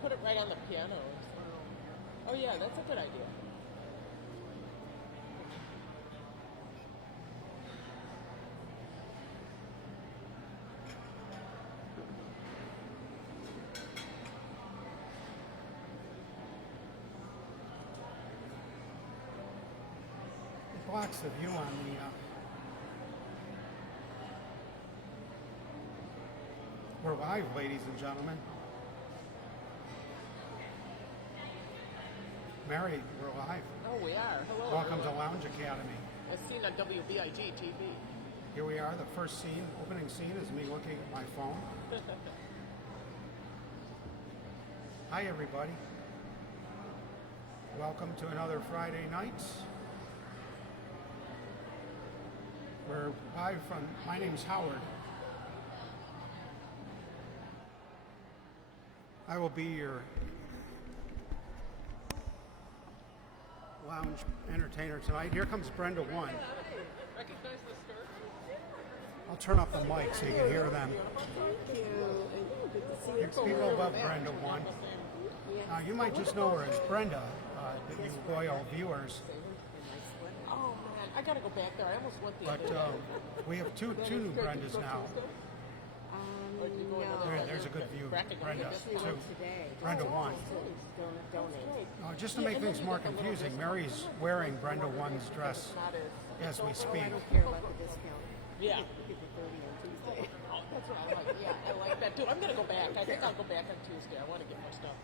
could put it right on the piano. Or something. Oh yeah, that's a good idea. It blocks the view on the. We're live, ladies and gentlemen. Mary, we're live. Oh, we are. Hello. Welcome everyone. to Lounge Academy. As seen on WBIG TV. Here we are. The first scene, opening scene, is me looking at my phone. Hi, everybody. Welcome to another Friday night. We're live from. My name's Howard. I will be your lounge entertainer tonight. Here comes Brenda One. Recognize the skirt? I'll turn up the mic so you can hear them. Thank you. And good to see you. There's people above Brenda One. You might just know her as Brenda, you loyal viewers. Oh man, I gotta go back there. I almost went the But other day. we have two new Brendas now. No. There's a good view, Brenda. Actually Two. went today. Brenda One. Donate. Just to make things more confusing, Mary's wearing Brenda One's dress Not as as we Oh, I speak. don't care about the discount. Yeah. Give it 30 on Tuesday. Oh, that's what I like. Yeah, I like that too. I'm gonna go back. I think I'll go back on Tuesday. I want to get more stuff.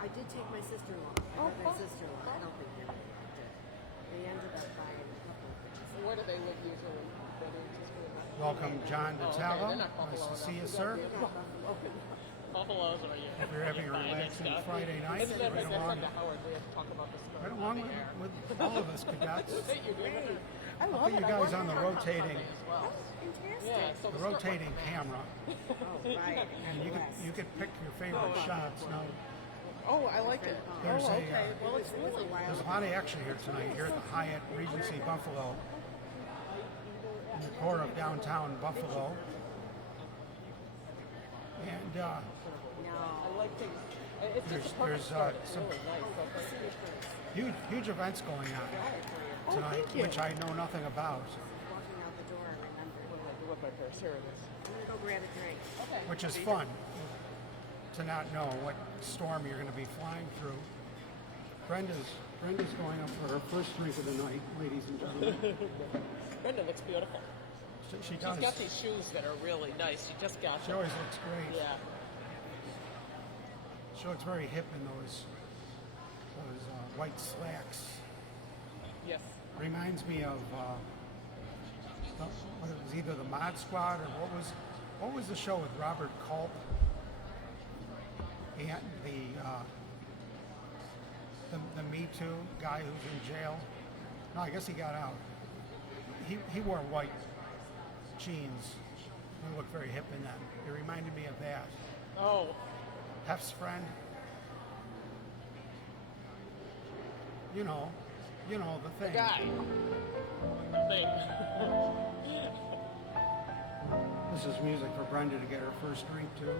I did take my sister-in-law. I got my sister-in-law. I don't think they really liked it. They ended up buying a couple of things. Where do they live usually? Welcome, John Oh, okay. Vitalo. They're not Nice Buffalo to see you, enough. sir. Buffaloes are you? Hope you're having a relaxing Friday night. Isn't that Right my along, friend to Howard? We have to talk about the skirt. right on along the air. with all of us cadets. You're doing it. I I'll love put it. you I guys work on the with her rotating, as well. Fantastic. Yeah, so the skirt rotating looks camera, Oh, right. and you could pick your favorite shots. Now, Oh, I like it. There's oh, a, okay. Well, it's really there's a lot of action here tonight. Here at the Hyatt Regency Buffalo, in the core of downtown Buffalo, and I like things. It's There's- just a perfect there's, start. It's some- really nice. Okay. huge events going on tonight, thank you. which I know nothing about. Walking out the door, I remember. What my purse? Here it is. I'm going to go grab a drink. Okay. Which is fun to not know what storm you're going to be flying through. Brenda's going up for her first drink of the night, ladies and gentlemen. Brenda looks beautiful. She She's does. got these shoes that are really nice. She just got She them. always looks great. Yeah. She looks very hip in those white slacks. Yes. Reminds me of what it was either the Mod Squad or what was the show with Robert Culp and the Me Too guy who's in jail. No, I guess he got out. He wore white jeans. He looked very hip in them. It reminded me of that. Oh. Hef's friend. You know the thing. Guy. Thing. This is music for Brenda to get her first drink too.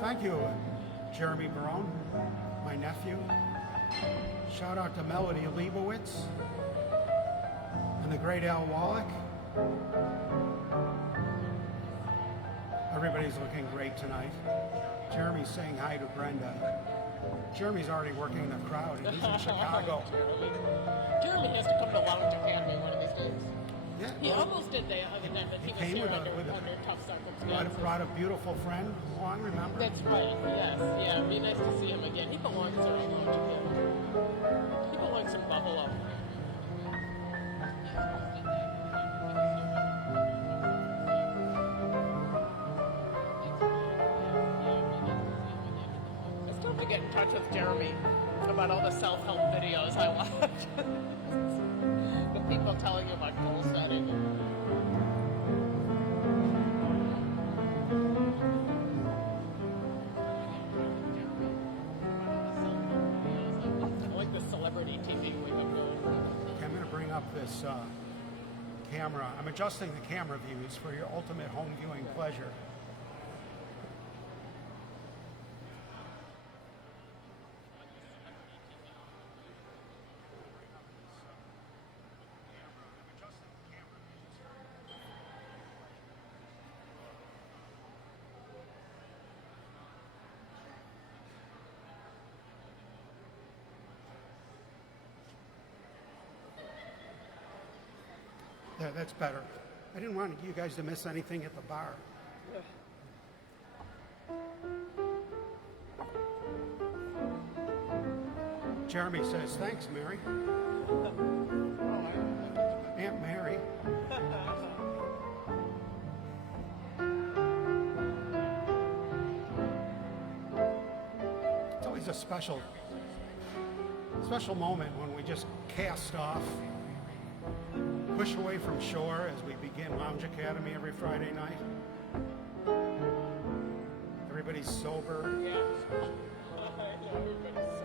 Thank you, Jeremy Barone, my nephew. Shout out to Melody Leibowitz and the great Al Wallach. Everybody's looking great tonight. Jeremy's saying hi to Brenda. Jeremy's already working the crowd, and he's in Chicago. Jeremy has to come to Lounge Academy one of these days. Yeah, He well, almost did the other night, but he was came here with a under tough circumstances. brought a beautiful friend along, remember? That's right, yes. Yeah, it'd be nice to see him again. He belongs there in Lounge Academy. He belongs in Buffalo. I still have to get in touch with Jeremy about all the self-help videos I watch. The people telling you about goal setting. I like the celebrity TV we've been doing. Okay, I'm going to bring up this camera. I'm adjusting the camera views for your ultimate home viewing pleasure. Yeah, that's better. I didn't want you guys to miss anything at the bar. Jeremy says, thanks, Mary. Aunt Mary. It's always a special moment when we just cast off, push away from shore as we begin Lounge Academy every Friday night. Everybody's sober. Yeah. Everybody's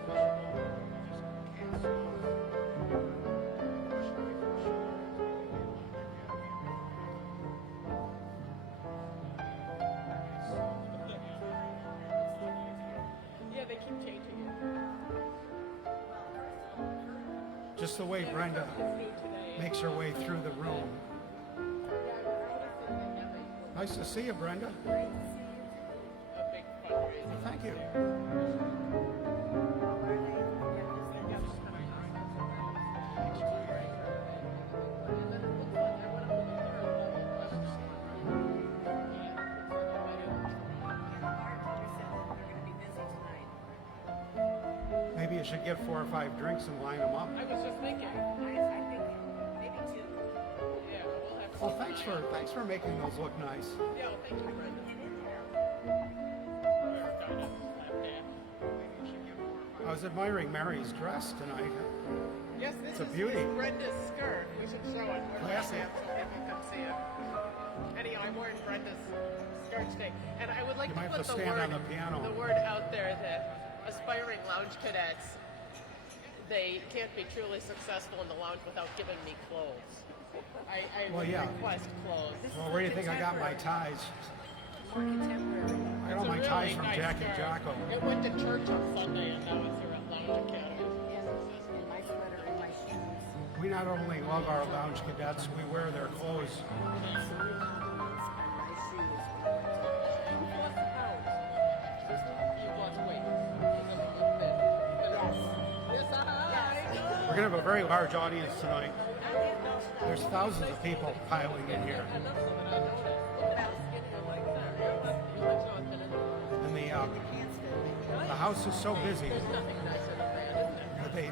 yeah, they keep changing it. Just the way Brenda makes her way through the room. Nice to see you, Brenda. A big fundraiser. Thank you. Maybe you should get 4 or 5 drinks and line them up. I was just thinking. I think maybe 2. Yeah, we'll have Well, some thanks for making those look nice. Yeah, well, thank you, Brenda. I was admiring Mary's dress tonight. Yes, this It's a is beauty. Brenda's skirt. We should show it. We're Classic. so people can see it. Anyhow, I'm wearing Brenda's skirt today, and I would like You to might put have to the stand word, on the piano. the word out there that aspiring lounge cadets, they can't be truly successful in the lounge without giving me clothes. I Well, yeah. request clothes. Well, where do you think I got my ties? More contemporary. I got It's all a my really ties from nice Jackie skirt. Jocko. It went to church on Sunday, and now it's here at Lounge Academy. And my sweater and my shoes. We not only love our lounge cadets, we wear their clothes. And some new compliments on my shoes. Who lost the pounds? You lost weight. Because of the fit. Yes. Yes, hi. We're going to have a very large audience tonight. There's thousands of people piling in here. I love them, and I noticed. Look at how skinny I like that. You like Jonathan, and And the house is so busy there's nothing nicer than that, isn't there? that they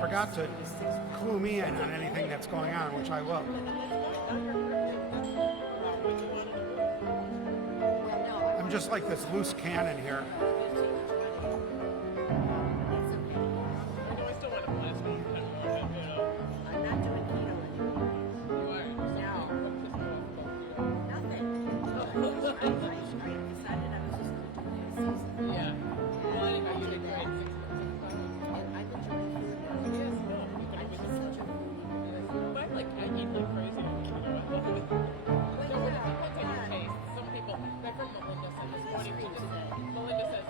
forgot to clue me in on anything that's going on, which I love. I'm just like this loose cannon here. I know I still want to blast me, you know. I'm not doing keto anymore. You are. Nothing. I decided I was just going to do it for a season. Yeah. Well, anyhow, you did great. And I'm enjoying food now. Yes, no. I'm just such a foodie. I eat like crazy. Some people, like from Melinda said this morning, Melinda says,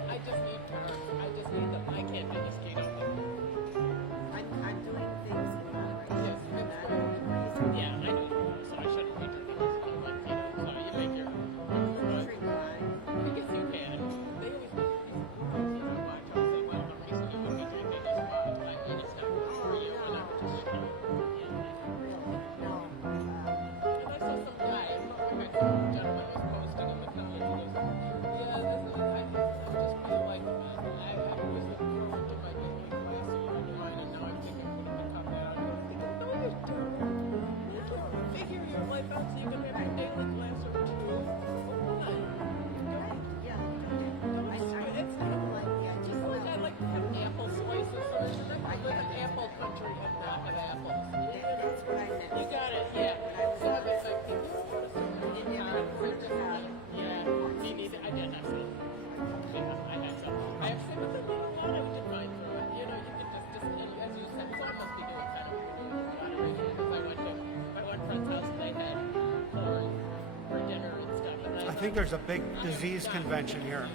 think there's a big disease convention here.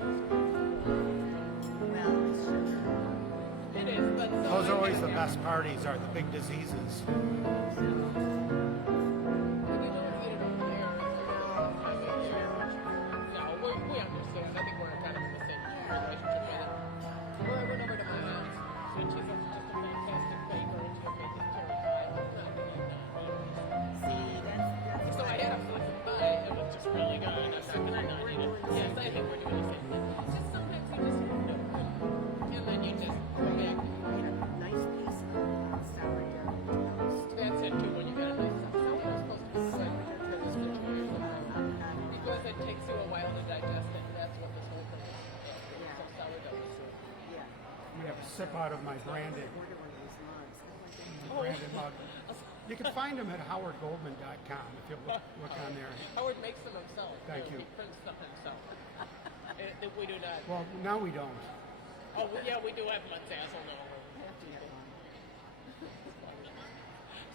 Well, it's sugar. It is, but so Those are always the best parties, are the big diseases. We don't eat it over there. No, we understand. I think we're kind of in the same relationship with it. I went over to my aunt's, and she's just a fantastic baker, and she'll make this cherry pie. It's not really that. See, that's So I had a frozen pie. It was just really good. I'm not gonna not eat it. Yes, I think we're doing the same thing. It's just sometimes you just have no good. And then you just go back. a nice piece of sourdough toast. That's it too when you get a nice sourdough. It's supposed to be good for this situation. Because it takes you a while to digest it. That's what this whole thing is. Yeah. Some sourdough is. Yeah. I'm gonna have a sip out of my branded Order one of these mugs. branded mug. You can find them at howardgoldman.com if you look on there. Howard makes them himself. Thank you. He prints stuff himself. We do not. Well, now we don't. Oh, yeah, we do have Munzazzle now.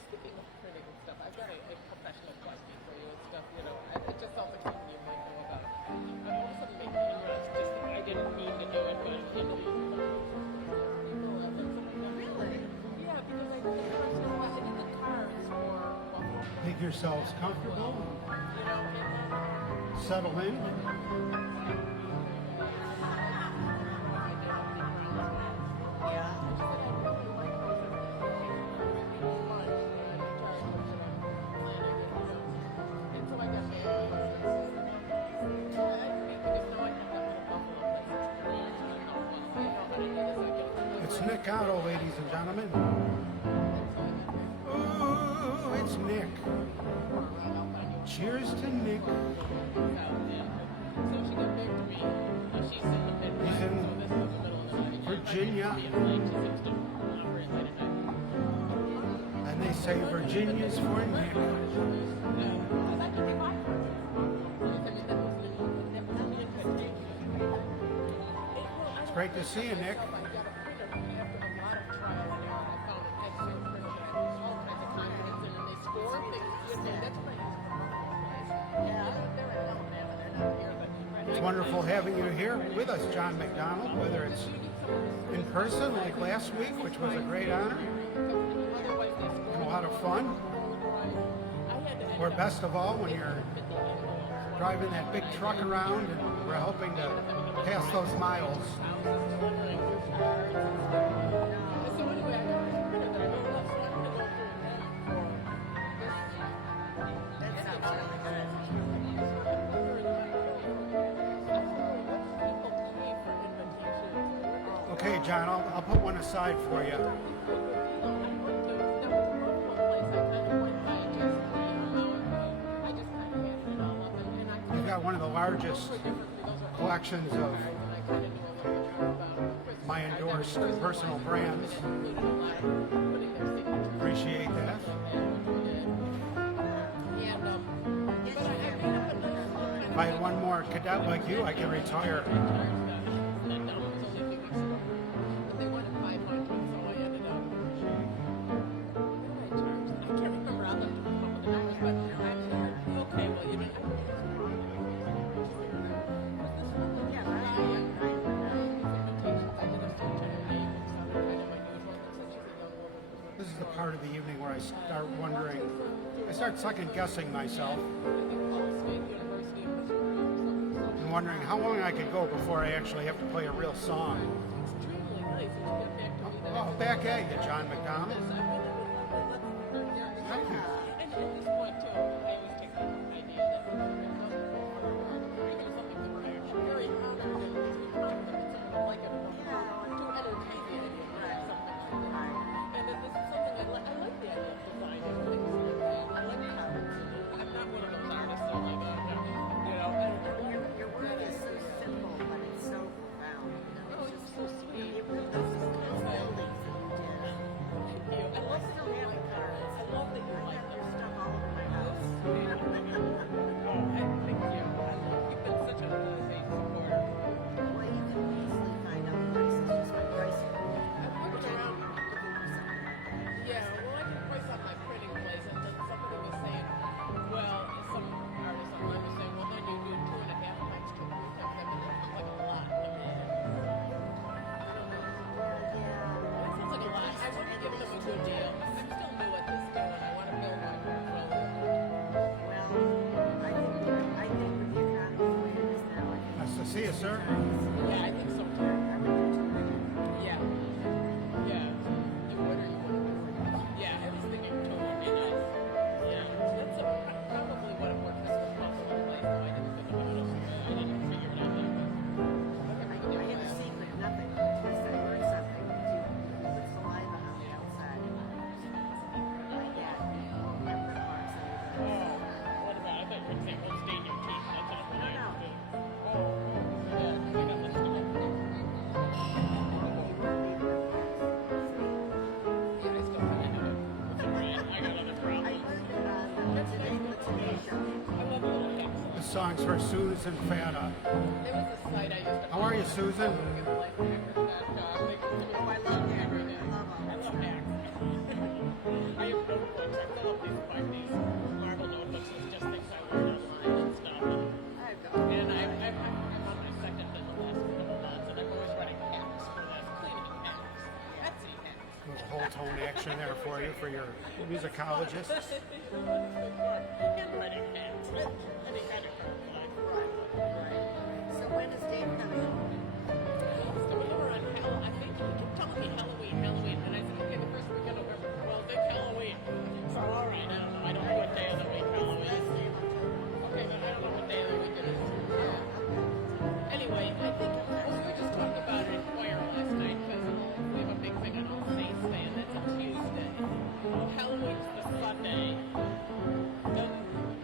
Speaking of printing and stuff, I've got a professional question for you and stuff. You know, it just sounds like something you might know about. I also make inroads. Just I didn't mean to do it, but into these Really? yeah, because I did the cards for Buffalo. Make yourselves comfortable. You know, and Settle in. Yeah. It's Nick Otto, ladies and gentlemen. Ooh, it's Nick. Cheers to Nick. He's in Virginia. And they say Virginia's for Nick. It's great to see you, Nick. It's wonderful having you here with us, John McDonald, whether it's in person like last week, which was a great honor, and a lot of fun, or best of all, when you're driving that big truck around and we're hoping to pass those miles. Okay, John, I'll put one aside for you. You've got one of the largest collections of my endorsed personal brands. Appreciate that. If I had one more cadet like you, I could retire. This is the part of the evening where I start wondering, I start second guessing myself and wondering how long I could go before I actually have to play a real song. Oh, back at you, John McDonald. Thank you. And at this point, too, I always take the idea that even something that we're actually very honored and we compliment someone like it to entertain the idea or something like that. And then this is something I like the idea of design and things like that. I like cards. I'm not one of those artists that like, you know, Your work is so simple, but it's so profound. oh, it's so sweet. It really does. It's buildings and Thank you. I love that you like cards. I love that you like your stuff all over songs for Susan Fata. There was a site I used to How are you, Susan? get the life hacker that Oh, I love Hagrid. I love hacks. I have notebooks. I fill up these Marvel notebooks with just things I learned online and stuff. And I'm on my second in the last couple of months, and I'm always writing hacks for that. Cleaning hacks. Etsy hacks. There's a whole tone action there for you, for your musicologists. Handwriting hacks. Any kind of like. Right. So when is Dave coming home? So we were on I think he kept telling me Halloween. And I said, okay, the first weekend of November. Well, big Halloween. So all right, I don't know. I don't know what day of the week Halloween is. Okay, but I don't know what day of the week it is. Anyway, I think we were just talking about it in choir last night because we have a big thing on All Saints Day, and that's a Tuesday. Halloween's the Sunday.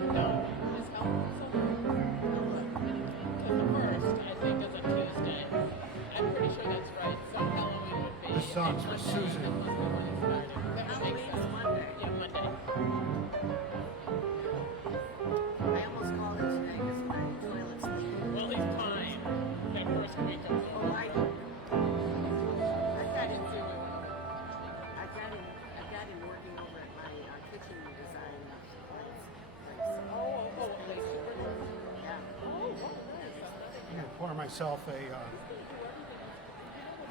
No, is Halloween Sunday? Because the first, I think, is a Tuesday. I'm pretty sure that's right. So Halloween would be. This song's for Susan. That would make sense. Monday. Yeah, Monday. I almost called him today because my toilet's leaking. Well, he's fine. That first week or so. Oh, I've got him. See what- I've got him working over at my kitchen design place. Like super. Yeah. I'm gonna pour myself a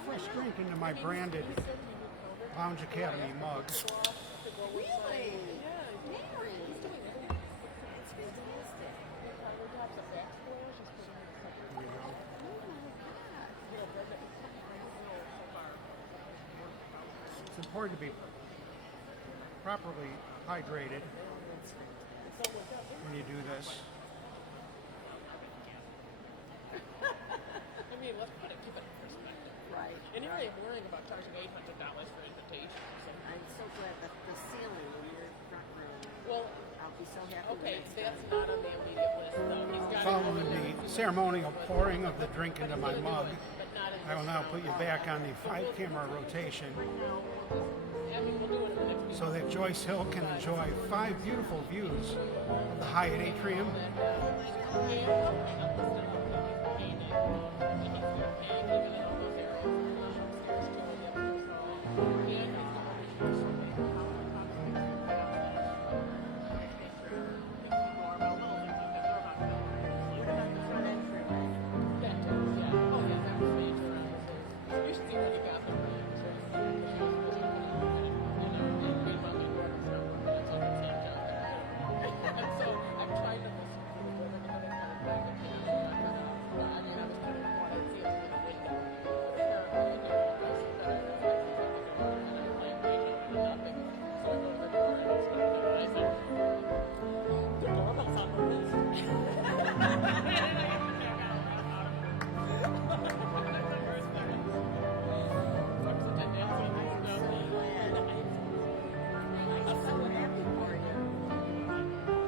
fresh drink into my branded Lounge Academy mug. Really? Mary. It's fantastic. There you go. It's important to be properly hydrated when you do this. I mean, let's put it, keep it in perspective. Right. And here I am worrying about charging $800 for invitations. I'm so glad that the ceiling in your front room. Well, I'll be so happy. okay, next that's time. not on the immediate list, though. He's got Following the ceremonial pouring of the drink into my mug, but not in I will now put you back on the 5-camera rotation I mean, we'll do it in the next meeting. so that Joyce Hill can enjoy 5 beautiful views of the Hyatt Atrium. I'm so happy for you.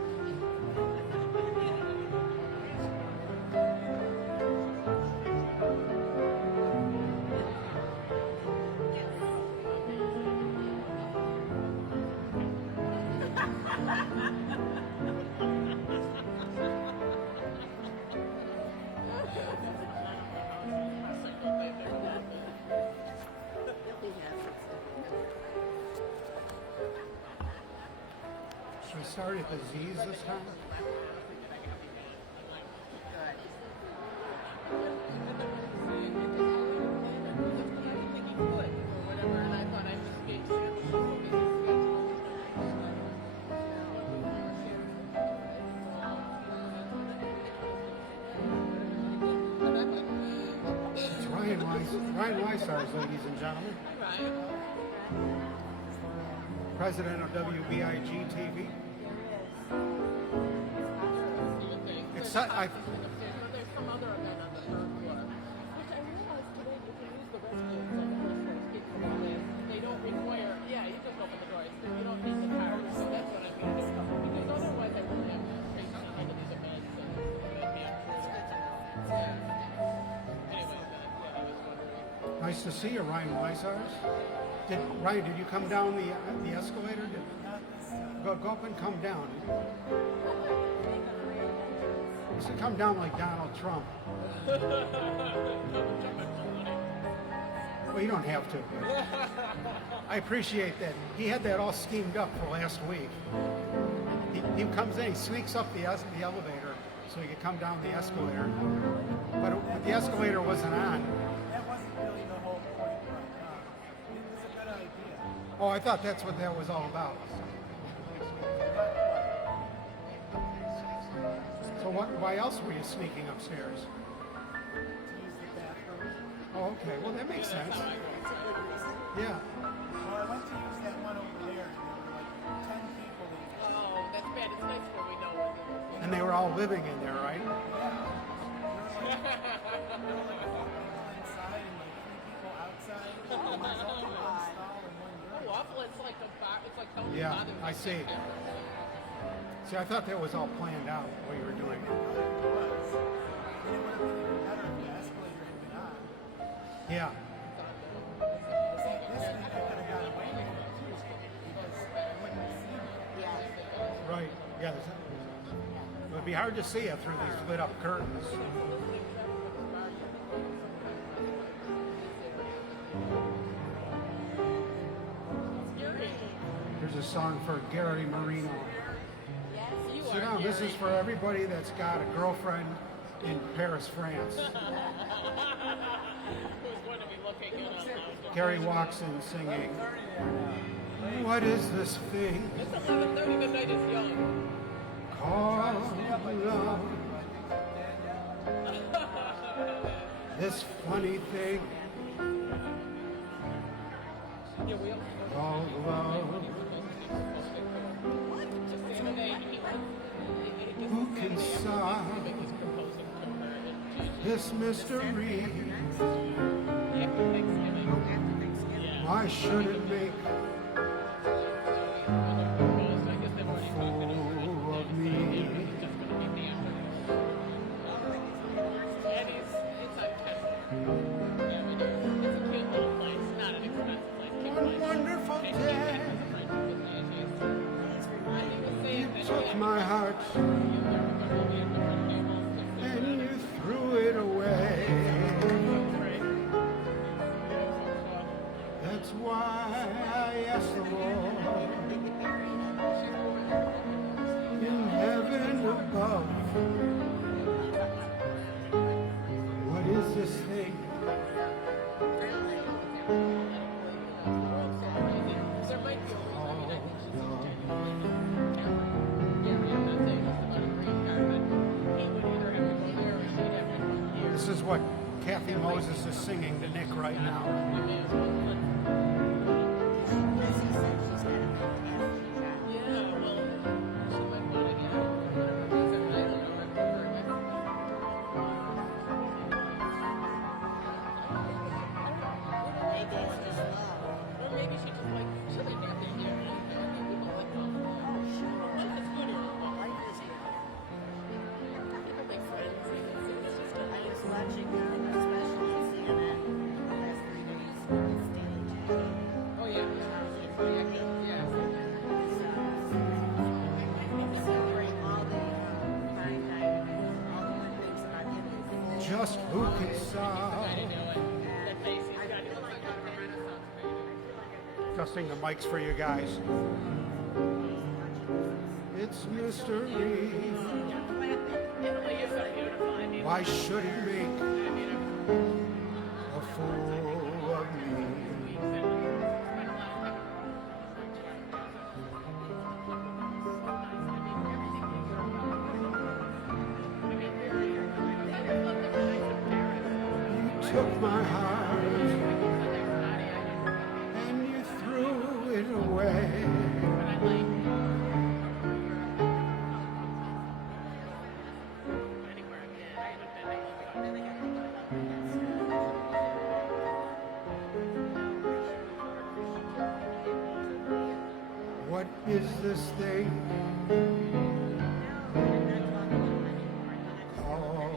He'll be happy. Should we start at the Z's this time? Good. It's Ryan Weissars, ladies and gentlemen, president of WBIG TV. It's su- I- There's some other event on the third floor, which I realized today you can use the restrooms on the first floor to keep from all this. They don't require, yeah, you just open the doors. You don't need the card, so that's what I'm going to do. Because otherwise I really have to pay attention to these events and I'd be Anyway, I was wondering. Nice to see you, Ryan Weissars. Ryan, did you come down the escalator? Go up and come down. You should come down like Donald Trump. Well, you don't have to. But I appreciate that. He had that all schemed up for last week. He comes in, he sneaks up the elevator so he could come down the escalator. But the escalator wasn't on. That wasn't really the whole point, but it was a good idea. Oh, I thought that's what that was all about. So why else were you sneaking upstairs? To use the bathroom. Oh, okay. Well, that makes sense. Yeah. Well, I went to use that one over there, and there were like 10 people in there. Oh, that's bad. It's nice when we know what it is. And they were all living in there, right? There were like 4 people inside and like 3 people outside. And there was only one stall and one room. Waffle, it's like a bar. It's like Tony Yeah, Father's I like see. that. See, I thought that was all planned out, what you were doing. It was. And it would have been even better if the escalator had been on. Yeah. See, this thing I could have got away with it because I wouldn't have seen it. Yeah. Right. Yeah. It would be hard to see it through these lit up curtains. Here's a song for Gary Marino. Yes. You Sit are down. This Gary. is for everybody that's got a girlfriend in Paris, France. Who's going to be looking at us now? Gary walks in singing, "What is this thing It's 11:30. The night is young. called love? This funny thing Yeah, we all called love. just the other day, Who can solve he's proposing to her and she this mystery? after Thanksgiving. Why should it make I guess they've already talked it over. fool of me? It's just going to be banter. And it's on camera. Yeah, we do. It's a cute little place, not an expensive place. Cute One place. wonderful And day, he was saying that took my heart and you threw it away. That's why I asked the Lord in heaven above, what is this thing There might be a reason. I mean, I think she's called love? Gary, I'm not saying this about a green card, but he would either have to go there or she'd have to go here. This is what Kathy Moses is singing to Nick right now. We may as well let- Lizzie said she's got a fantastic job. Yeah, well, she might want to get out for whatever reason. I don't know. I've heard it. Maybe it's just love. Or maybe she just like chili down there. Yeah, people like that. Oh, sure. Life is good. Life is good. People make friends. It's just a I was watching a special on CNN the last 3 days with Stanley Jackson. Oh, yeah. Yeah. Celebrating all the fine dining, all the good things about him. And Just who can solve? I know it. That face he's got. He looks like a Renaissance painter. Adjusting the mics for you guys. It's mystery. Italy is so beautiful. I mean, Why should it make I mean, a fool of me? You took my heart and you threw it away. What is this thing called love?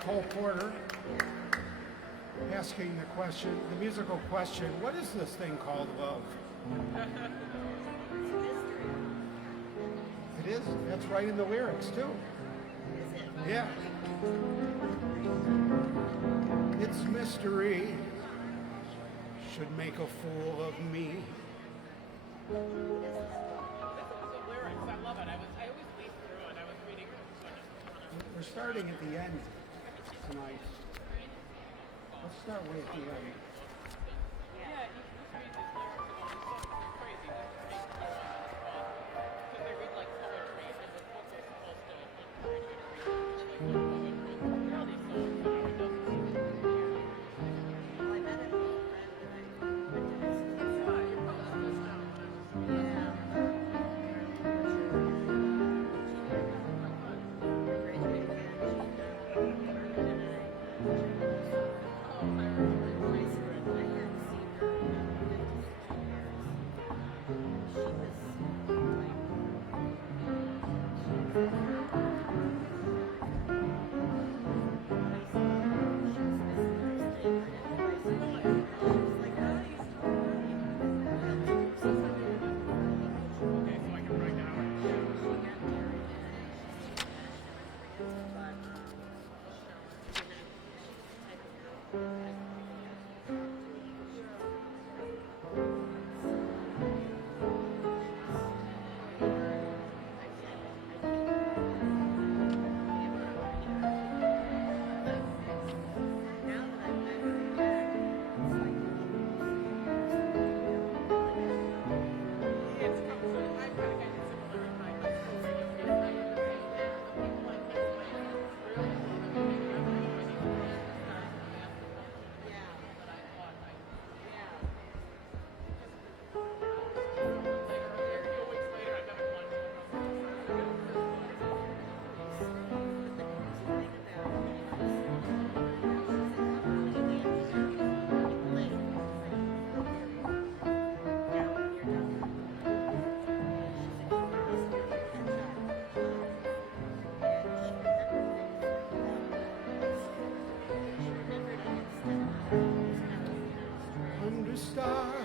Cole Porter asking the question, the musical question, what is this thing called love? It is. That's right in the lyrics, too. Yeah. Its mystery should make a fool of me. The lyrics, I love it. I always leaf through it. I was reading it. So I just We're starting at the end tonight. Let's start with the end. yeah, you can just read these lyrics and all this stuff. It's crazy. Because they read like poetry, and the book is supposed to encourage you to read like poetry. All these songs, you know, it doesn't seem to Well, I met a friend that I went to visit. It's fine. You're probably just now when I was Under stars.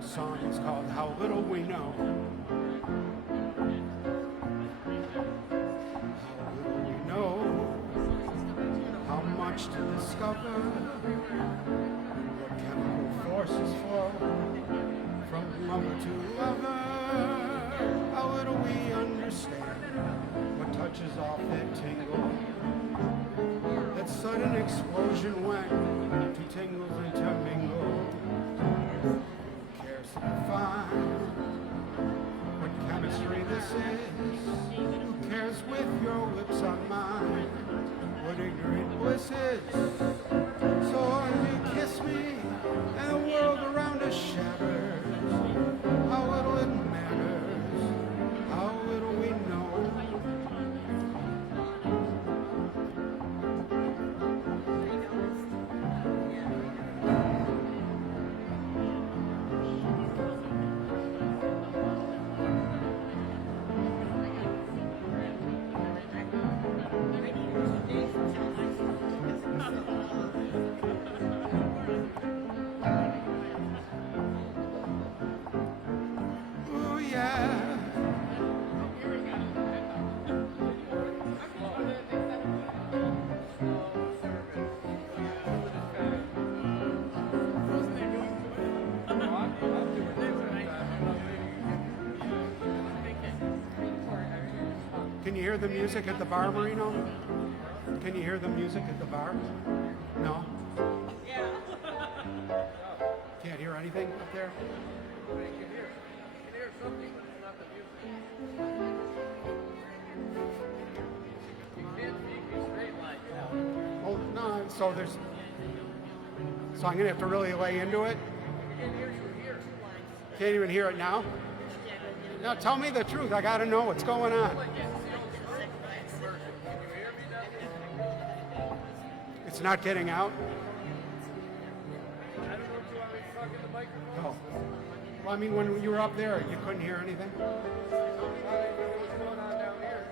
The song is called How Little We Know. How little we know, how much to discover, what chemical forces flow from lover to lover. How little we understand what touches off that tingle, that sudden explosion when two tingles intermingle. Who cares to define what chemistry this is? Who cares with your lips on mine? What ignorant bliss is? So when you kiss me and the world around us shatters, how little it matters, how little we know. Can you hear the music at the bar, Marino? Can you hear the music at the bar? No? Yeah. Can't hear anything up there? You can hear something, but it's not the music. You can't see me straight like that. Oh, no, so there's... So I'm going to have to really lay into it? You can hear you here. Can't even hear it now? Now tell me the truth. I got to know what's going on. Can you hear me now? It's not getting out? I don't know if you want me to talk in the microphone. No. Well, I mean, when you were up there, you couldn't hear anything? I don't know what's going on down here.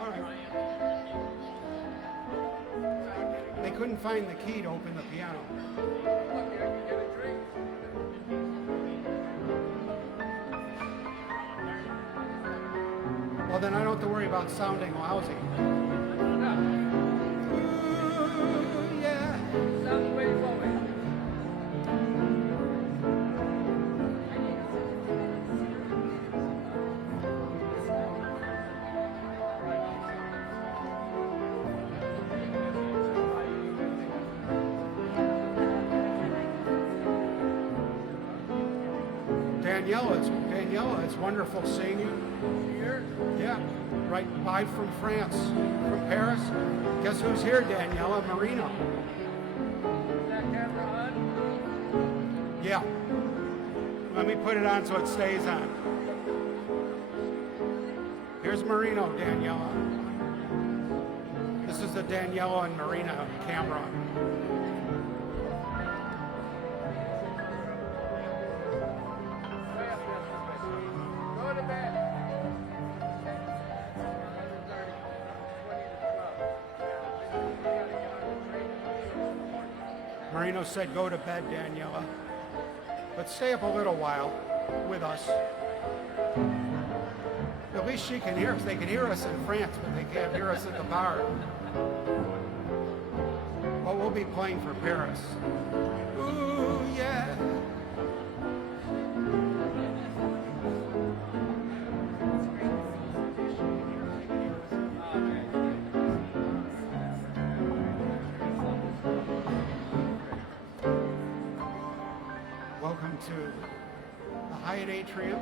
All right. They couldn't find the key to open the piano. Lucky I can get a drink. Well, then I don't have to worry about sounding lousy. No, Ooh, yeah. sound way flowing. Daniela, it's wonderful seeing you. Here? Yeah, right, live from France, from Paris. Guess who's here, Daniela? Marino. Is that camera on? Yeah. Let me put it on so it stays on. Here's Marino, Daniela. This is the Daniela and Marino camera. Go to bed. Marino said, go to bed, Daniela. But stay up a little while with us. At least she can hear us. They can hear us in France, but they can't hear us at the bar. Well, we'll be playing for Paris. Ooh, yeah. Welcome to the Hyatt Atrium.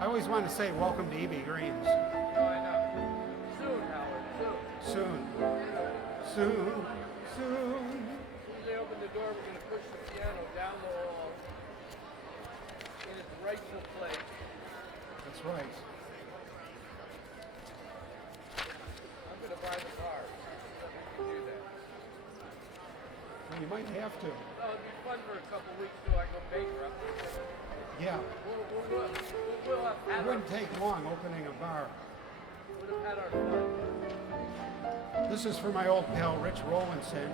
I always want to say welcome to E.B. Green's. Oh, I know. Soon, Howard, soon. Soon. Soon. Soon. As they open the door, we're going to push the piano down the hall in its rightful place. That's right. I'm going to buy the car. Do that. Well, you might have to. Oh, it'd be fun for a couple weeks till I go bankrupt. Yeah. We'll have It had wouldn't take long opening a bar. our fun. This is for my old pal Rich Rollinson.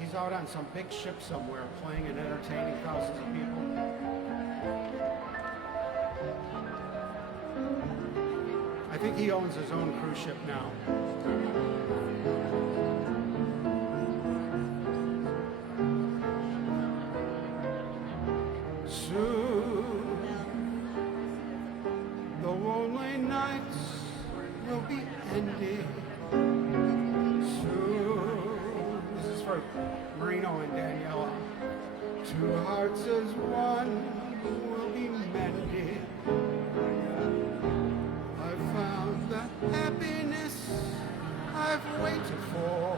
He's out on some big ship somewhere playing and entertaining thousands of people. I think he owns his own cruise ship now. Soon, the lonely nights will be ending. Soon, this is for Marino and Daniela. Two hearts as one will be mended. I found the happiness I've waited for.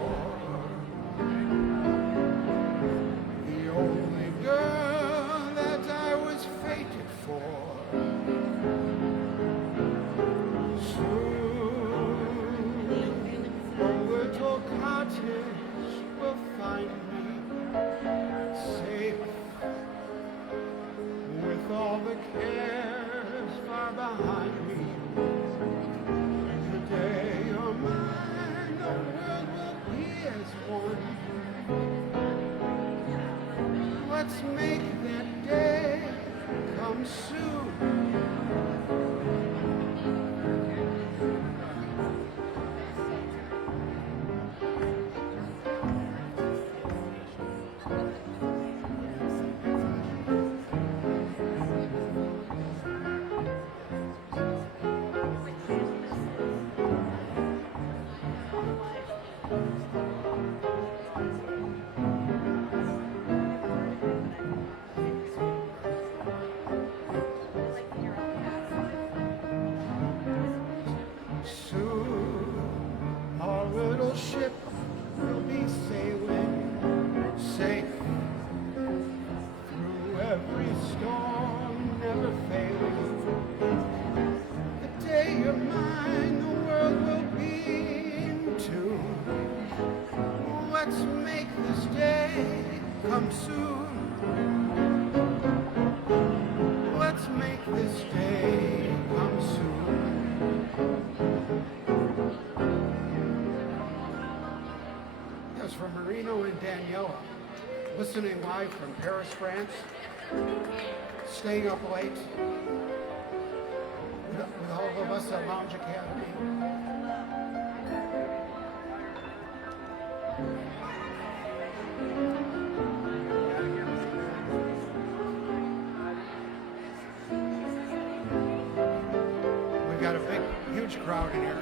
The only girl that I was fated for. Soon, a little cottage will find me safe with all the cares far behind me. Today you're mine, the world will be as one. Let's make that day come soon. storm never fails. The day you're mine, the world will be in tune. Let's make this day come soon. Let's make this day come soon. That's from Marino and Daniela, listening live from Paris, France, staying up late with all of us at Lounge Academy. We've got a big, huge crowd in here.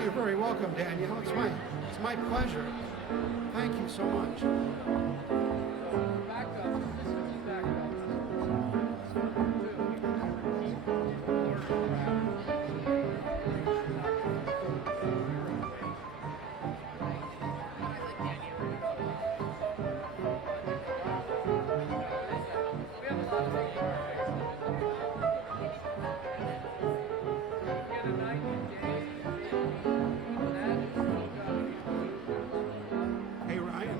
You're very welcome, Danielle. It's my pleasure. Thank you so much. Back up. This is back Hey, Ryan,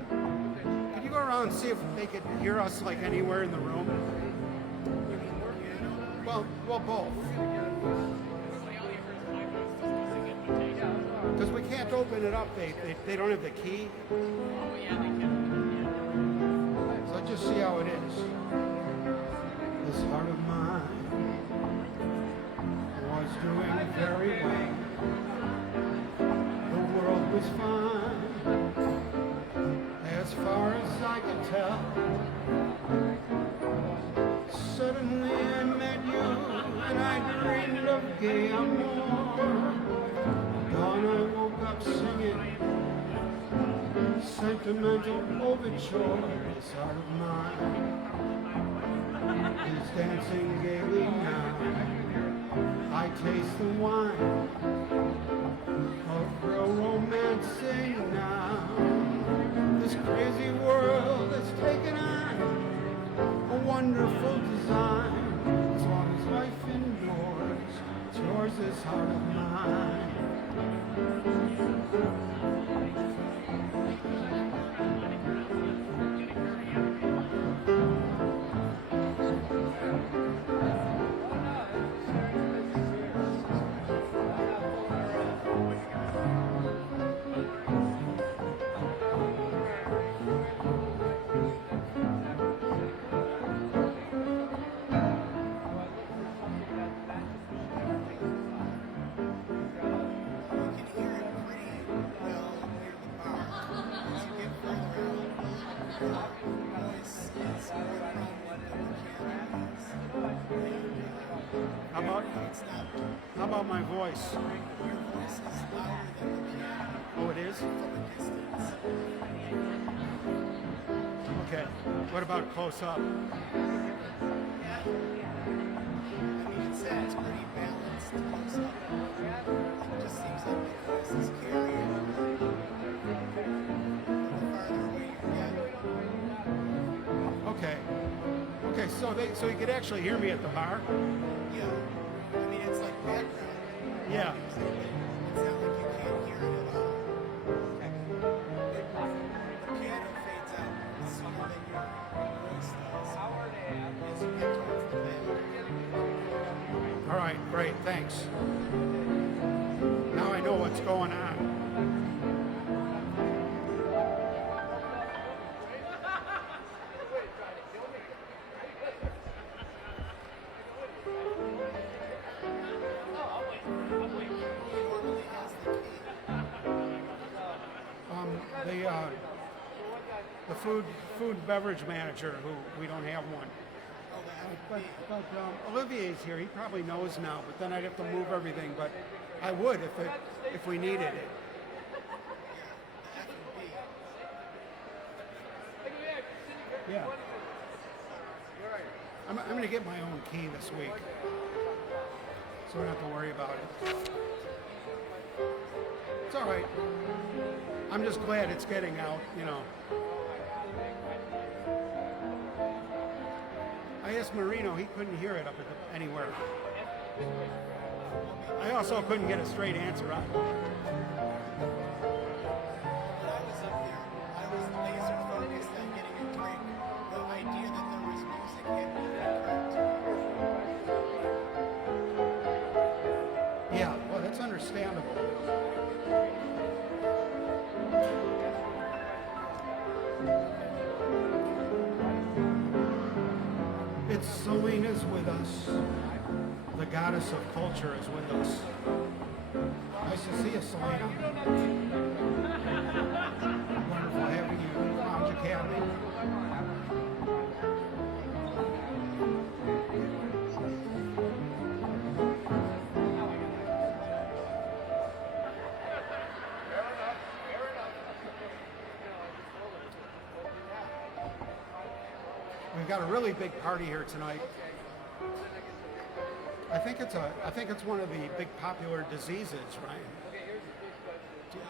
can you go around and see if they could hear us like anywhere in the room? Well, both. Because we can't open it up. They don't have the key. So just see how it is. This heart of mine was doing very well. The world was fine, as far as I could tell. Suddenly I met you, and I dreamed of gay amour. Dawn I woke up singing sentimental overture. This heart of mine is dancing gaily now. I taste the wine of real romancing now. This crazy world has taken on a wonderful design. As long as life endures, it's yours, this heart of mine. How about my voice? Oh, it is? Okay. What about close up? It's pretty balanced close up. It just seems like the voice is carrying the farther away you get. Okay. Okay, so you could actually hear me at the bar? Yeah. I mean, it's like background. Yeah. It's not like you can't hear it at all. The piano fades out sooner than your voice does. As you get towards the end. All right, great, thanks. Now I know what's going on. the food and beverage manager, who we don't have one. Oh, the F&B. But Olivier's here. He probably knows now, but then I'd have to move everything. But I would if we needed it. Yeah. I'm going to get my own key this week, so we don't have to worry about it. It's all right. I'm just glad it's getting out, you know. I asked Marino, he couldn't hear it up at anywhere. I also couldn't get a straight answer on it. When I was up there, I was laser focused on getting a drink. The idea that there was music hit me that Yeah, well, that's understandable. It's Selena's with us. The goddess of culture is with us. Nice to see you, Selena. Wonderful having you in Lounge Academy. We've got a really big party here tonight. I think it's one of the big popular diseases, Ryan.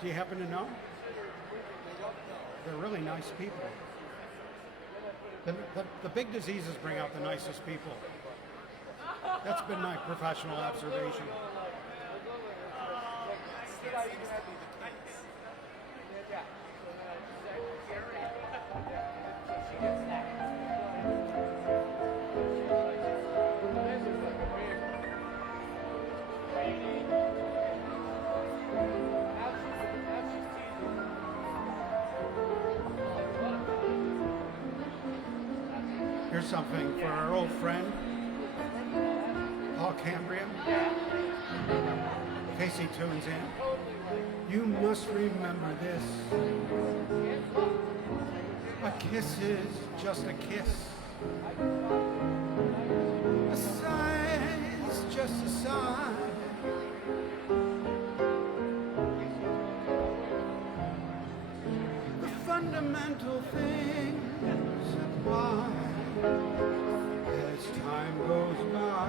Do you happen to know? They're really nice people. The big diseases bring out the nicest people. That's been my professional observation. that seems to be the case. Here's something for our old friend, Paul Cambrian. In case he tunes in. You must remember this. A kiss is just a kiss. A sigh is just a sigh. The fundamental things apply as time goes by.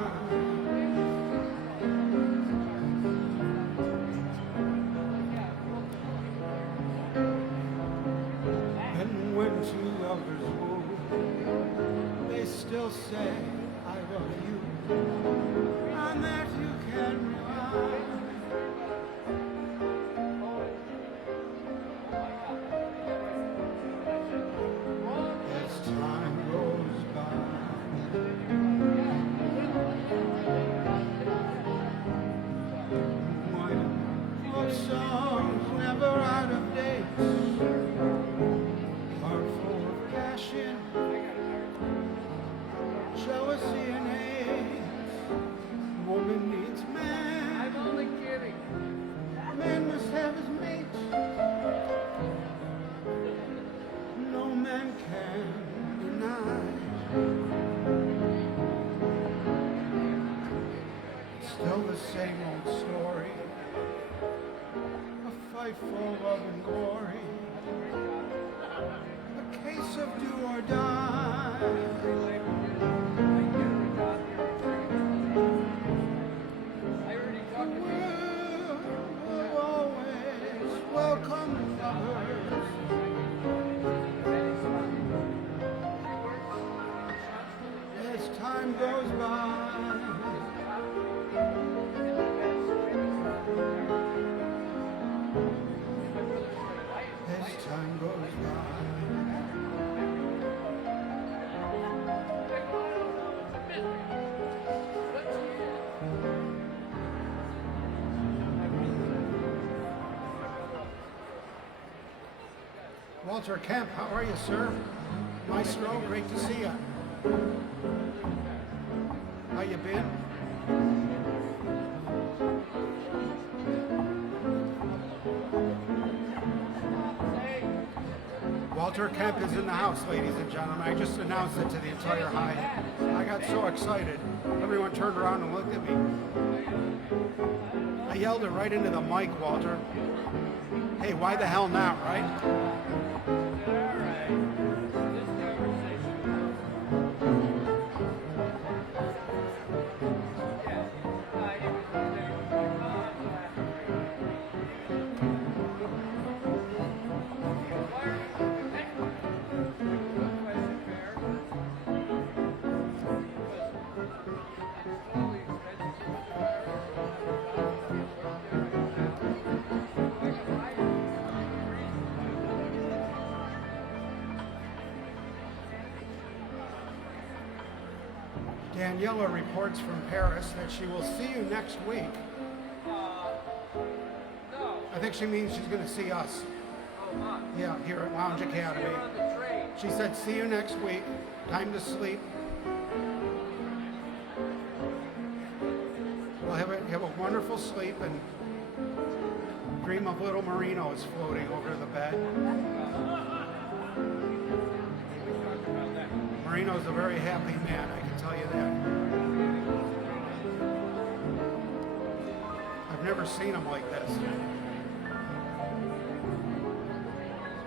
And when two lovers woo, they still say, I love you, on that you can rely. As time goes by, when love songs never out of date, heart full of passion, jealousy and hate. Woman needs man. I'm only kidding. Man must have his mate. No man can deny. Still the same old story. A fight for love and glory. A case of do or die. We'll always welcome lovers. As time goes by. As time goes by. Walter Kemp, how are you, sir? Maestro, great to see you. How you been? Walter Kemp is in the house, ladies and gentlemen. I just announced it to the entire Hyatt. I got so excited. Everyone turned around and looked at me. I yelled it right into the mic, Walter. Hey, why the hell not, right? Daniela reports from Paris that she will see you next week. I think she means she's going to see us. Yeah, here at Lounge Academy. She said, see you next week. Time to sleep. We'll have a wonderful sleep and dream of little Marinos floating over the bed. Marino's a very happy man, I can tell you that. I've never seen him like this.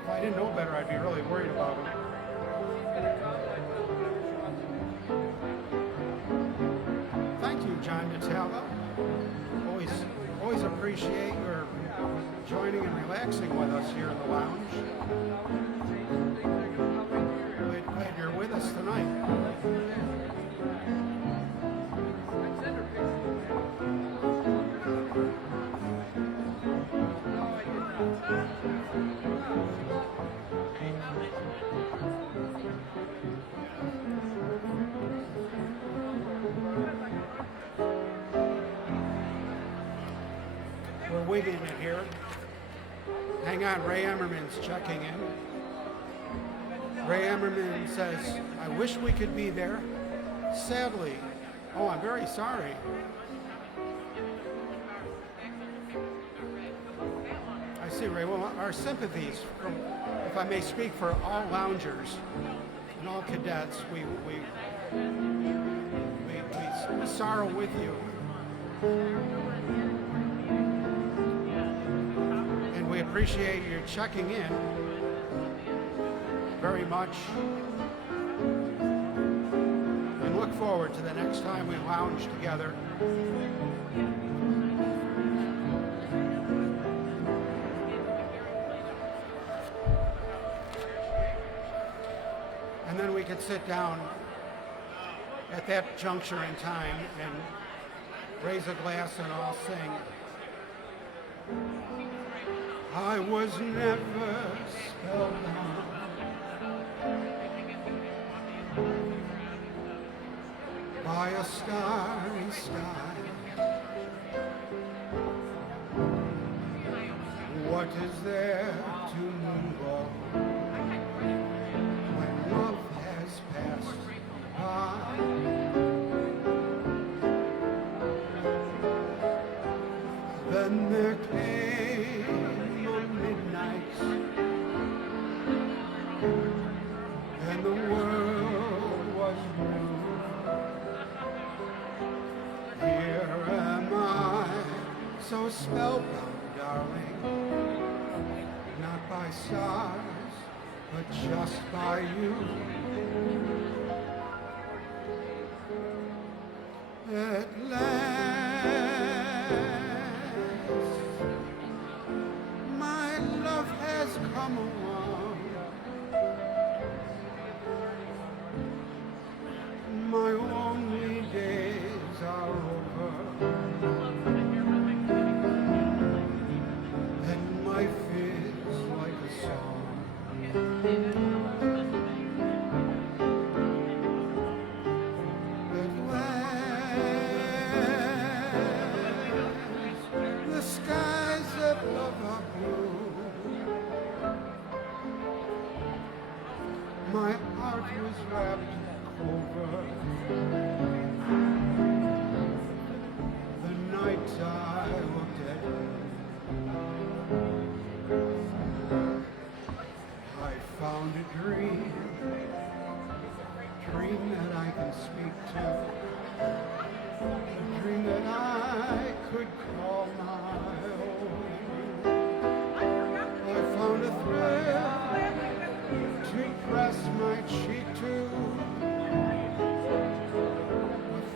If I didn't know better, I'd be really worried about him. Thank you, John Natala. Always appreciate your joining and relaxing with us here in the lounge. Glad you're with us tonight. We're wigging it here. Hang on, Ray Emmerman's checking in. Ray Emmerman says, I wish we could be there. Sadly. Oh, I'm very sorry. I see, Ray. Well, our sympathies, from, if I may speak for all loungers and all cadets, we sorrow with you. And we appreciate your checking in very much, and look forward to the next time we lounge together. And then we could sit down at that juncture in time and raise a glass and all sing. I was never spellbound by a starry sky. What is there to move on when love has passed by? Then there came a midnight, and the world was blue. Here am I, so spellbound, darling, not by stars, but just by you. At last, my love has come along. My only days are over, and life is like a song. At last, the skies above are blue. My heart was wrapped over the night I looked at you. I found it dream that I can speak to, a dream that I could call my own. I found a thrill to press my cheek to, a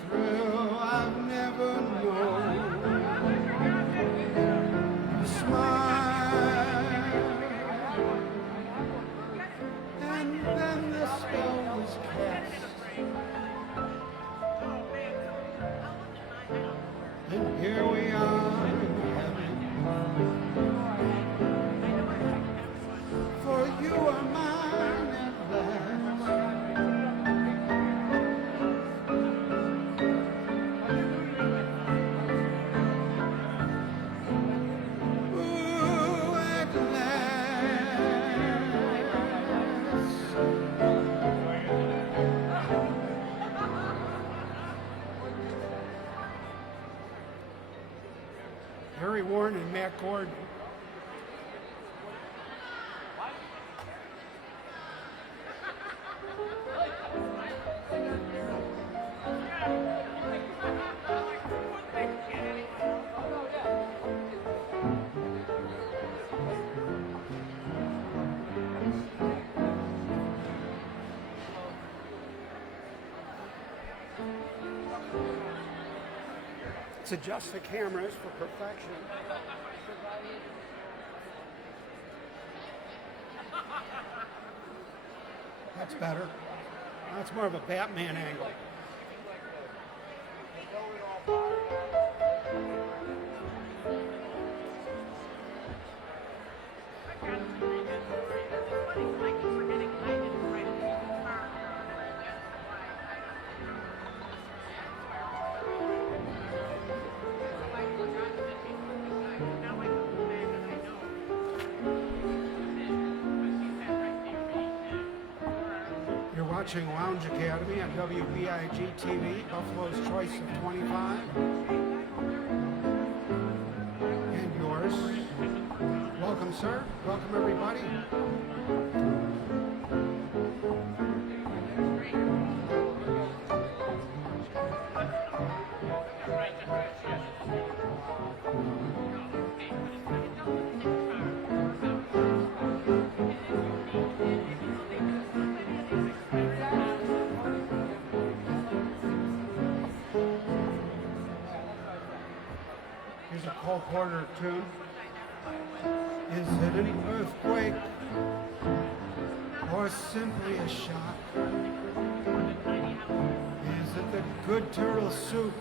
thrill I've never known. A smile, and then the spell was cast. And here we are in heaven, for you are mine at last. Ooh, at last. Harry Warren and Matt Gordon. Let's adjust the cameras for perfection. That's better. That's more of a Batman angle. You're watching Lounge Academy on WBIG TV, Buffalo's Choice of 25. And yours. Welcome, sir. Welcome, everybody. Here's a Cole Porter tune. Is it an earthquake or simply a shock? Is it the good turtle soup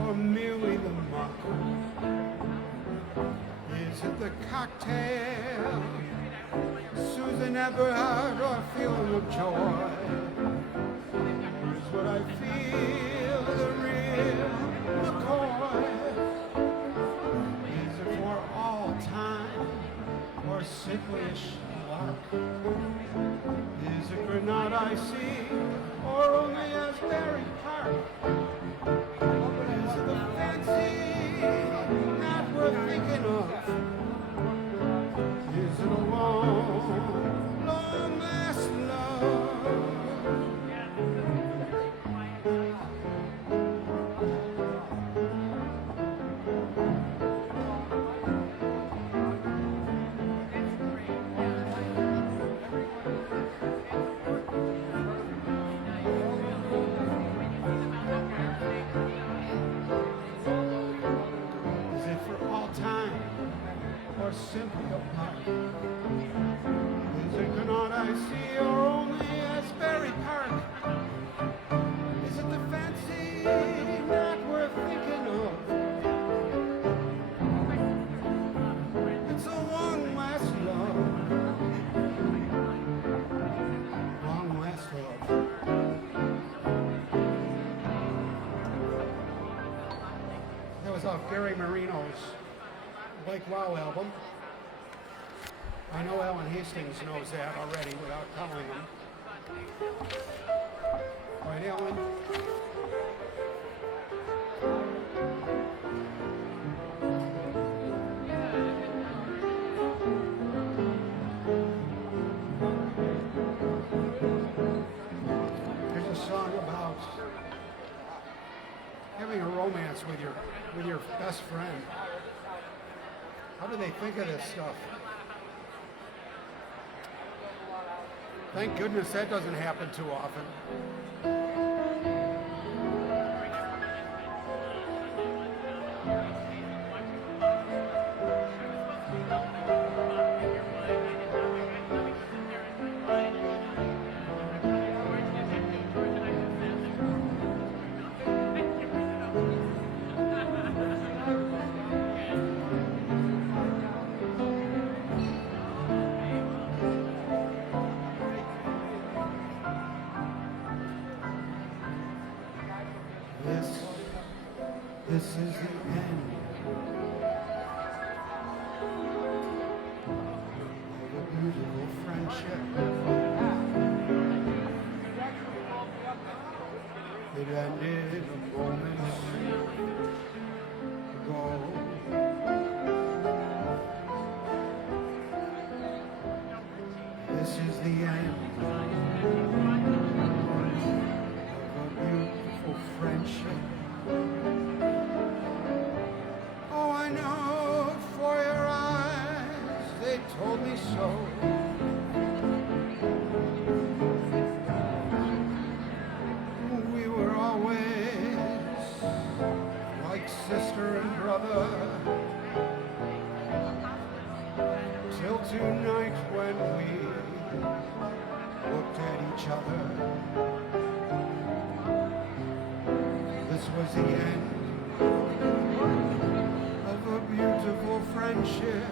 or merely the muck? Is it the cocktail, Susan Eberhard, or feeling of joy? Here's what I feel, the real McCoy. Is it for all time or simply a schlock? Is it Granada I see or only Asbury Park? Is it the fancy not worth thinking of? Is it a long, long last love? Is it for all time or simply a part? Is it Canard I see or only Asbury Park? Is it the fancy not worth thinking of? It's a long last love. Long last love. That was off Gary Marino's Like Wow album. I know Alan Hastings knows that already without telling him. Right, Alan? best friend. How do they think of this stuff? Thank goodness that doesn't happen too often. This is the end of a beautiful friendship. It ended a moment ago. This is the end of a beautiful friendship. Oh, I know for your eyes, they told me so. We were always like sister and brother, till tonight when we looked at each other. This was the end of a beautiful friendship,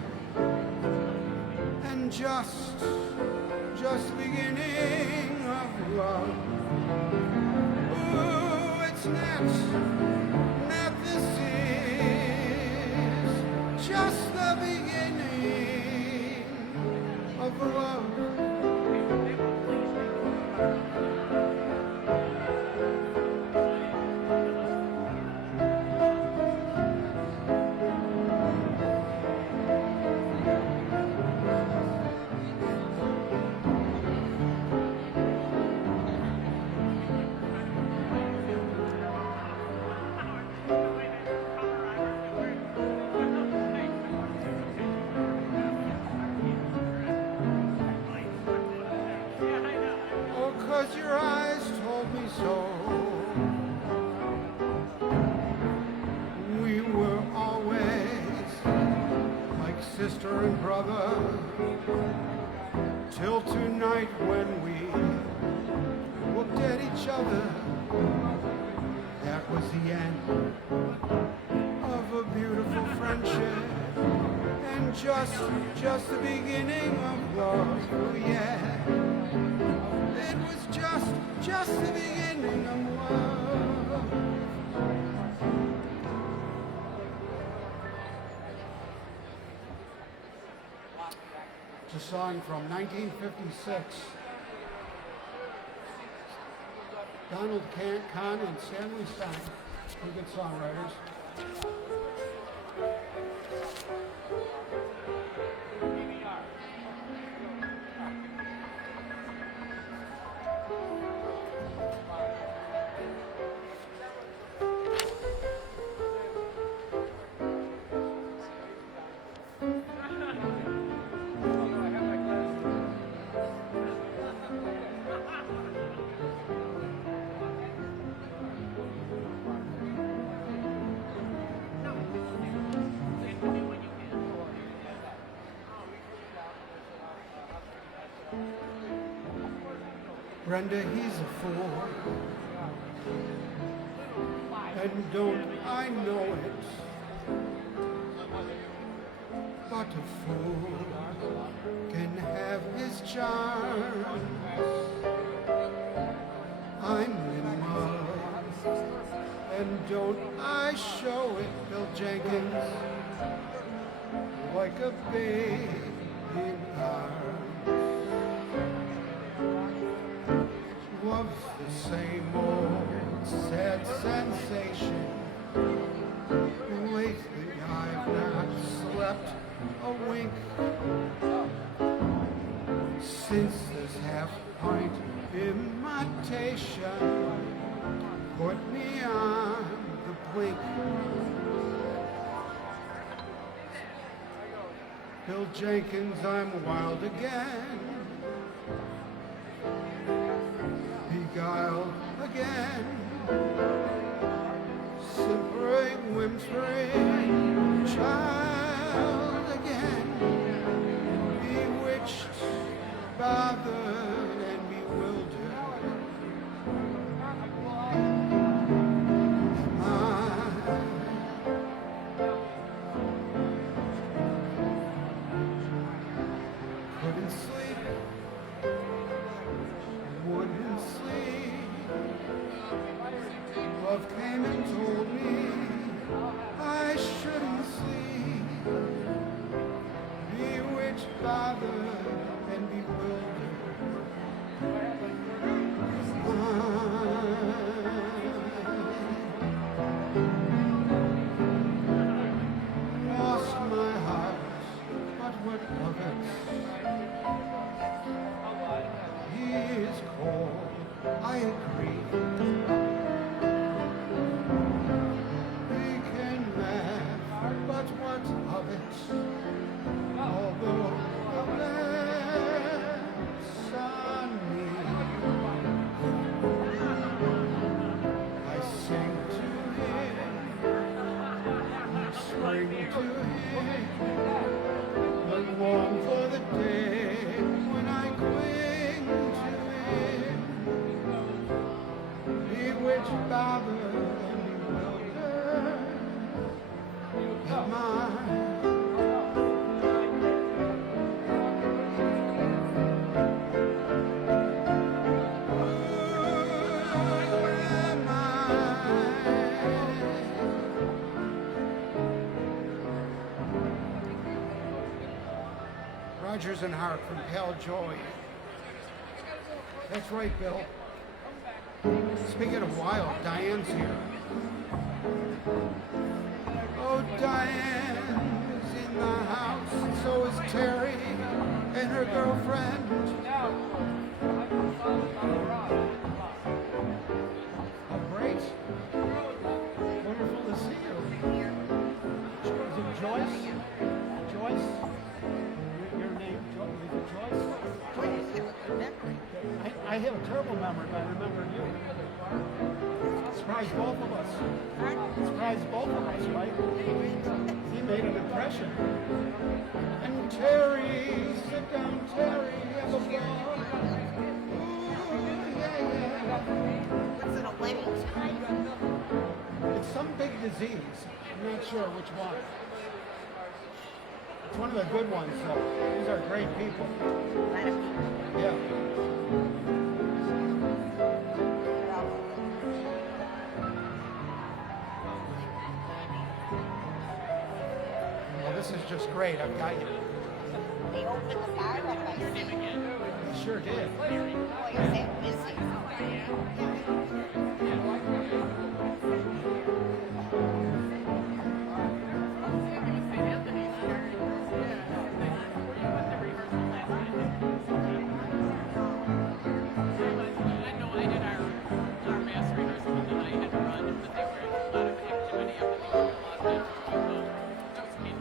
and just the beginning of love. Ooh, it's not this is just the beginning of love. Oh, 'cause your eyes told me so. We were always like sister and brother, till tonight when we looked at each other. That was the end of a beautiful friendship, and just the beginning of love. Oh, yeah. It was just the beginning of love. It's a song from 1956. Donald Kahn and Stanley Stein, two good songwriters. Brenda, he's a fool, and don't I know it? But a fool can have his charm. I'm in love, and don't I show it, Bill Jenkins, like a babe in arms. Love's the same old sad sensation. Lately I've not slept a wink since this half-pint imitation put me on the blink. Bill Jenkins, I'm wild again, beguiled again, simpering, whimpering, child again, bewitched, bothered, and bewildered. Couldn't sleep, wouldn't sleep. Love came and told me I shouldn't sleep. Bewitched, bothered, and bewildered. Lost my heart, but what of it? He is cold, I agree. We can laugh, but what of it? Although the laughs on me, I sing to him, spring to him, but long for the day when I cling to him, bewitched, bothered, and bewildered. Am I? Rogers and Hart from Pale Joy. That's right, Bill. Speaking of wild, Diane's here. Oh, Diane's in the house, and so is Terry and her girlfriend. Oh, great. Wonderful to see you. Is it Joyce? Joyce? Your name, is it Joyce? I have a terrible memory, but I remember you. Surprised both of us. Surprised both of us, right? He made an impression. And Terry, sit down, Terry, have a ball. Ooh, yeah. What's it, a wedding tonight? It's some big disease. I'm not sure which one. It's one of the good ones, though. These are great people. Yeah. Well, this is just great. I've got you. They opened the bar up, I see. They sure did. Boy, is that busy.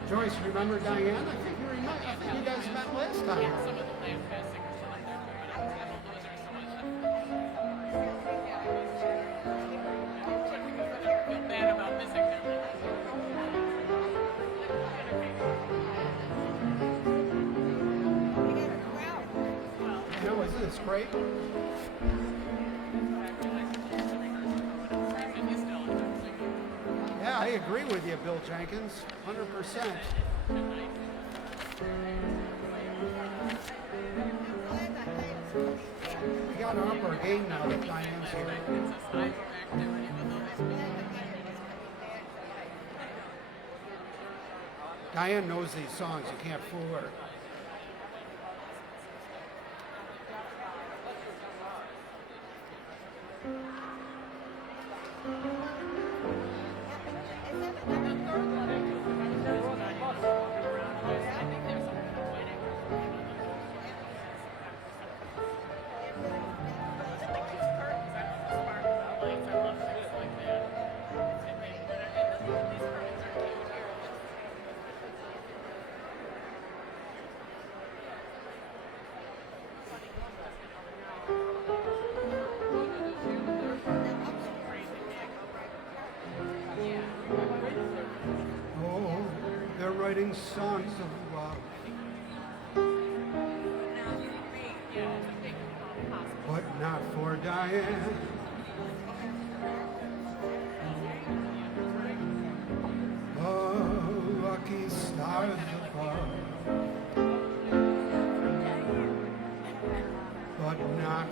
Joyce, remember Diane? I think you remember. I think you guys met last time. Some of the land pass singers still in there, but I don't know those are so much. I feel bad about missing them. You know, isn't this great? Yeah, I agree with you, Bill Jenkins. 100%. We got to up our game now that Diane's here. Diane knows these songs. You can't fool her. songs of love, but not for Diane. Lucky stars above, but not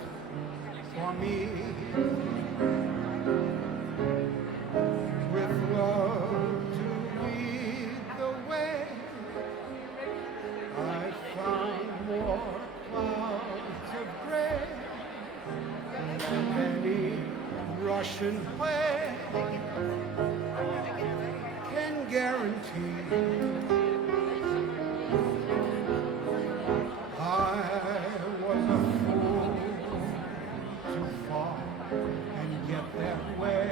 for me. With love to lead the way, I found more clouds of gray than any Russian play can guarantee. I was a fool to fall and get that way.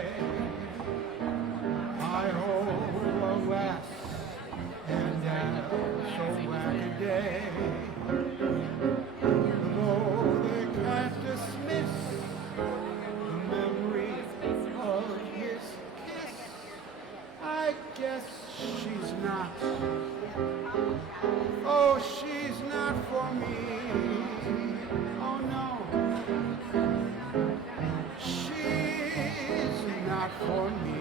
I hold alas and am so whack-a-day. Though they can't dismiss the memory of his kiss, I guess she's not. Oh, she's not for me. Oh no, she's not for me.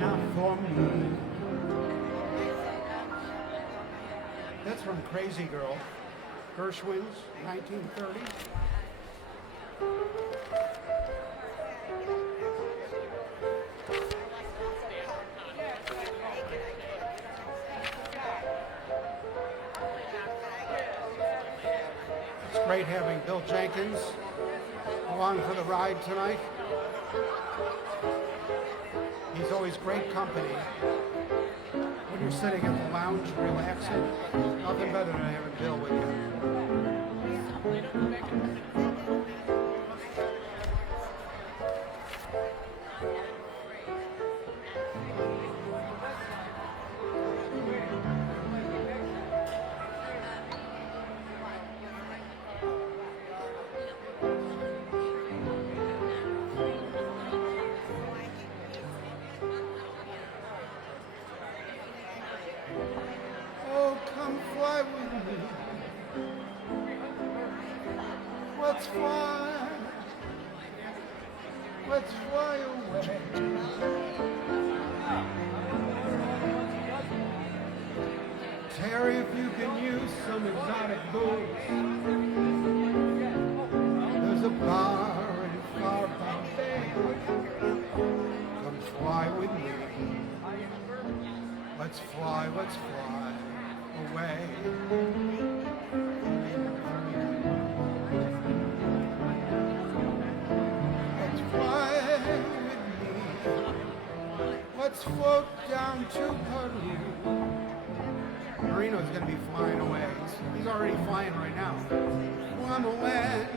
Not for me. That's from Crazy Girl, Gershwin's, 1930. It's great having Bill Jenkins along for the ride tonight. He's always great company. When you're sitting at the lounge relaxing, nothing better than having Bill with you. Oh, come fly with me. Let's fly. Let's fly away. Terry, if you can use some exotic booze, there's a bar in far Bombay. Come fly with me. Let's fly away. Let's fly with me. Let's float down to Peru. Marino's gonna be flying away. He's already flying right now. Well, I'm away.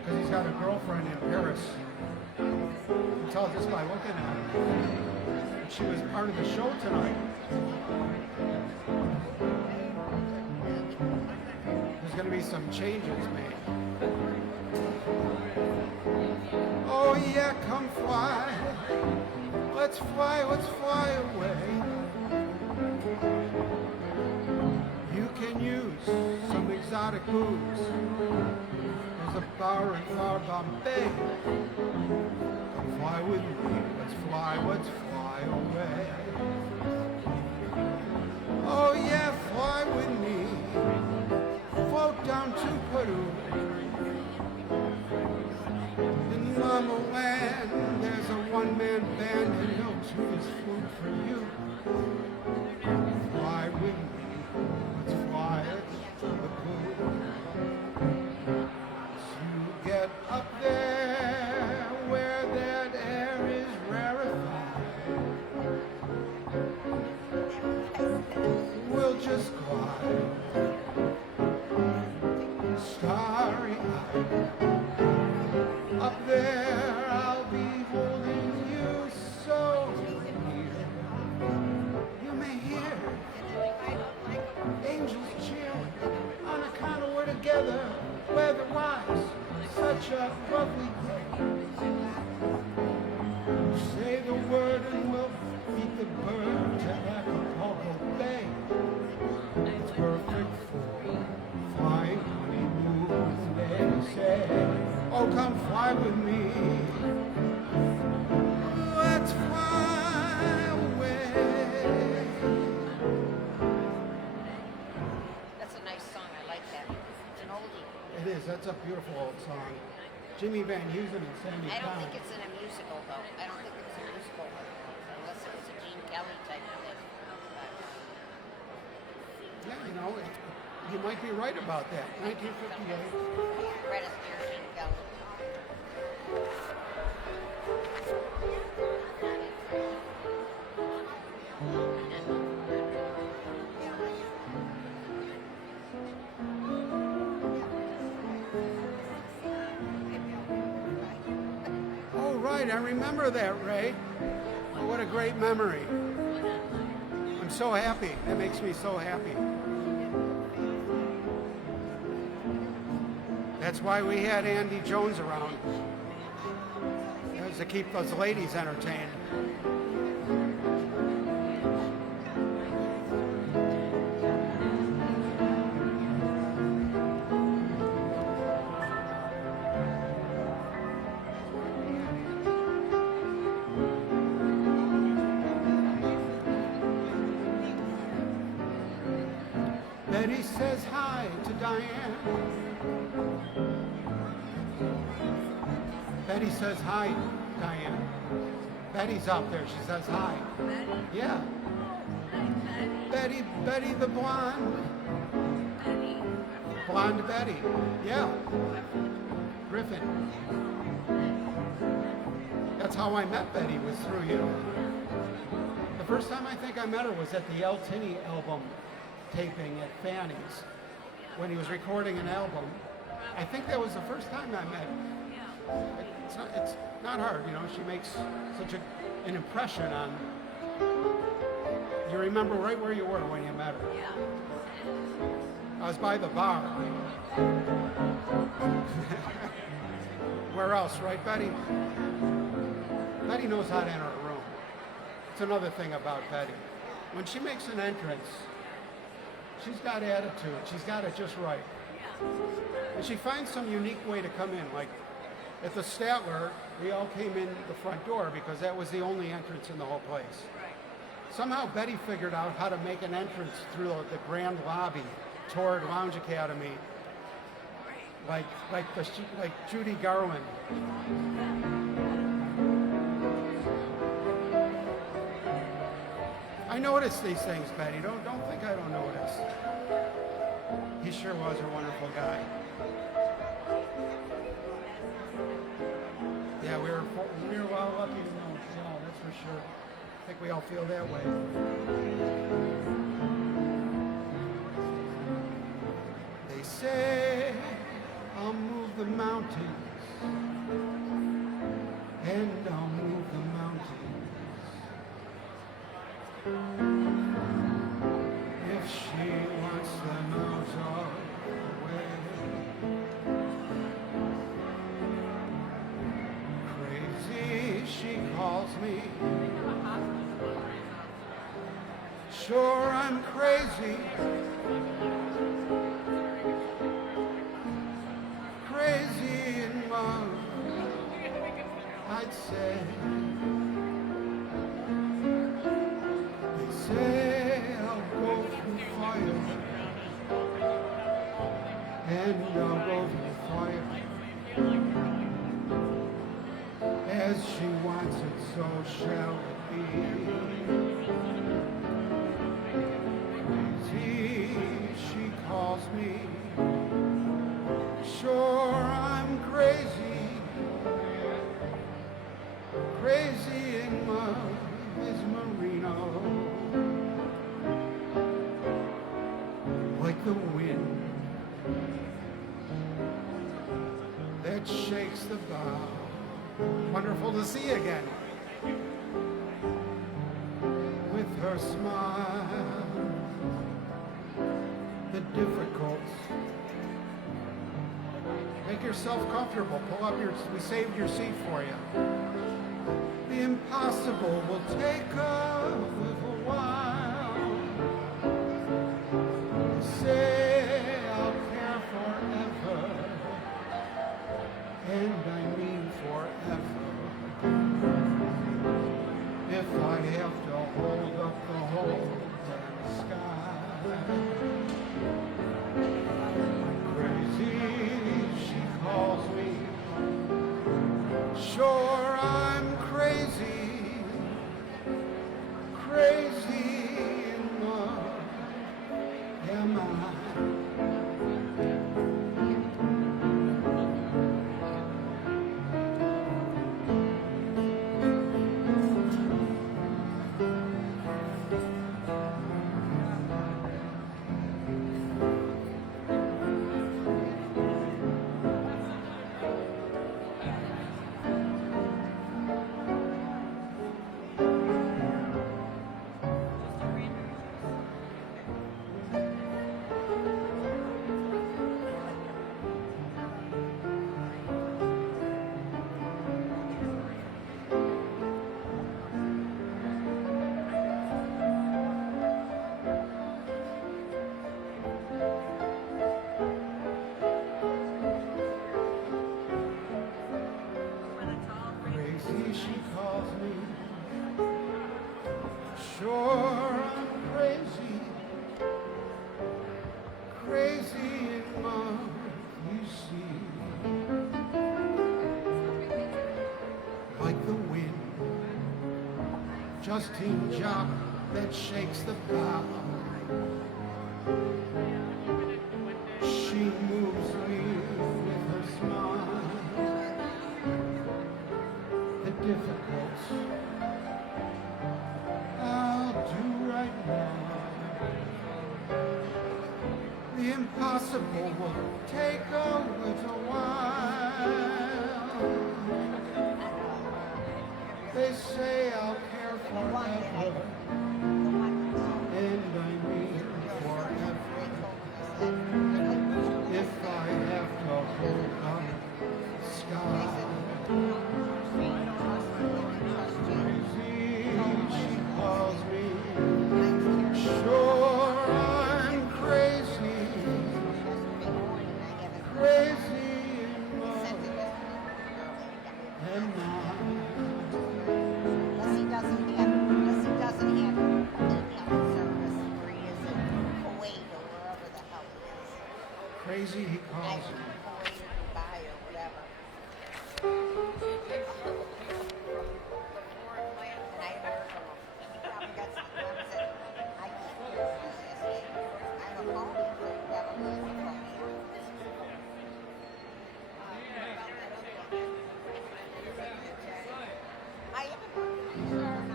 Because he's got a girlfriend in Paris. You tell this by looking at her. She was part of the show tonight. There's going to be some changes made. Oh yeah, come fly. Let's fly away. You can use some exotic booze. There's a bar in far Bombay. Come fly with me. Let's fly away. Oh yeah, fly with me. Float down to Peru. In Mama Land, there's a one-man band and he'll choose food for you. Fly with me. Let's fly to the pool. So you get up there where that air is rarefied. together, weather-wise, such a lovely day. Say the word and we'll beat the bird to Acapulco Bay. It's perfect for flying honeymoon, they say. Oh, come fly with me. Let's fly away. That's a nice song. I like that. It's an oldie. It is. That's a beautiful old song. Jimmy Van Heusen and Sammy I don't Cahn. think it's in a musical though. I don't think it's a musical unless it was a Gene Kelly type of thing. Yeah, you know, you might be right about that. 1958. Credit to Gene Kelly. Oh, right. I remember that, Ray. Oh, what a great memory. I'm so happy. That makes me so happy. That's why we had Andy Jones around. That was to keep those ladies entertained. Betty says hi to Diane. Betty says hi, Diane. Betty's up there. She says hi. Yeah. Betty the blonde. Blonde Betty. Yeah. Griffin. That's how I met Betty, was through you. The first time I think I met her was at the El Tinney album taping at Fanny's when he was recording an album. I think that was the first time I met her. It's not hard, you know. She makes such an impression on. You remember right where you were when you met her. I was by the bar. Where else, right, Betty? Betty knows how to enter a room. It's another thing about Betty. When she makes an entrance, she's got attitude. She's got it just right. And she finds some unique way to come in. Like at the Statler, we all came in the front door because that was the only entrance in the whole place. Somehow Betty figured out how to make an entrance through the grand lobby toward Lounge Academy, like Judy Garland. I notice these things, Betty. Don't think I don't notice. He sure was a wonderful guy. Yeah, we were well lucky to know him. Yeah, that's for sure. I think we all feel that way. They say I'll move the mountains, and I'll move the mountains. If she wants them out of the way. Crazy, she calls me. Sure, I'm crazy. Crazy in love, I'd say. They say I'll go through fire, and I'll go through fire. As she wants it, so shall it be. Crazy, she calls me. Sure, I'm crazy. Crazy in love is Marino. Like the wind that shakes the bough. Wonderful to see you again. With her smile, the difficult Make yourself comfortable. Pull up your, we saved your seat for you. The impossible will take a little while. Say I'll care forever, and I mean forever. If I have to hold up the whole damn sky. Crazy, she calls me. Sure, I'm crazy, crazy in love. Am I? Crazy, she calls me. Sure, I'm crazy, crazy in love, you see. Like the wind, Justine Jock that shakes the bough. She moves me with her smile. The difficult I'll do right now. The impossible will take a little while. They say I'll care forever, and I mean forever. If I have to hold up the sky. Crazy, she calls me. Sure, I'm crazy, crazy in love. Am I? Unless he doesn't have internet service where he is in Kuwait or wherever the hell he is. Crazy, he calls me. Kuwait or Dubai or whatever. And I heard from him. He probably got some ones that I can't hear from yesterday. I have a phone, so you probably have a phone. I haven't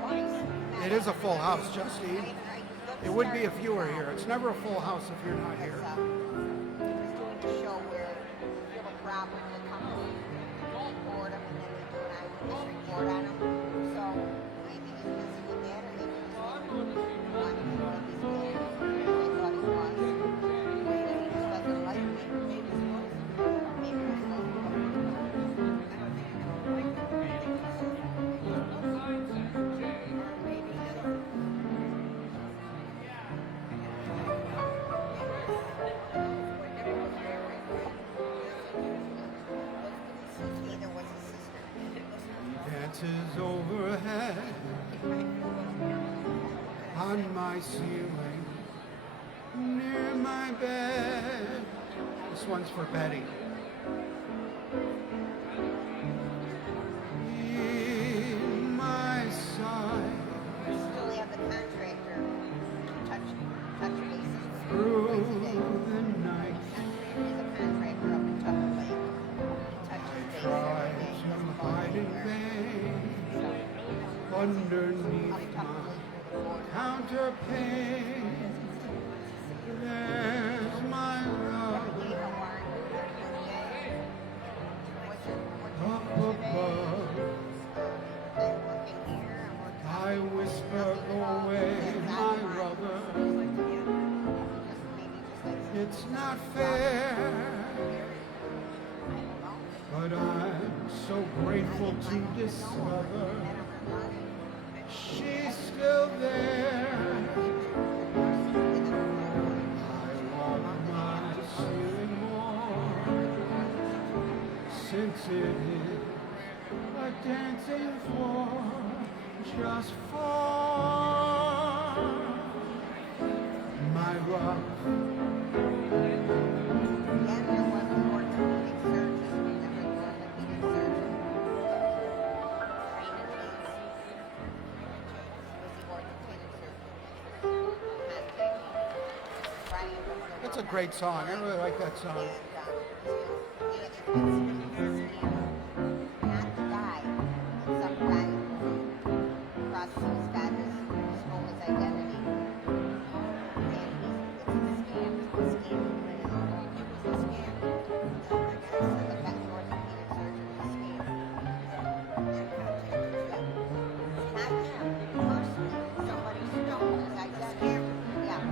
twice. It is a full house, Justine. It would be if you were here. It's never a full house if you're not here. He was doing a show where Philip Roberts would come and record him, and then they do an eyewitness report on him. So maybe he's busy with that, or maybe he's wanting to know if he's dead. I thought he was. Maybe he just doesn't like me. Maybe he was. Or maybe he was. I don't think he knows. Or maybe he doesn't. Either was his sister. Dances overhead on my ceiling, near my bed. This one's for Betty. In my side, We still have the contractor touch bases. through Right today. the night, There's a contractor up in Tucker Lake. He touches base try every day. to hide in vain underneath Up my Tucker Lake near the border. counterpane. There's my love Hey, how are you? Good day. What's your up today? above. I'm working here. I'm working. I whisper, go away, my brother. Just maybe just like It's not fair But I'm so grateful to discover she's still there. I love my ceiling more since it is a dancing floor just for my rock. Then there was the orthopedic surgeon. Remember the orthopedic surgeon? Raymond James. Was the orthopedic surgeon. Brian was the It's a great song. I really like that song. not the guy, some guy prostitute's got his stole his identity. And it's a scam. It was a scam. So the best orthopedic surgeon was a scam. Not him. Personally, somebody stole his identity. Yeah.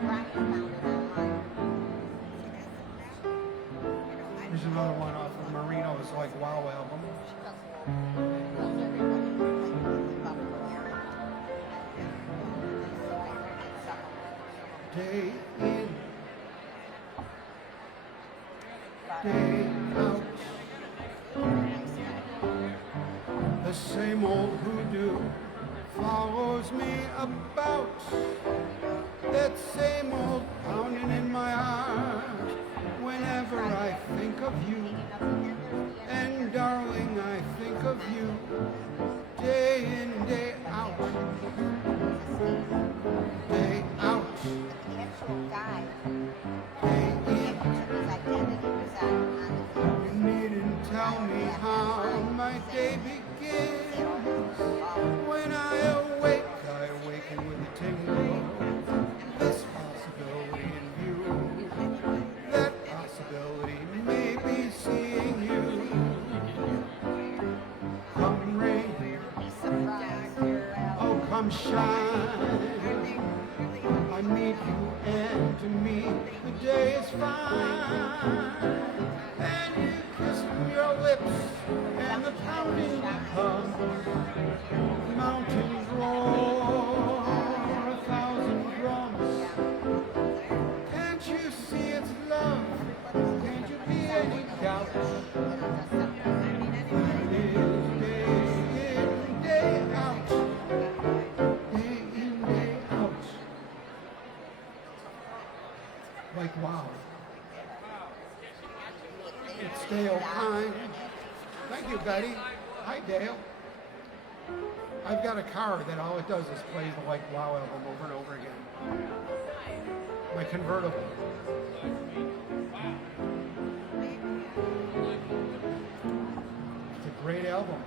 Brian found it online. Here's another one off of Marino's like Wow album. Day in, day out, the same old hoodoo follows me about. That same old pounding in my heart whenever I think of you. And darling, I think of you day in, day out, day out, The actual guy day in. took his identity was on the You needn't tell me how my day begins. When I awaken with a tingle. This possibility in view, that possibility may be seeing you. Come rain, oh come shine. I meet you and to me the day is fine. And you kiss your lips and the pounding becomes mountains roar, 1,000 drums. Can't you see it's love? Can't you be any doubt? It is day in, day out, day in, day out. Like wow. It's Dale Pine. Thank you, Betty. Hi, Dale. I've got a car that all it does is play the Like Wow album over and over again. My convertible. It's a great album.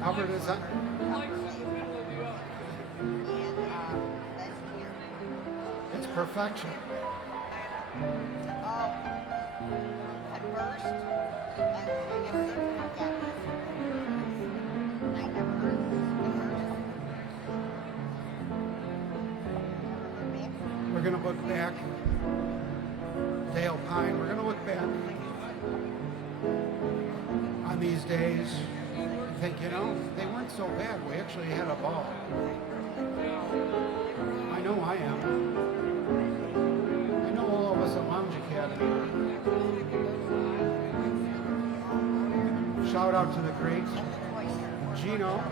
Covered is that? It's perfection. At first, and I never forget. I never heard this. We're going to look back. Dale Pine, we're going to look back on these days and think, you know, they weren't so bad. We actually had a ball. I know I am. I know all of us at Lounge Academy. Shout out to the great Gino.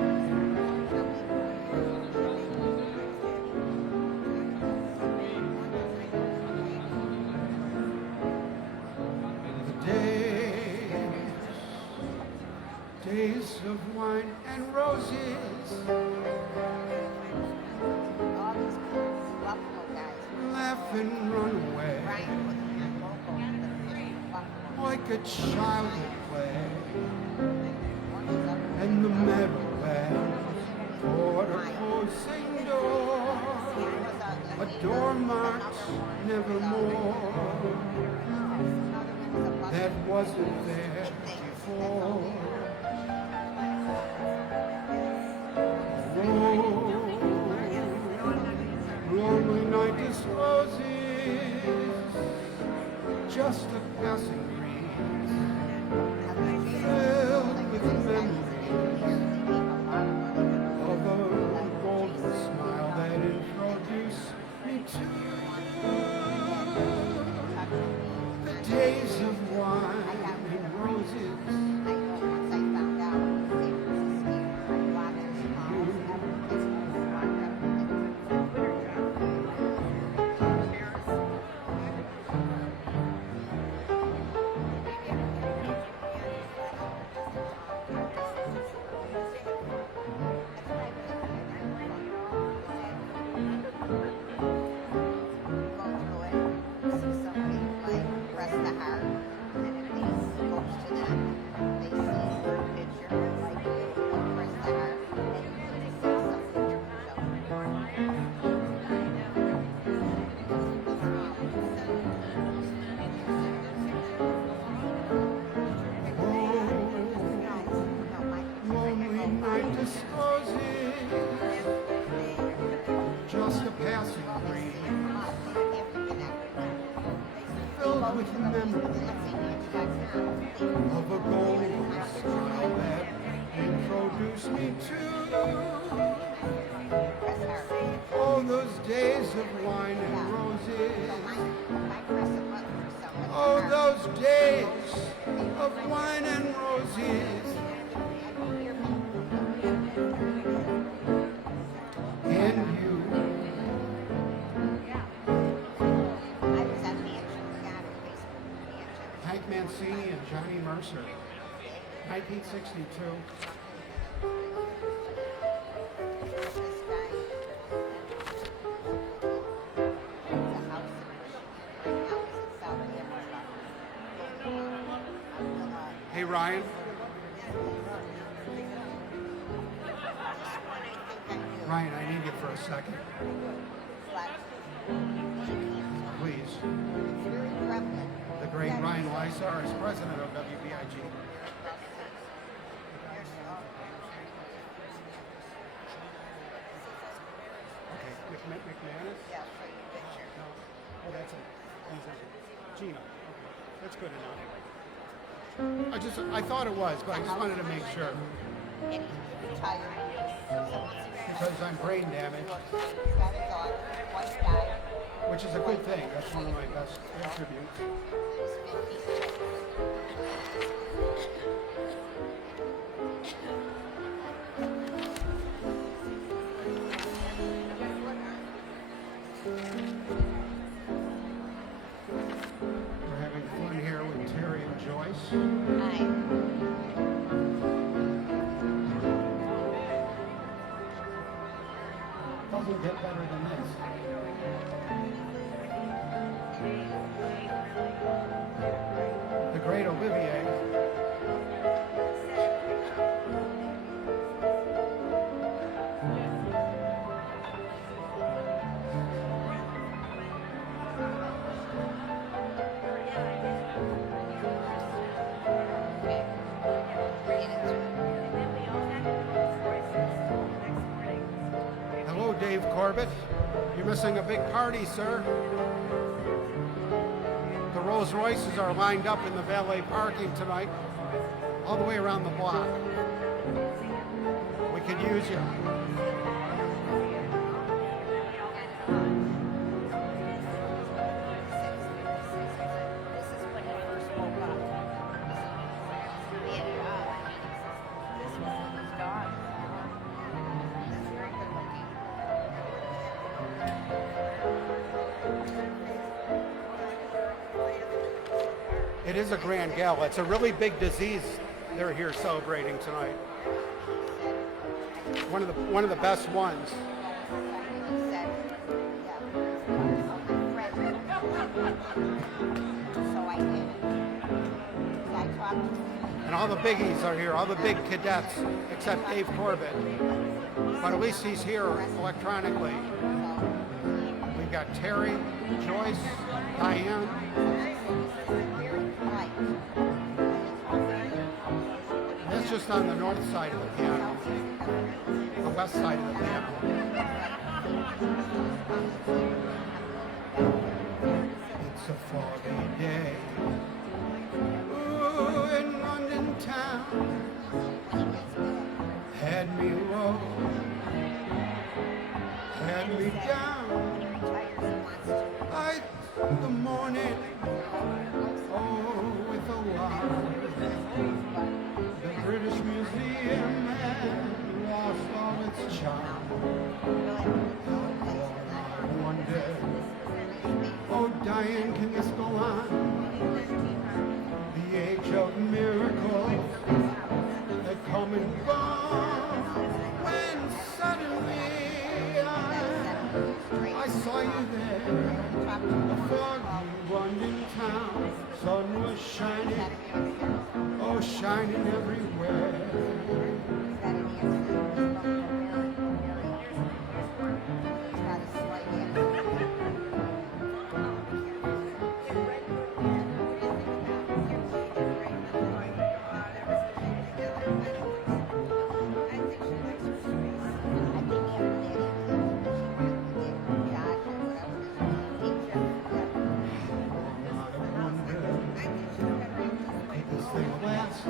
Days of wine and roses. All these Buffalo guys. Laugh and run away. Brian was in local. Like a child at play. Buffalo. And the meadowlands toward a closing door. A door marked nevermore. That wasn't there before. Oh, lonely night just a passing breeze, filled with memories of a golden smile that introduced me to the days of wine and roses. Lonely night disposes, just a passing breeze, filled with memories of a golden smile that introduced me to all those days of wine and roses. Oh, those days of wine and roses. And you. Hank Mancini and Johnny Mercer, 1962. Hey, Ryan. Ryan, I need you for a second. Please. The great Ryan Lysar is president of WBIG. Okay, McManus? Oh, that's it. Gino. Okay, that's good enough. I thought it was, but I just wanted to make sure. Because I'm brain damaged, which is a good thing. That's one of my best attributes. We're having fun here with Terry and Joyce. Doesn't get better than this. The great Olivier. Hello, Dave Corbett. You're missing a big party, sir. The Rolls Royces are lined up in the valet parking tonight, all the way around the block. We could use you. It is a grand gala. It's a really big disease they're here celebrating tonight. One of the best ones. And all the biggies are here, all the big cadets, except Dave Corbett. But at least he's here electronically. We've got Terry, Joyce, Diane. That's just on the north side of the piano, the west side of the piano. It's a foggy day me down. when he retires, he wants to. I the morning, oh, with a wire. The British Museum had lost all its charm. I wonder, oh, Diane, can this go on? The age of miracles had come and gone. When suddenly I saw you there. The foggy London town, sun was shining, oh, shining everywhere. I wonder, if this thing lasts.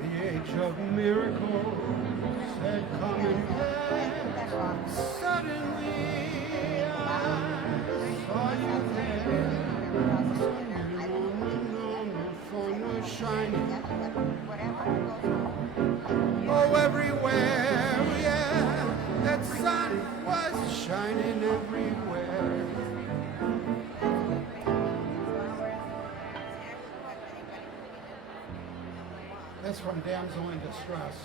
The age of miracles had come and passed. Suddenly I saw you there. The sun was shining. Oh, everywhere, yeah. That sun was shining everywhere. That's from Damsel in Distress.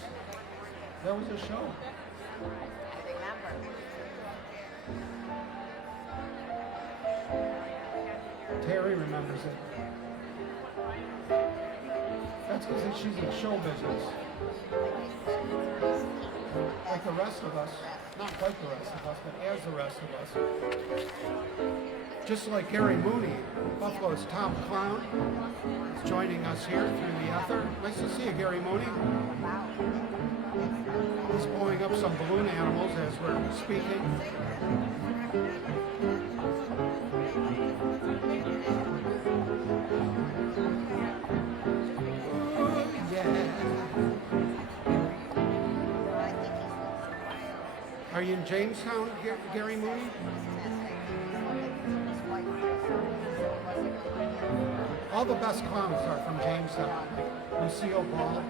That was a show. Terry remembers it. That's because she's in show business. Like the rest of us. Not like the rest of us, but as the rest of us. Just like Gary Mooney, Buffalo's top clown, is joining us here through the ether. Nice to see you, Gary Mooney. He's blowing up some balloon animals as we're speaking. Ooh, yeah. Are you in Jamestown, Gary Mooney? All the best clowns are from Jamestown. Lucille Ball.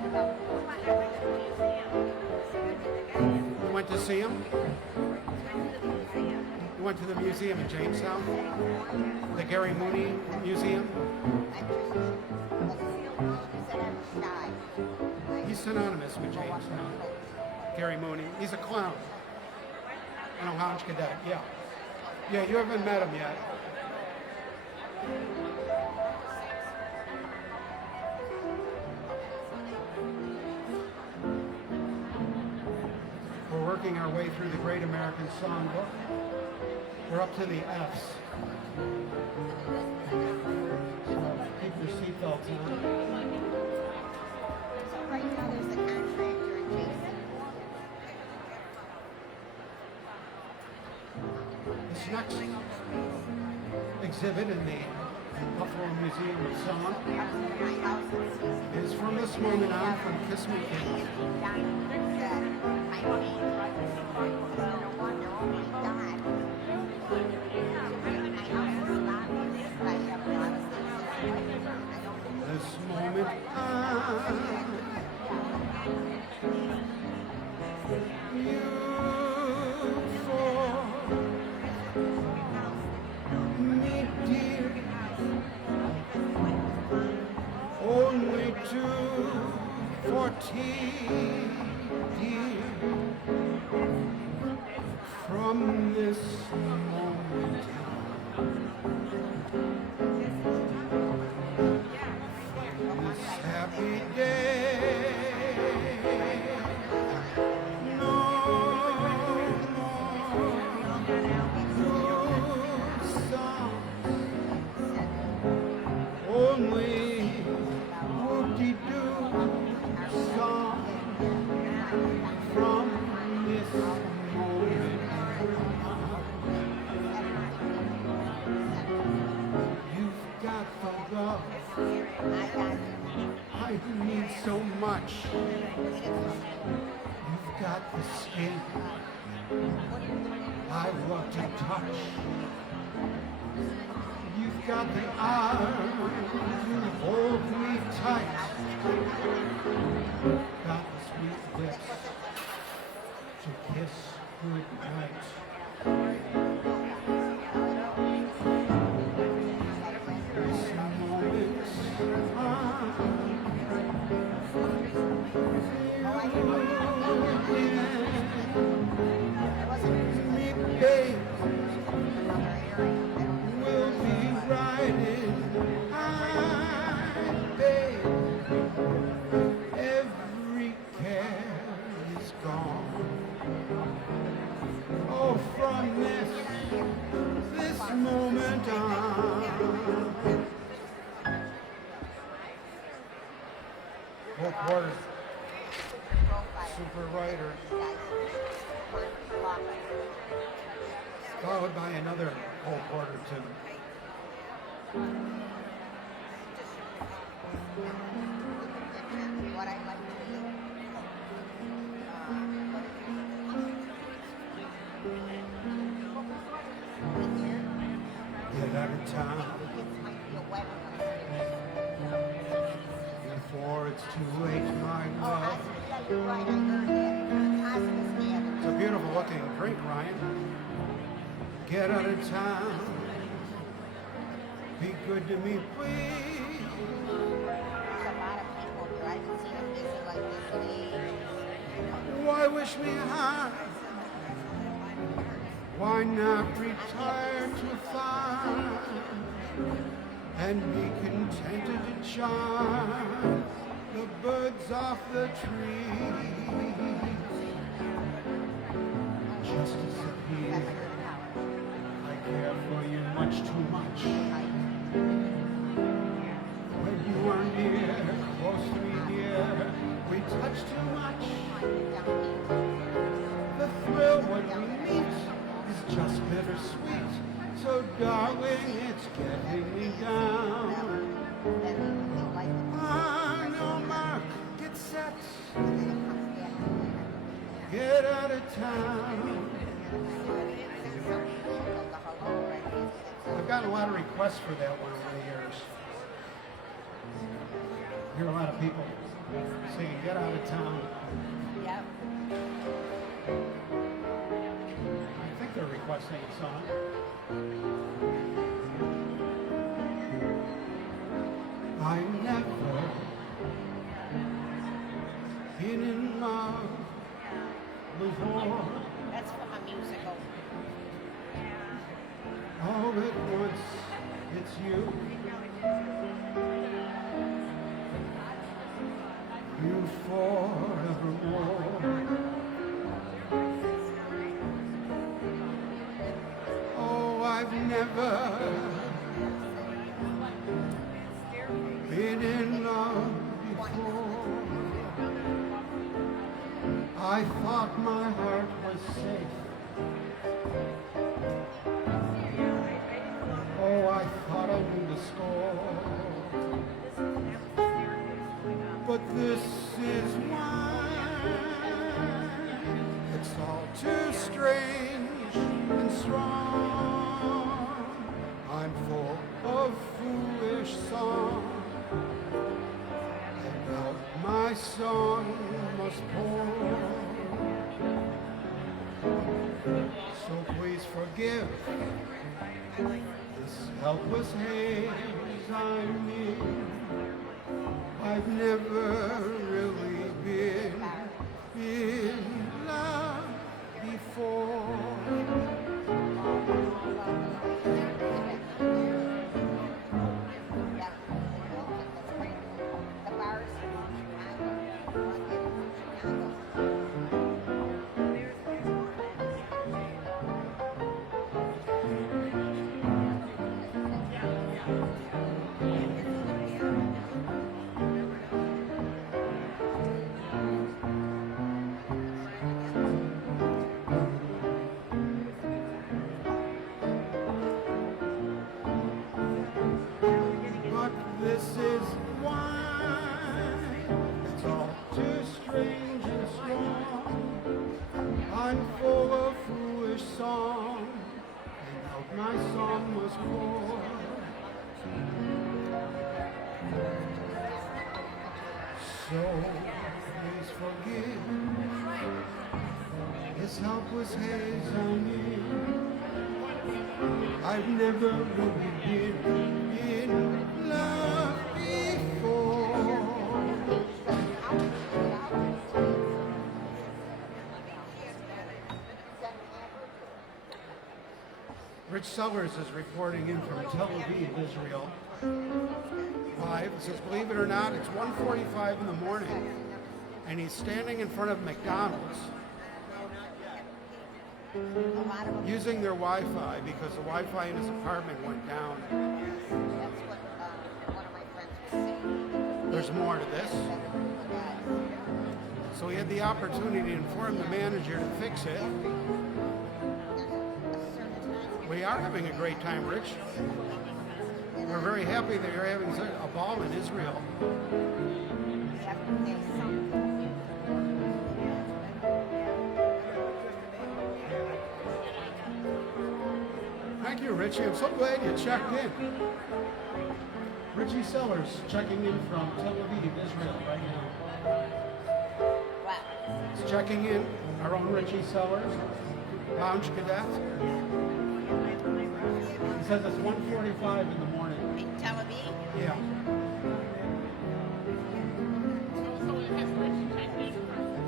You went to see him? You went to the museum in Jamestown? The Gary Mooney Museum? He's synonymous with Jamestown. Gary Mooney. He's a clown. An Orange Cadet, yeah. Yeah, you haven't met him yet. We're working our way through the Great American Songbook. We're up to the F's. So keep your seatbelts on. Right now there's the contractor in Jason. This next exhibit in the Buffalo Museum of Song is from this moment on from Kiss Me Kate. This moment on, you for me, dear, only 2:14, dear, from this moment on, this happy day, no only whoop-de-doo song from this moment on. You've got the love I need so much. You've got the skin I want to touch. You've got the arms to hold me tight. Got the sweet lips to kiss goodnight. This moment's me, babe, we'll be riding high, babe. Every care is gone. Oh, from this moment on. Whole quarter, super writer, followed by another whole quarter tune. What I like to do. Get out of town before it's too late, my love. You're right, I heard that. It's a beautiful looking drink, Ryan. Get out of town. Be good to me, please. There's a lot of people here. I haven't seen them busy like this in ages. Why wish me harm? Why not retire to farm and be contented to charm the birds off the trees? Just as a bee, I care for you much too much. When you are near, close to me dear, we touch too much. The thrill when we meet is just bittersweet. So darling, it's getting me down. Ah, no, Mark, get set. Get out of town. I've gotten a lot of requests for that one over the years. I hear a lot of people saying, get out of town. Yep. I think they're requesting a song. I never been in love before. That's from a musical. All at once, it's you. You forevermore. Oh, I've never been in love before. I thought my heart was safe. Oh, I thought I knew the score. But this is why it's all too strange and strong. I'm full of foolish song, and out my song must pour. So please forgive this helpless haze I'm in. I've never really been in love before. what my song was for. So please forgive. His help was haze on me. I've never really been in love before. Rich Sellers is reporting in from Tel Aviv, Israel. Live. It says, believe it or not, it's 1:45 in the morning, and he's standing in front of McDonald's using their Wi-Fi because the Wi-Fi in his apartment went down. That's what one of my friends was saying. There's more to this. So he had the opportunity to inform the manager to fix it. We are having a great time, Rich. We're very happy that you're having a ball in Israel. Thank you, Richie. I'm so glad you checked in. Richie Sellers checking in from Tel Aviv, Israel, right now. He's checking in. Our own Richie Sellers, lounge cadet. He says it's 1:45 in the morning. In Tel Aviv? Yeah.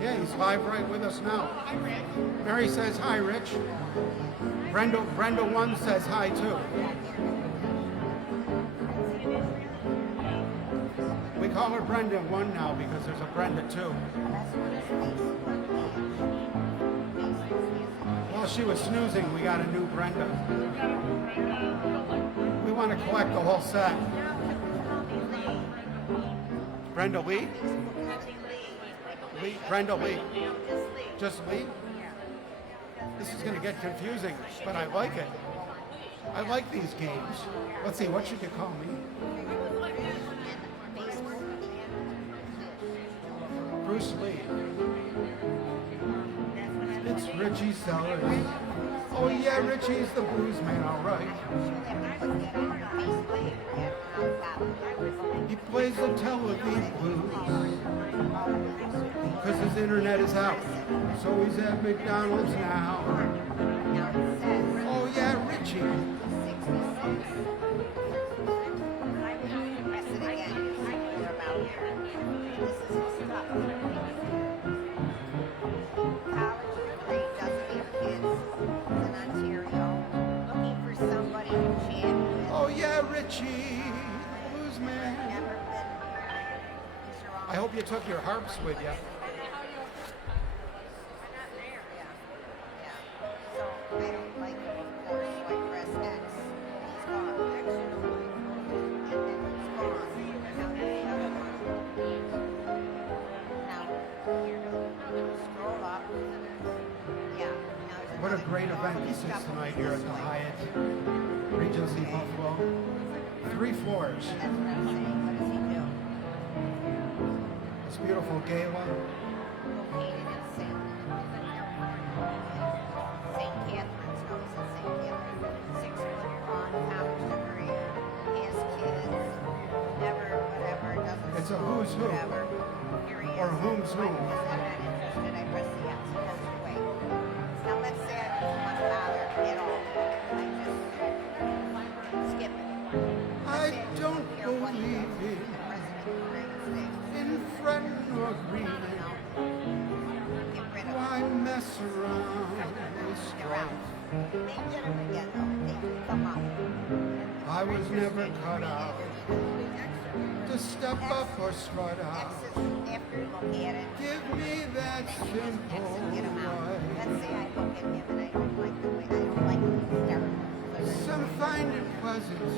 Yeah, he's live right with us now. Mary says hi, Rich. Brenda 1 says hi too. We call her Brenda 1 now because there's a Brenda 2. While she was snoozing, we got a new Brenda. We want to collect the whole set. Brenda Lee? Brenda Lee. Just Lee? This is going to get confusing, but I like it. I like these games. Let's see, what should you call me? Bruce Lee. It's Richie Sellers. Oh yeah, Richie's the blues man, all right. He plays the Tel Aviv blues because his internet is out. So he's at McDonald's now. Oh yeah, Richie. Oh yeah, Richie, blues man. I hope you took your harps with you. What a great event this is tonight here at the Hyatt Regency Buffalo. 3 floors. This beautiful gala. St. Catherine's House in St. Catherine. 6 foot long, college degree, has kids, never, whatever, doesn't It's a smoke, who's who. whatever. Here he Or is. whom's who. I'm not interested, I press the yes, he goes away. Now let's say I don't want to bother at all. I just skip it. I don't believe in friend or agreement. Why mess around with strife? I was never cut out to step up or strut out. Give me that simple life. Let's say I look at him and I don't like the way, I don't like the start. Some find it pleasant,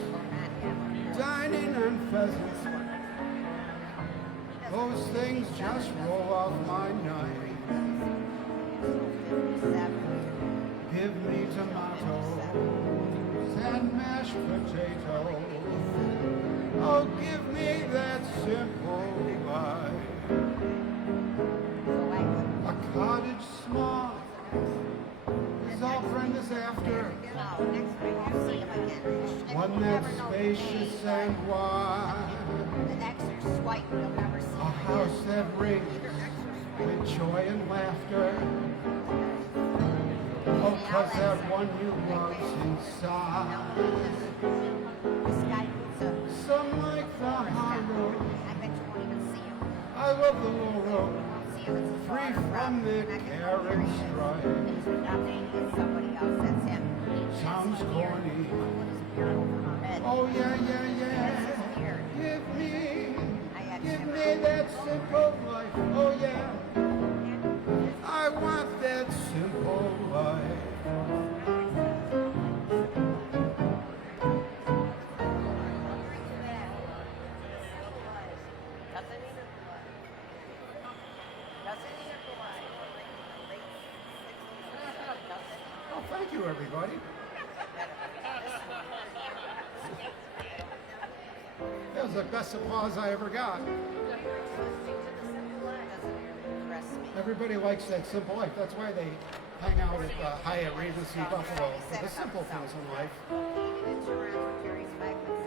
dining on pheasants. Those things just roll off my knife. Give me tomatoes and mashed potatoes. Oh, give me that simple life. A cottage small is all friend is after. So next week we'll see if I can. Next One we'll that's never know the spacious day, and but wide, the next are swipe, you'll never see a them house again. that rings Either X or swipe. with joy and laughter. Oh, 'cause that one you love's inside. This guy puts a. Some like the high road. I bet you won't even see him. I love the low road. You won't see him. It's his Free daughter, from Rob. the And I can care tell and you strife. he's nothing. He's somebody else. That's him. Sounds corny. Put his beard over her head. Oh yeah, yeah, That's his yeah. beard. Give me that simple life. Oh yeah. I want that simple life. Oh, thank you, everybody. That was the best applause I ever got. Everybody likes that simple life. That's why they hang out at Hyatt Regency Buffalo for the simple things in life,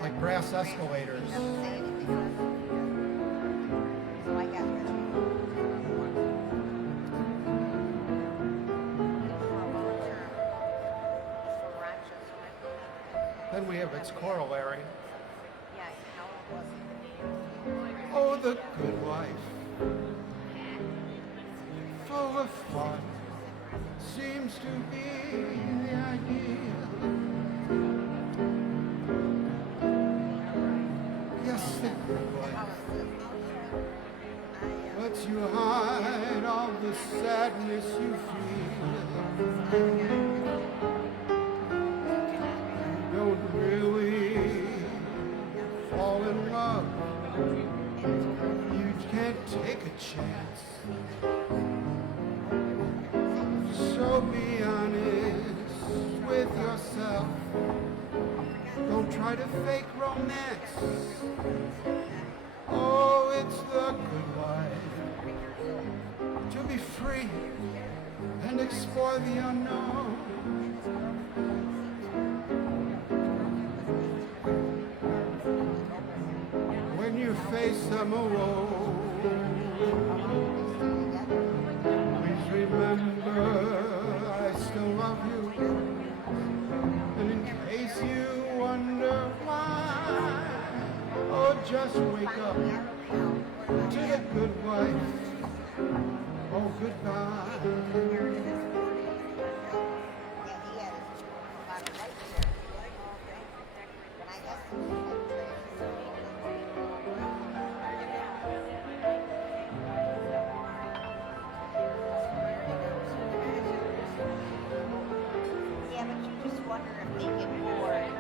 like brass escalators. Then we have its corollary. Oh, the good life, full of fun, seems to be the ideal. Yes, the good life lets you hide all the sadness you feel. You don't really fall in love. You can't take a chance. So be honest with yourself. Don't try to fake romance. Oh, it's the good life. To be free and explore the unknown. When you face them alone, please remember I still love you. And in case you wonder why, oh, just wake up to the good wife. Oh, goodbye. Yeah, but you just wonder if they get bored.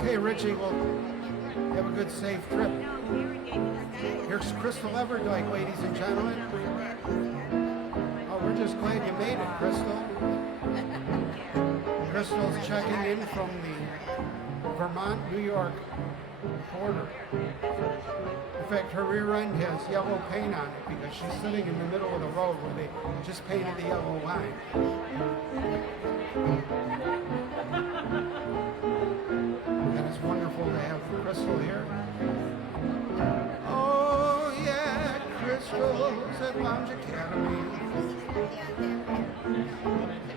Okay, Richie, well, have a good, safe trip. Here's Crystal Everdyke, ladies and gentlemen. Oh, we're just glad you made it, Crystal. Crystal's checking in from the Vermont-New York border. In fact, her rear end has yellow paint on it because she's sitting in the middle of the road where they just painted the yellow line. And it's wonderful to have Crystal here. Oh yeah, Crystal's at Lounge Academy.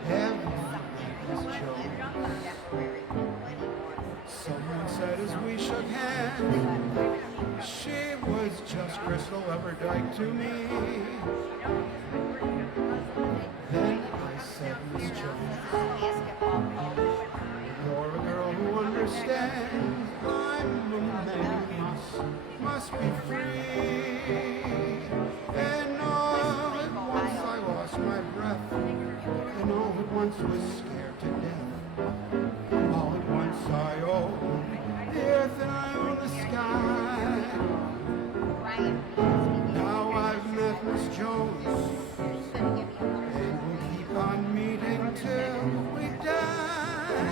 Heaven is children. Someone said as we shook hands, she was just Crystal Everdyke to me. Then I said, Miss Jones, you're a girl who understands. I'm a man who must be free. And all at once I lost once was scared to death. All at once I own the earth and I own the sky. Ryan, Now I've met Miss Jones, and we'll keep on meeting till we die.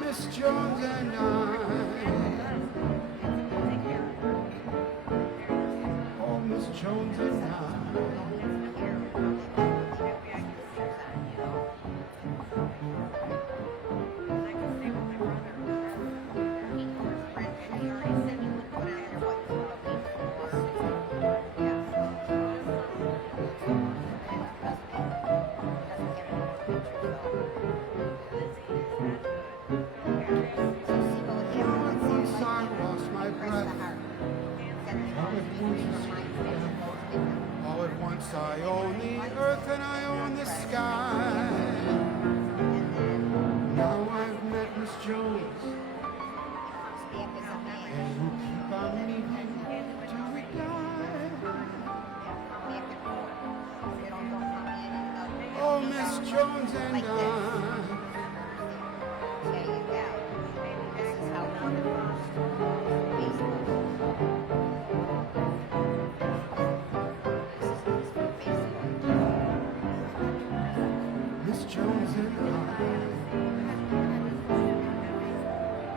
Miss Jones and I. Oh, Miss Jones and I. All at once I own the earth and I own the sky. Now I've met Miss Jones, and we'll keep on meeting till we die. Oh, Miss Jones and I. There you go. This is how Facebook. Miss Jones and I.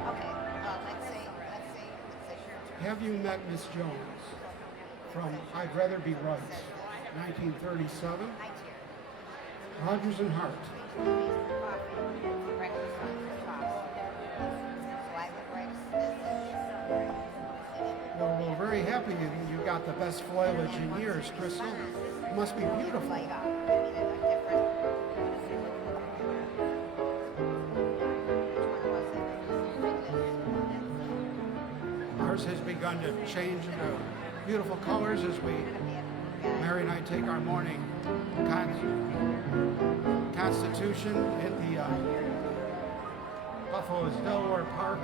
Okay, let's say it's your turn. Have you met Miss Jones from I'd Rather Be Right, 1937? Hi, dear. Rodgers and Hart. Breakfast on the top. So I would write a message. Well, we're very happy you got the best foliage in years, Crystal. It must be beautiful. Like, I mean, a different. Ours has begun to change into beautiful colors as we, Mary and I, take our morning constitution at the Buffalo's Delaware Park.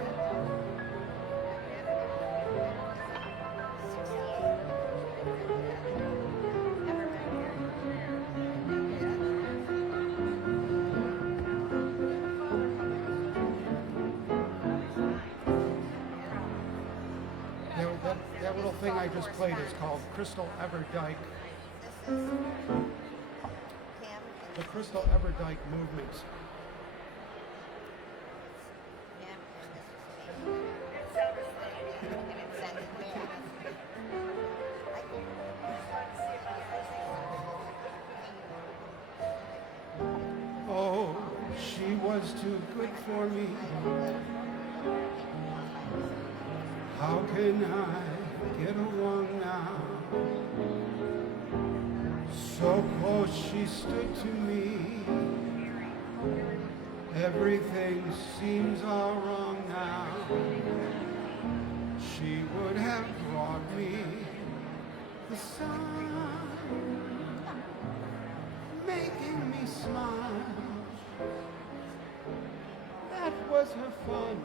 That little thing I just played is called Crystal Everdike. The Crystal Everdike movement. Oh, she was too good for me. How can I get along now? So close she stood to me. Everything seems all wrong now. She would have brought me the sun, making me smile. That was her fun.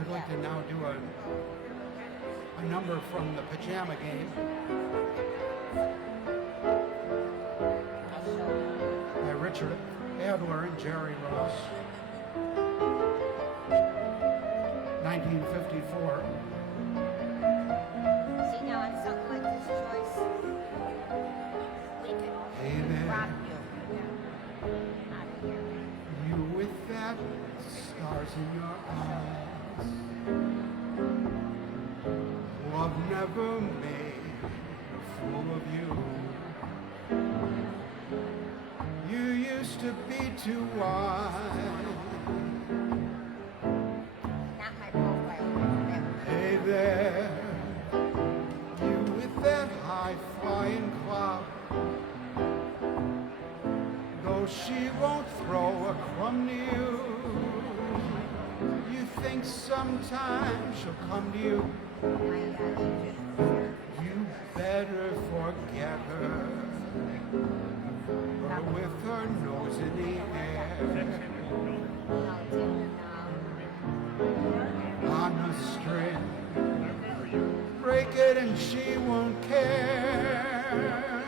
I'd like to now do a number from the Pajama Game by Richard Adler and Jerry Ross, 1954. See, now on something like this, Joyce, we could Hey there, rock you out of here. you with that stars in your eyes. Love never made a fool of you. You used to be too wise. Not my profile. Hey there, you with that high-flying cloud. Though she won't throw a crumb to you, you think sometime she'll come to you. You better forget her. Her with her nose in the air. On a string. Break it and she won't care.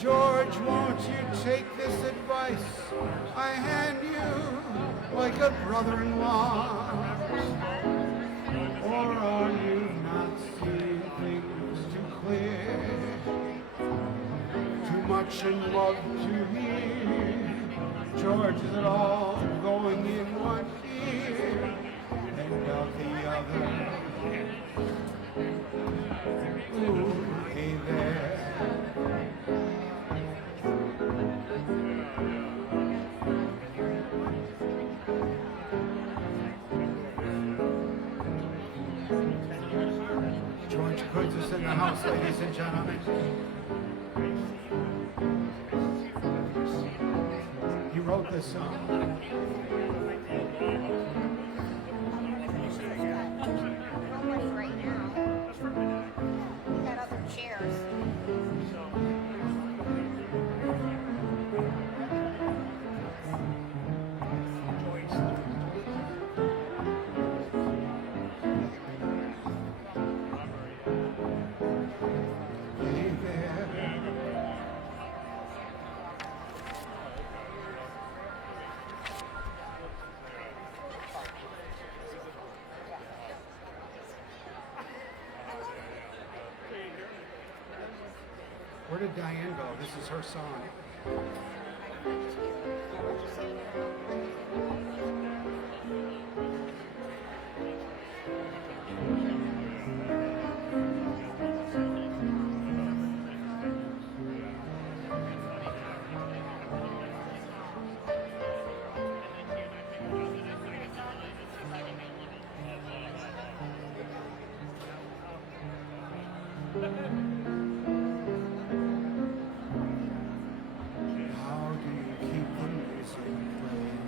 George, won't you take this advice I hand you like a brother-in-law? Or are you not seeing things too clear? Too much in love to hear. George, is it all going in one ear and out the other? Ooh, hey there. George Goods is in the house, ladies and gentlemen. He wrote this song. Nobody right now. We got other chairs. Hey there. Where did Diane go? This is her song. How do you keep the music playing?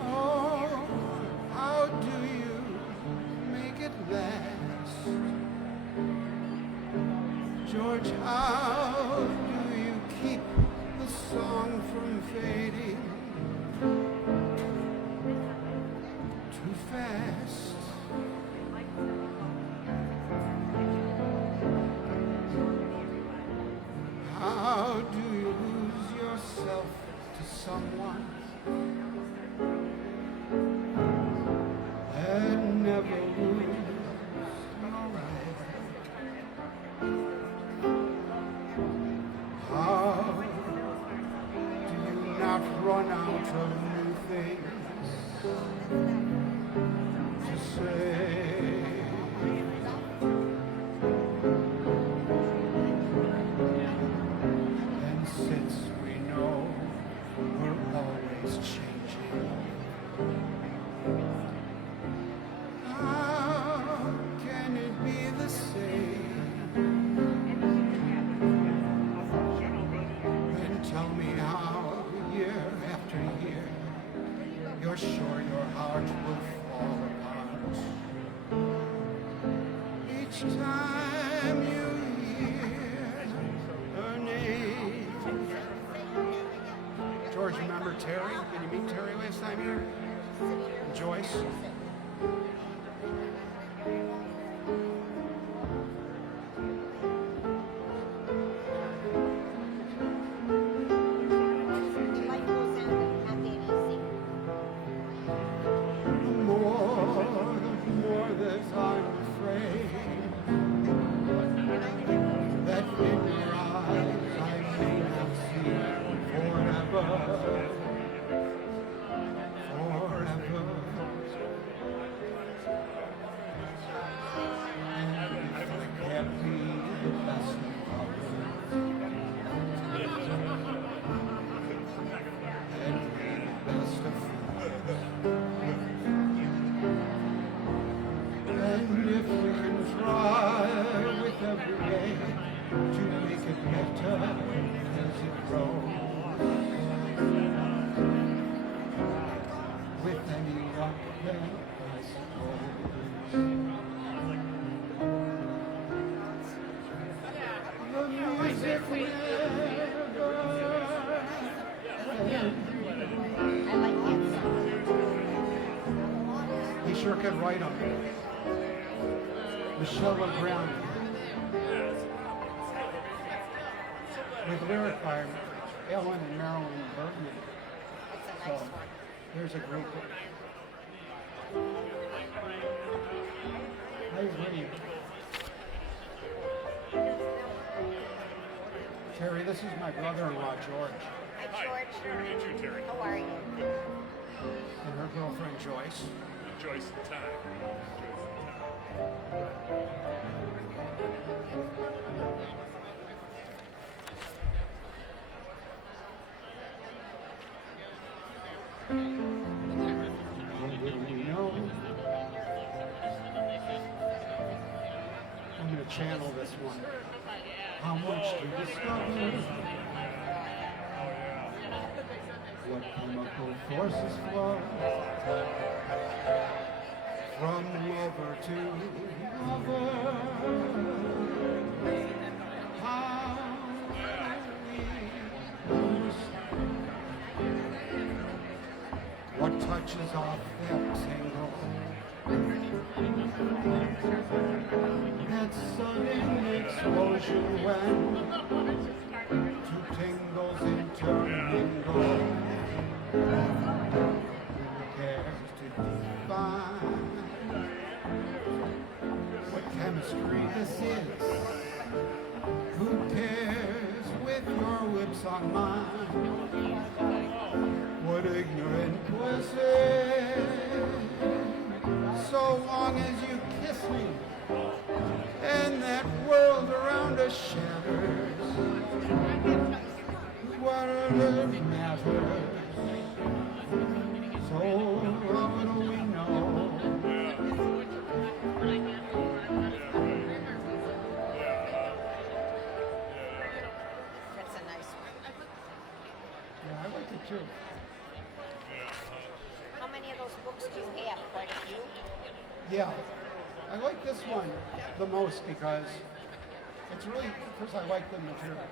Oh, how do you make it last? George, how do you keep the song from fading too fast? How do you lose yourself to someone and never lose your right? How do you not run out of new things to say? And since we know we're always changing, how can it be the same? Then tell me how, year after year, you're sure your heart will fall apart. Each time you hear her name. George, remember Terry? Did you meet Terry last time here? Joyce? The light goes down, but not that easy. The more that I'm afraid that in your eyes I may not see forever, forever. sure could write them. Michelle Legrand. With lyric by Ellen and Marilyn Bergman. It's a So nice one. there's a group. I agree. Terry, this is my brother-in-law, George, Hi, George. How are you? and her girlfriend, Joyce. Joyce and time. You know, I'm going to channel this one. How much to discover? What chemical forces flow from lover to lover? How we lose? What touches off that tingle? That sudden explosion when two tingles intermingle. Who cares to define what chemistry this is? Who cares with your lips on mine? What ignorant blizzard? So long as you kiss me and that world around us shatters, what on earth matters? So what do we know? That's a nice one. Yeah, I like it too. How many of those books do you have? Quite a few? Yeah, I like this one the most because it's really, first I like the material.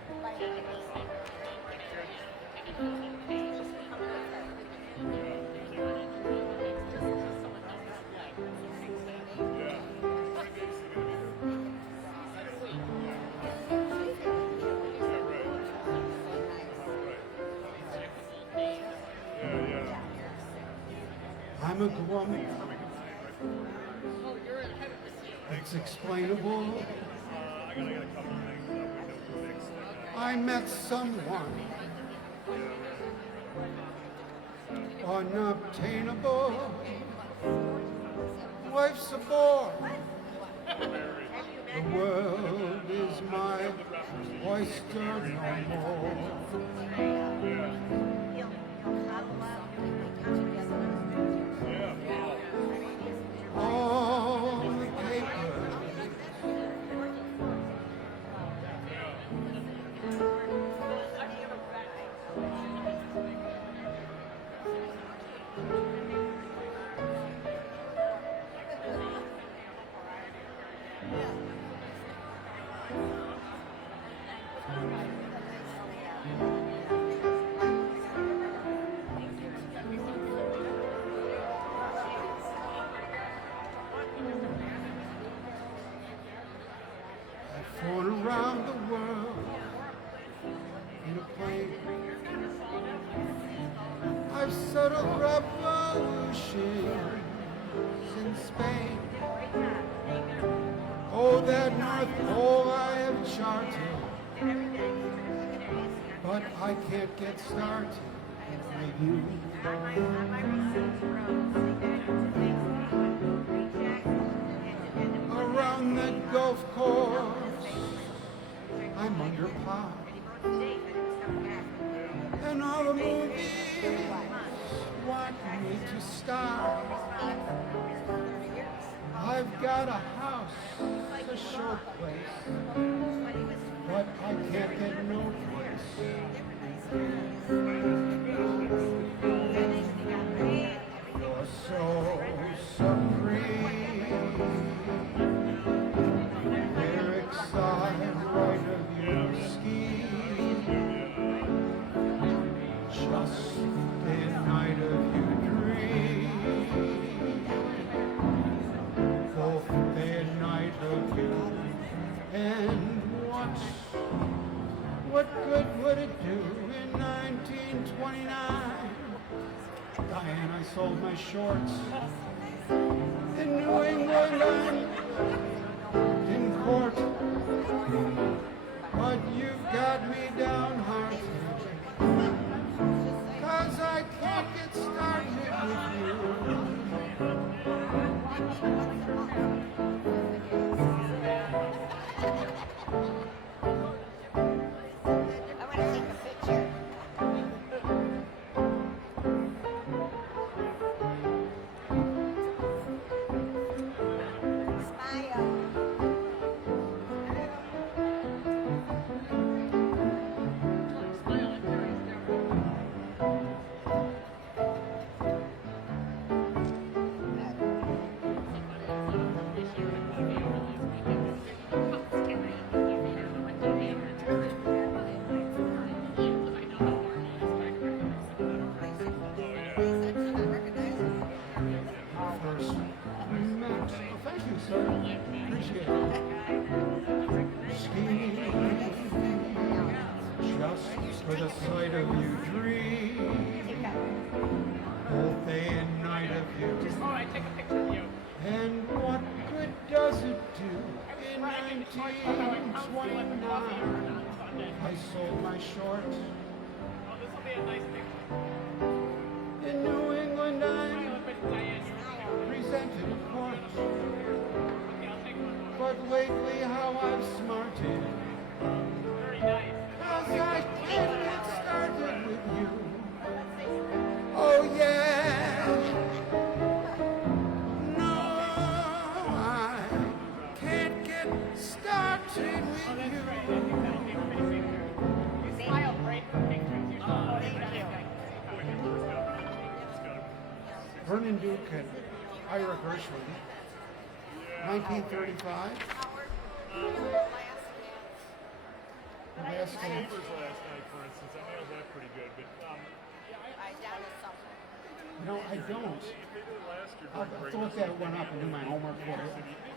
I'm a glum. It's explainable. I met someone unobtainable. Life's a bore. The world is my oyster no more. All the papers I've flown around the world in a plane. I've settled revolutions in Spain. Oh, that North Pole I have charted, but I can't get started with you. Around the golf course, I'm under par. And all the movies want me to star. I've got a house, a showplace, but I can't get no place. You're so supreme. Lyrics I write of your scheme. Just the night of your dream. Diane, I sold my shorts. In New England, I'm in court. But you've got me downhearted. 'Cause I can't get started with you. I want to take a picture. Smile. First we met. Oh, thank you, sir. Appreciate it. Scheming just for the sight of you, dream all day and night of you. And what good does it do in 1929? I sold my shorts. In New England, I'm presented in court. But lately, how I've smarted. 'Cause I can't get started with you. Oh, yeah. No, I can't get started with you. Vernon Duke and Ira Gershwin, 1935. The last dance. Neighbors last night, for instance, I nailed that pretty good, but You know, I don't. if they did it last year I'll during have break, to look that one up and do my homework for you.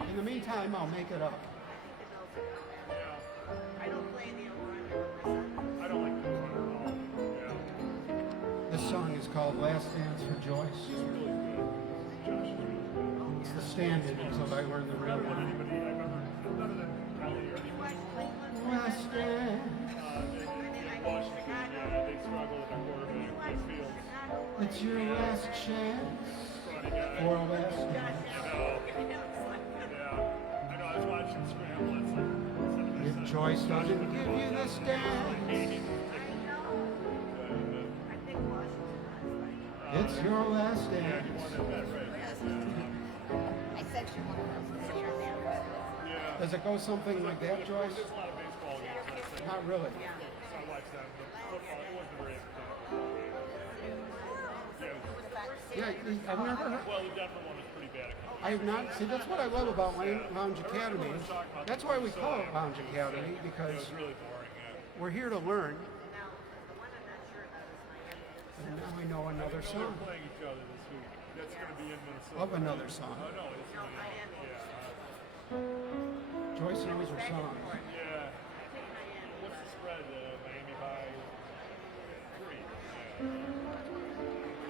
In the meantime, I'll make it up. I don't play the alarm. I don't like the one at all. Yeah, This song is called Last Dance for Joyce. it's really good. Josh is really good. It's the stand-in until I learn the real one. Anybody, I remember, none of them, Ellie or anyone, Last dance. in Washington, yeah, they struggle with their quarterback, Fields. It's your last chance Funny guy. for a last dance. Yeah, I know, I was watching Scramble, it's like, something If Joyce doesn't give you this dance, it's your last dance. I sent you one of those pictures. Yeah. Does it go something like that, Joyce? There's a lot of baseball games last night. Not really. So I watched that, but football, it wasn't very entertaining. Yeah, Yeah, I've never heard. well, the Denver one was pretty bad. I have not. See, that's what I love about Lounge Academy. That's why we call it Lounge Academy, It because was really boring, yeah. we're here to learn. And now we know another We're song playing each other this week. That's going to be in Minnesota. of another song. Oh, no, it's in Miami. Joyce knows her songs. Yeah. What's the spread? Miami by 3.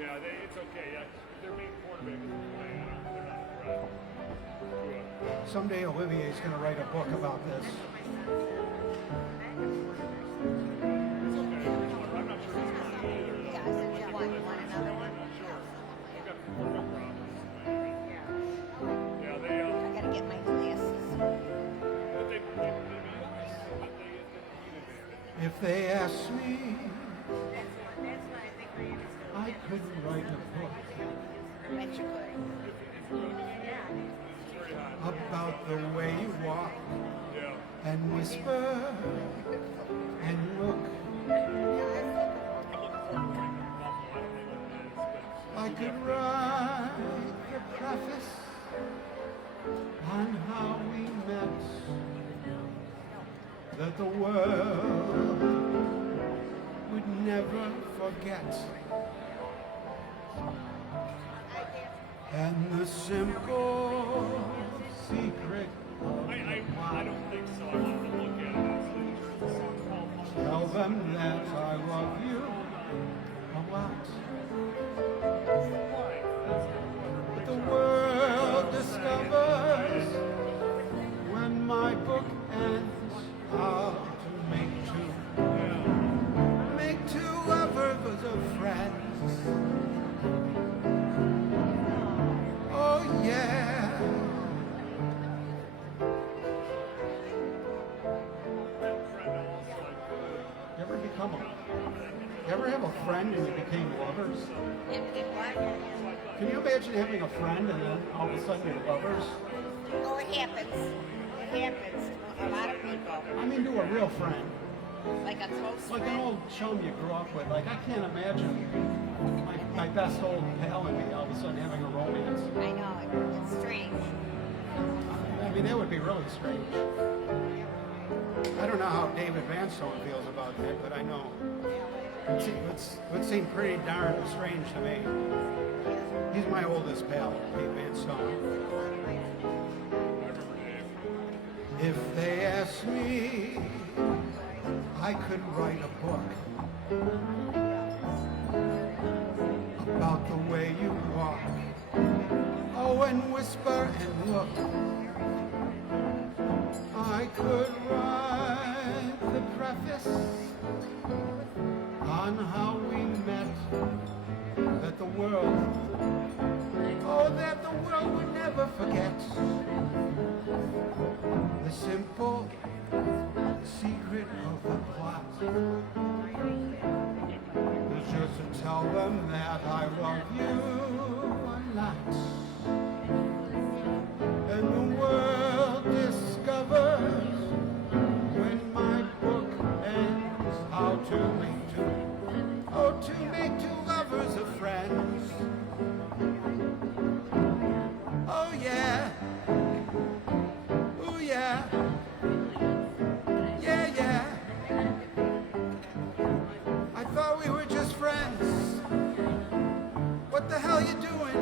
Yeah, it's okay. Yeah, if their main quarterback isn't playing, they're not a threat. Good. Someday Olivier's going to write a book about this. It's okay. I'm not sure it's mine either. Though. Yeah, I sent you one. You want another one? I'm not sure. They've got quarterback problems. Yeah, they I gotta get my glasses. they beat us, but they get the heat advantage. If they ask me, I couldn't write a book I bet you could. It's very hot. about the way you walk Yeah. and whisper and look. I could write the preface on how we met, that the world would never forget, and the simple secret of I don't think so. I want to look at it. It's a song called tell them that I love you a lot. friend and you became lovers? It what? Can you imagine having a friend and then all of a sudden you're lovers? Oh, it happens. It happens to a lot of people. I mean, to a real friend. Like a close Like an friend. old chum you grew up with. Like, I can't imagine my best old pal and me all of a sudden having a romance. I know, it's strange. I mean, that would be really strange. I don't know how David Vanstone feels about that, but I know it would seem pretty darn strange to me. He's my oldest pal, Dave Vanstone. If they ask me, I could write a book about the way you walk. Oh, and whisper and look. I could write the preface on how we met, that the world, oh, that the world would never forget. The simple secret of the plot is just to tell them that I love you a lot. And the world discovers when my book ends how to make two lovers of friends. Oh yeah, ooh yeah, yeah yeah. I thought we were just friends. What the hell you doing?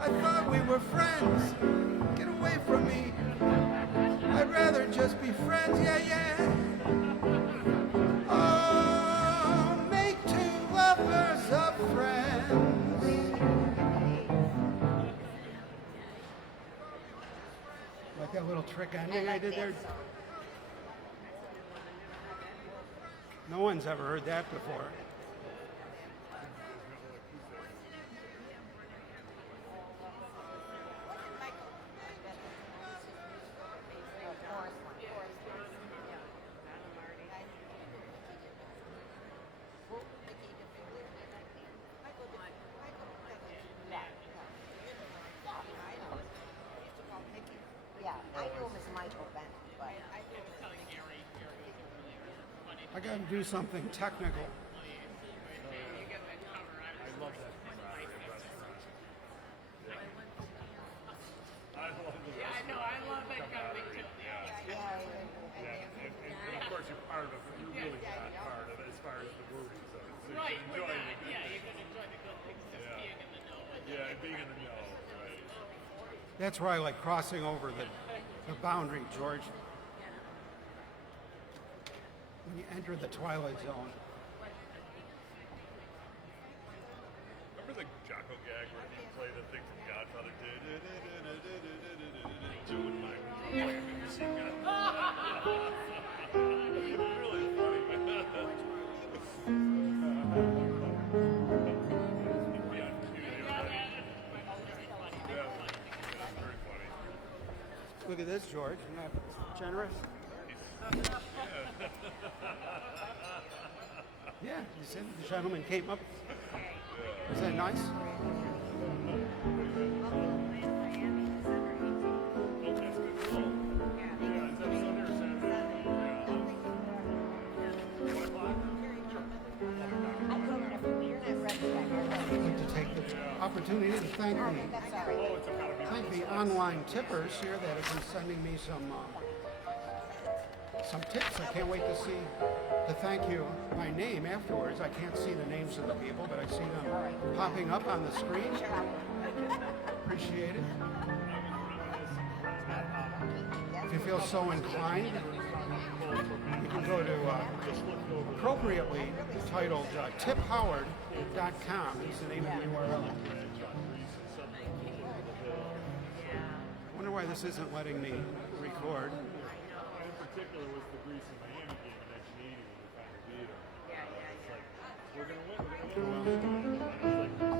I thought we were friends. Get away from me. I'd rather just be friends, yeah, yeah. Oh, make two lovers of friends. Like that little trick ending I did there? No one's ever heard that before. Yeah, I knew him as Michael Bennett, but I gotta do something technical. And of course, you're part of it. You're really not part of it as far as the movie. So you're enjoying it. You can enjoy the good things just being in the know. Yeah, and being in the know. Right. That's where I like crossing over the boundary, George. When you enter the Twilight Zone. Remember the Jocko gag where he played the thing from Godfather? Doing my you seen Godfather? It's really funny. Very funny. Look at this, George. Isn't that generous? Yeah, you said the gentleman came up. Is that nice? I'd like to take the opportunity to thank the online tippers here that have been sending me some tips. I can't wait to see the thank you by name afterwards. I can't see the names of the people, but I see them popping up on the screen. Appreciate it. If you feel so inclined, you can go to appropriately titled tiphoward.com. Is the name of the URL. I wonder why this isn't letting me record. In particular was the Greece and Miami game in 1980 when we finally beat them. It's like, we're going to win, we're going to win.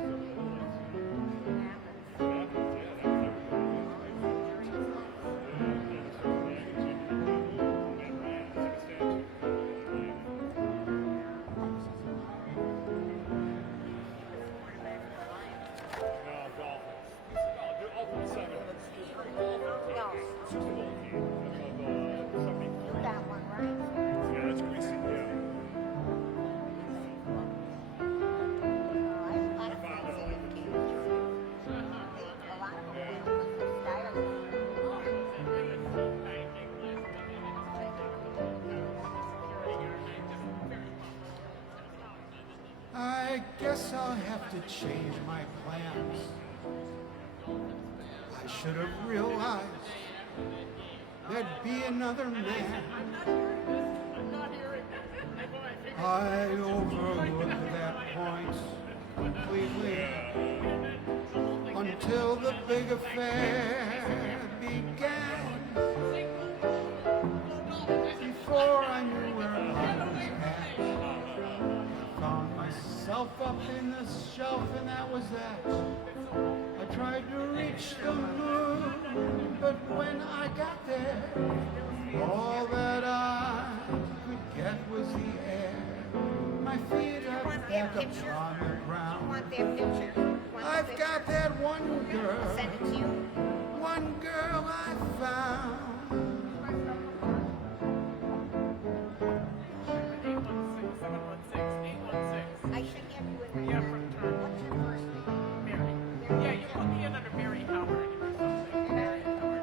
guess I'll have to change my plans. I should have realized there'd be another man. I overlooked that point completely until the big affair began. Before I knew where I was at, I found myself up in the shelf, and that was that. I tried to reach the moon, but when I got there, all that I could get was the air. My feet You are want back that picture? upon the You ground. want that picture? You want I've the got picture? that one girl, Send it to you. one girl I found. I should have you in there. What's your first name? Yeah, you put me in under Mary Howard or something. Mary Howard.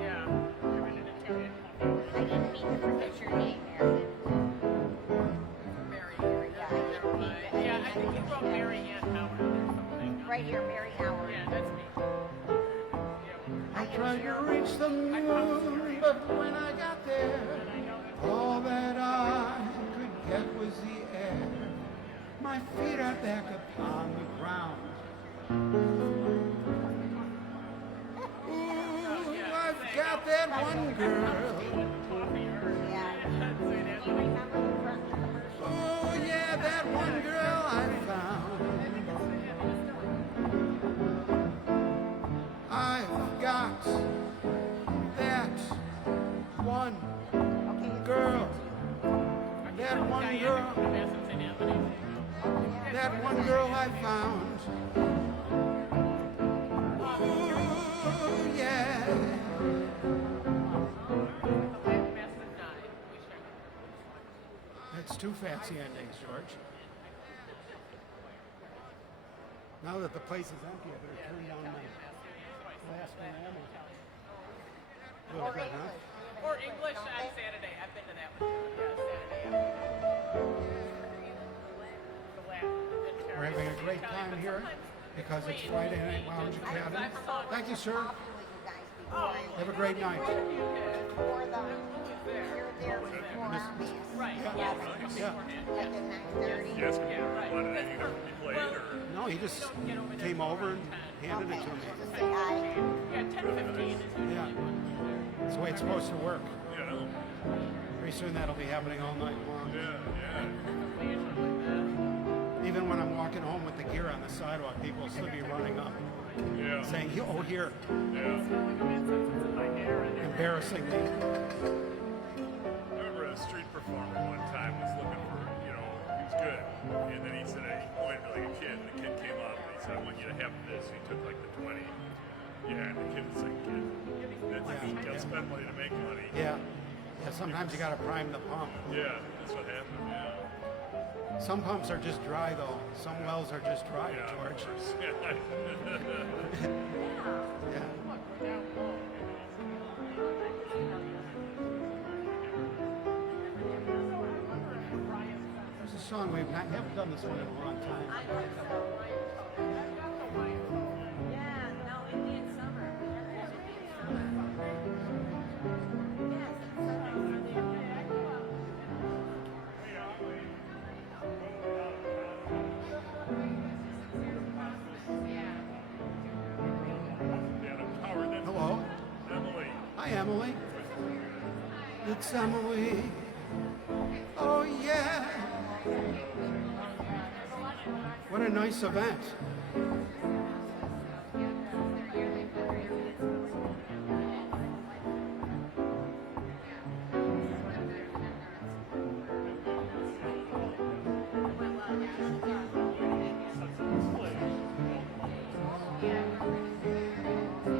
Yeah, you're in an Italian company. I didn't mean to forget your name, Mary. Mary. Yeah, I didn't mean to. Yeah, I think you wrote Mary Ann Howard or something. Right here, Mary Howard. Yeah, that's me. I tried to reach the moon, but when I got there, all that I could get was the air. My feet are back upon the ground. Ooh, I've got that one girl. Yeah. Do you remember the front commercial? Oh yeah, that one girl I found. I've got that one Okay. girl. That one girl. That one girl I found. Ooh, yeah. That's two fancy endings, George. Now that the place is empty, I better turn down my last one. Little bit, huh? Or English on Saturday. I've been to that one. Yeah, Saturday. We're having a great time here because it's Friday Night Lounge Academy. Thank you, sir. Have a great night. You're there before obvious. Right. Yeah. Like at 9:30. You ask him wanted any to be played, or No, he just came over and handed it to me. Say aye. Yeah, 10:15 is usually Yeah. That's the way it's supposed to work. you know, Pretty soon that'll be happening all night long. yeah. Even when I'm walking home with the gear on the sidewalk, people will still be running up Yeah. saying, oh, here, Yeah. embarrassing me. I remember a street performer one time was looking for, he was good. And then he said, he pointed to like a kid, and the kid came up and he said, I want you to have this. He took like the 20. Yeah, and the kid was like, kid, you gotta spend money to make money. Yeah. Yeah, sometimes you got to prime the pump. Yeah, that's what happened, yeah. Some pumps are just dry, though. Some wells are just dry, Yeah, of George. course. Yeah. There's a song haven't done this one in a long time. Yeah, no, Indian summer. Hello. Emily. Hi, Emily. It's Emily. Oh, yeah. What a nice event.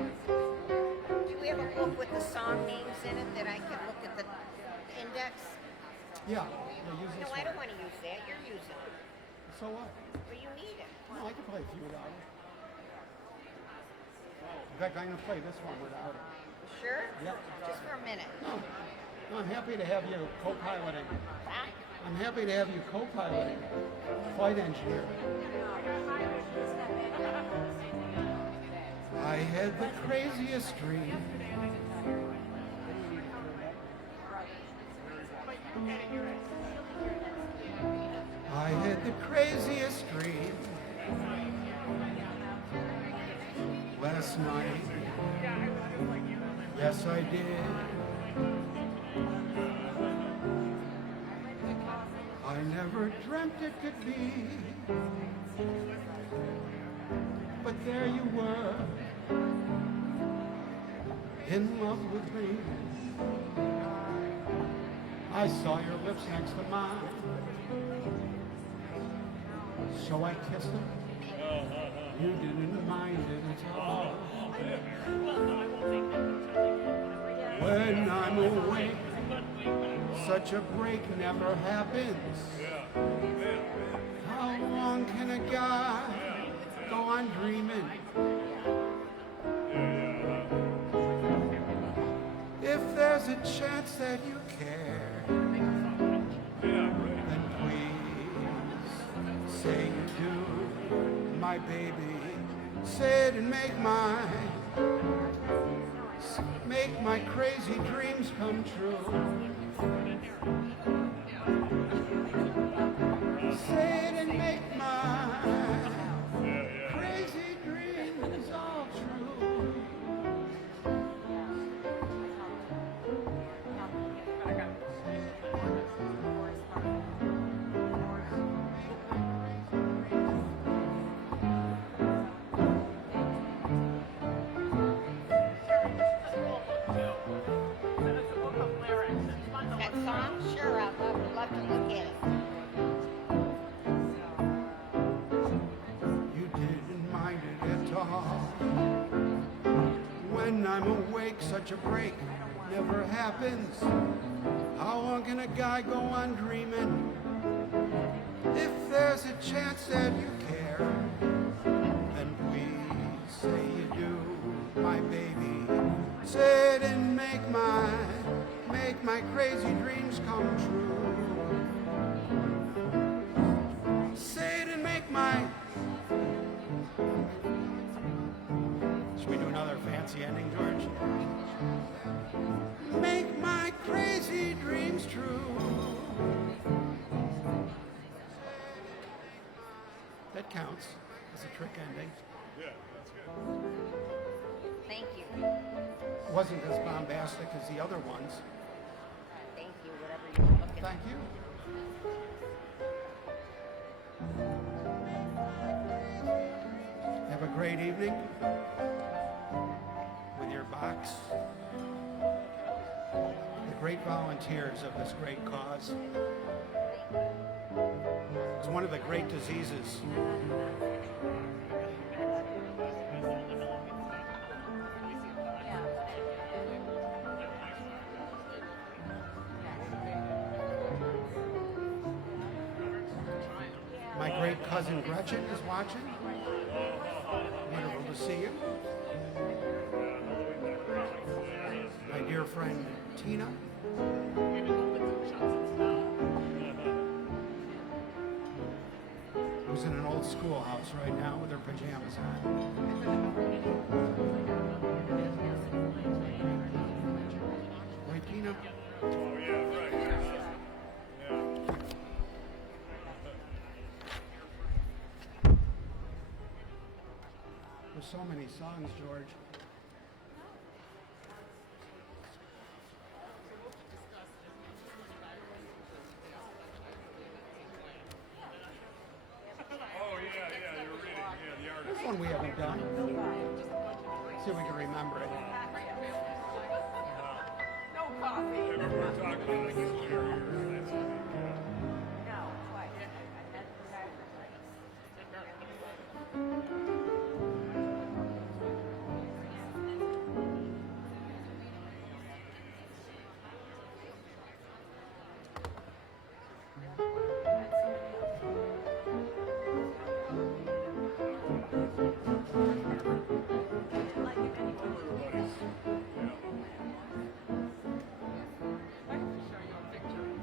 Do you have a book with the song names in it that I can look at the index? Yeah. Use this No, I one. don't want to use that. You're using it. So what? But you need it. No, I can play a few without it. In fact, I'm going to play this one without it. Sure? Yep. Just for a minute. No, I'm happy to have you co-piloting. Fine. I'm happy to have you co-piloting, flight engineer. I had the craziest dream. I had the craziest dream last night. Yes, I did. I never dreamt it could be, but there you were, in love with me. I saw your lips next to mine, so I kissed them. You didn't mind it at all. When I'm awake, such a break never happens. How long can a guy go on dreaming? If there's a chance that you care, then please say you do, my baby. Say it and make my crazy dreams come true. Say it and make my crazy dreams all true. That song? Sure, I'd love to look at it. You didn't mind it at all. When I'm awake, such a break never happens. How long can a guy go on dreaming? If there's a chance that you care, then please say you do, my baby. Say it and make my crazy dreams come true. Say it and make my... Should we do another fancy ending, George? Make my crazy dreams true. That counts as a trick ending. Yeah, that's good. Thank you. It wasn't as bombastic as the other ones. Thank you, whatever you're looking at. Thank you. Have a great evening with your box. The great volunteers of this great cause. It's one of the great diseases. My great cousin Gretchen is watching. Wonderful to see you. My dear friend Tina. Who's in an old schoolhouse right now with her pajamas on. Right, Tina? Oh, yeah, right. Yeah. There's so many songs, George. Oh, yeah, you're reading. Yeah, the artist. There's one we haven't done. See if we can remember it. No coffee. Yeah, we were talking about it earlier. No, what? I have to show you a picture.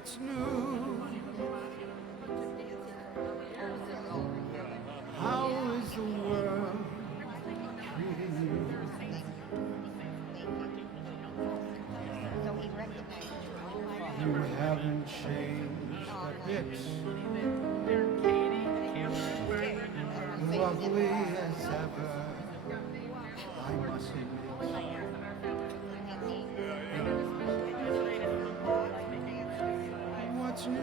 What's new? How is the world treating you? So he recognized you. You haven't changed a bit. Lovely as ever, I must admit. What's new?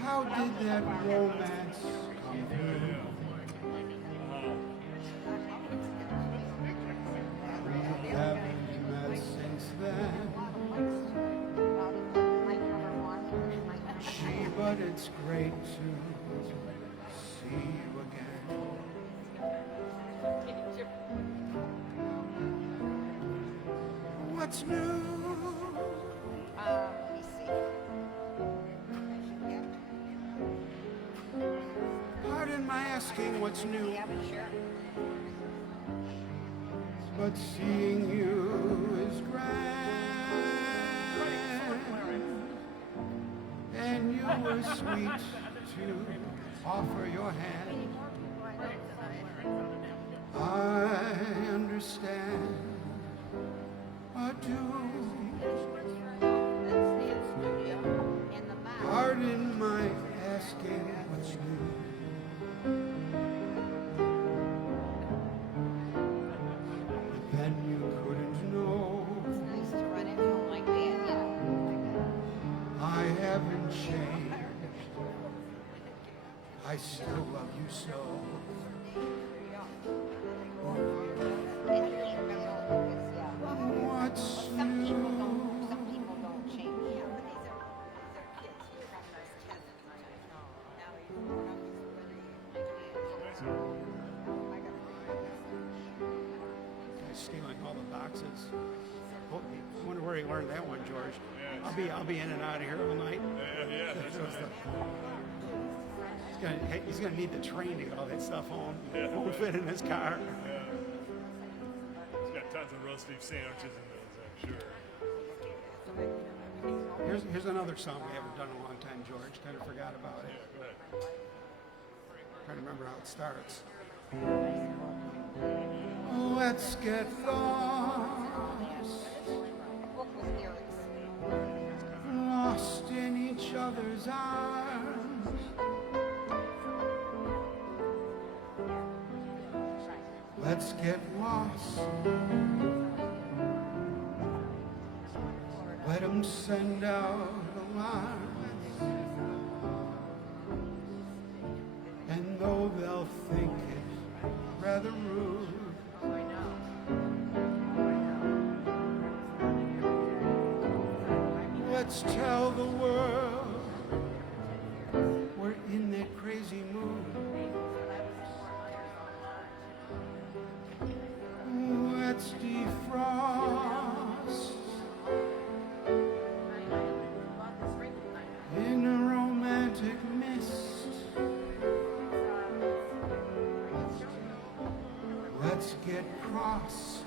How did that romance come through? We haven't met since then. Gee, but it's great to see you again. What's new? Let me see. Pardon my asking what's new, Yeah, but sure. but seeing you is grand. And you were sweet to offer your hand. I understand. Do pardon my asking what's new. But then you couldn't know It's nice to run into him like that, you know. I haven't changed. I still love you so. And he really don't look as young. What's Some new? people don't change. Yeah, but these are kids. He's probably his cousin. No, now he's grown up. He's He's stealing all the boxes. Oh, I wonder where he learned that one, George. I'll be in and out of here all night. Yeah, that's right. He's gonna need the train to get all that stuff home. Won't fit in his car. He's got tons of roast beef sandwiches in those, I'm sure. Here's another song we haven't done in a long time, George. Kind of forgot about it. Go ahead. Trying to remember how it starts. Let's get lost, book with lyrics. lost in each other's arms. Let's get lost. Let 'em send out alarms. And though they'll think it rather rude, let's tell the world we're in that crazy mood. Let's defrost in a romantic mist. Let's get crossed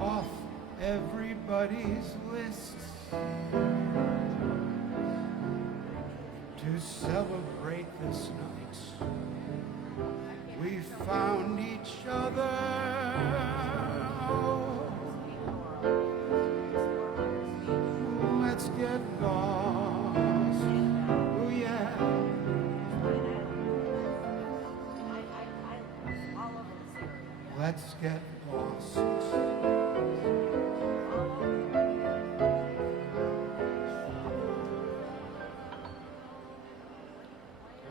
off everybody's lists to celebrate this night. We found each other. Let's get lost. Oh yeah. Let's get lost.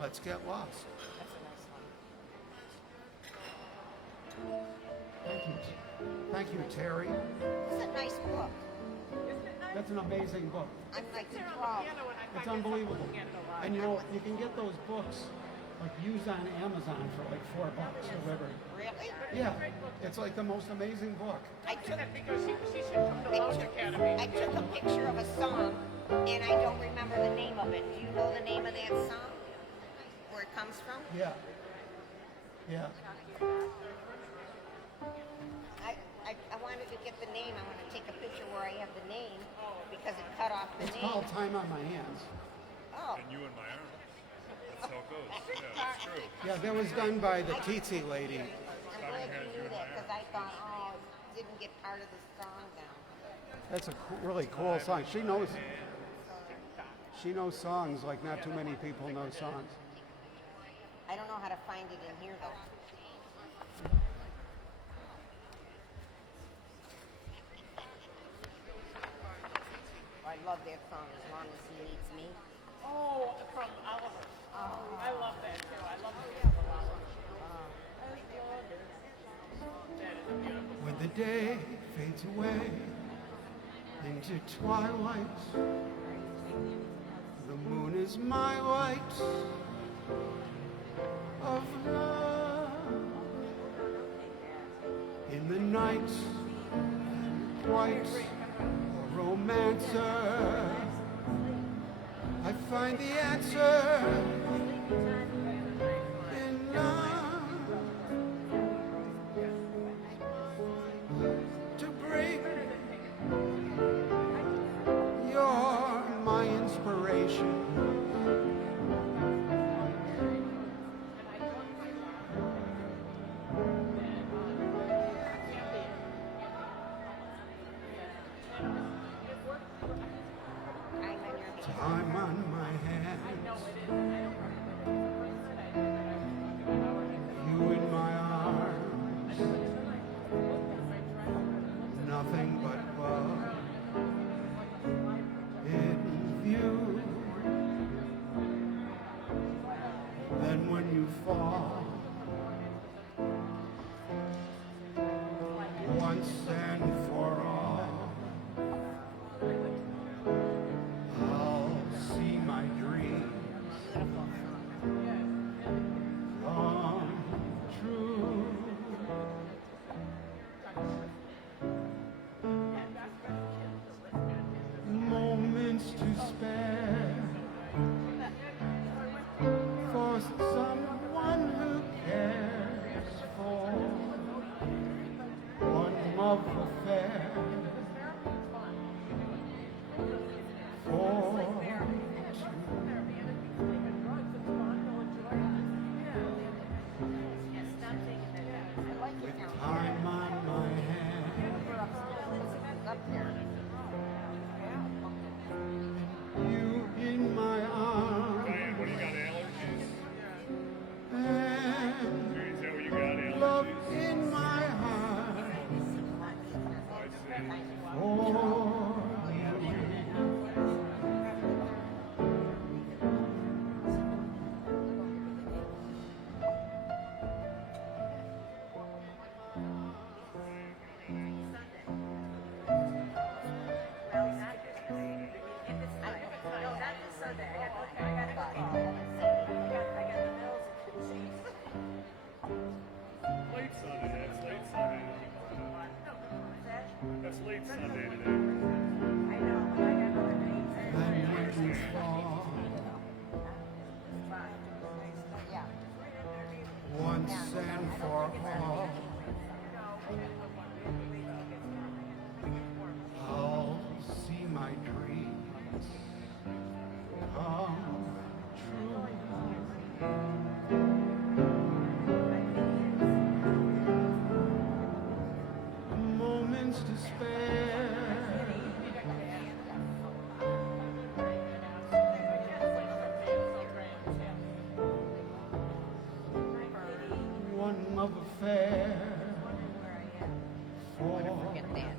Let's get lost. Thank you, Terry. It's a nice book. That's an amazing book. I'm like the 12. It's unbelievable. And you know, you can get those books like used on Amazon for like $4 delivered. Really? Yeah, it's like the most amazing book. I took She should come to Lounge Academy. I took a picture of a song, and I don't remember the name of it. Do you know the name of that song? Where it comes from? Yeah. Yeah. I wanted to get the name. I want to take a picture where I have the name because it cut off the It's name. called Time on My Hands. Oh, And you in my arms. That's how it goes. Yeah, that's true. Yeah, that was done by the Tsitsi lady. I'm glad you knew that because I thought, oh, it didn't get part of the song down. That's a really cool song. She knows songs like not too many people know songs. I don't know how to find it in here though. I love that song, As Long as He Needs Me. Oh, from Oliver. I love that too. I love the Oliver. When the day fades away into twilight, the moon is my light of love. In the night, quite a romancer, I find the answer in love. To bring you're my inspiration. Time on my hands, you in my arms, nothing but love in view. Then when you fall, once and for all, I'll see my dreams come true. Moments to spare for someone who cares for one love affair. For with time on my hand, you in my arms, Diane, what do you got, allergies? and Is that what you got, allergies? love in my heart. I see. For Late Sunday, that's late Sunday. That's late Sunday today. then when you fall, Yeah. once and for all, I'll see my dreams come true. Moments to spare, one love affair for Forget that.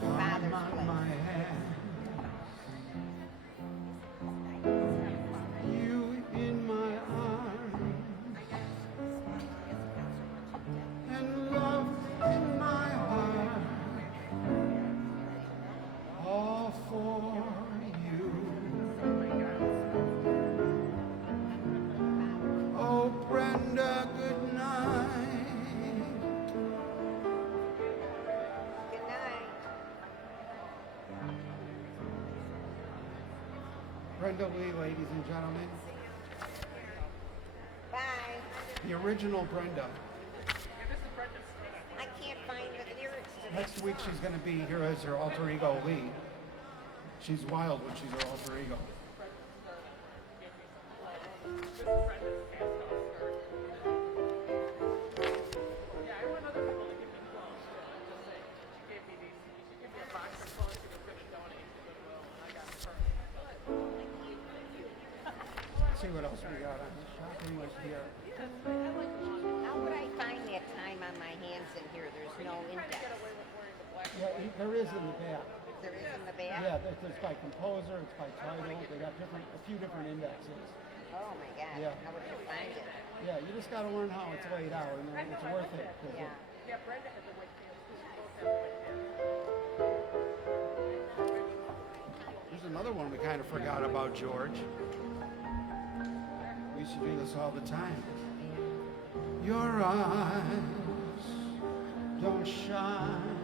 time on my hands, you in my arms, and love in my heart, all for you. Oh, Brenda, good night. Good night. Brenda Lee, ladies and gentlemen. The original Brenda. I can't find the lyrics to Next this week song. she's going to be here as her alter ego Lee. She's wild when she's her alter ego. Let's see what else we got on the shopping list here. How would I find that time on my hands in here? There's no index. Yeah, there is in the back. There is in the back? Yeah, there's by composer, it's by title. They got a few different indexes. Oh my God. Yeah. How would you find it? Yeah, you just got to learn how it's laid out, and then it's worth it. 'Cause Yeah. There's another one we kind of forgot about, George. We used to do this all the time. Your eyes don't shine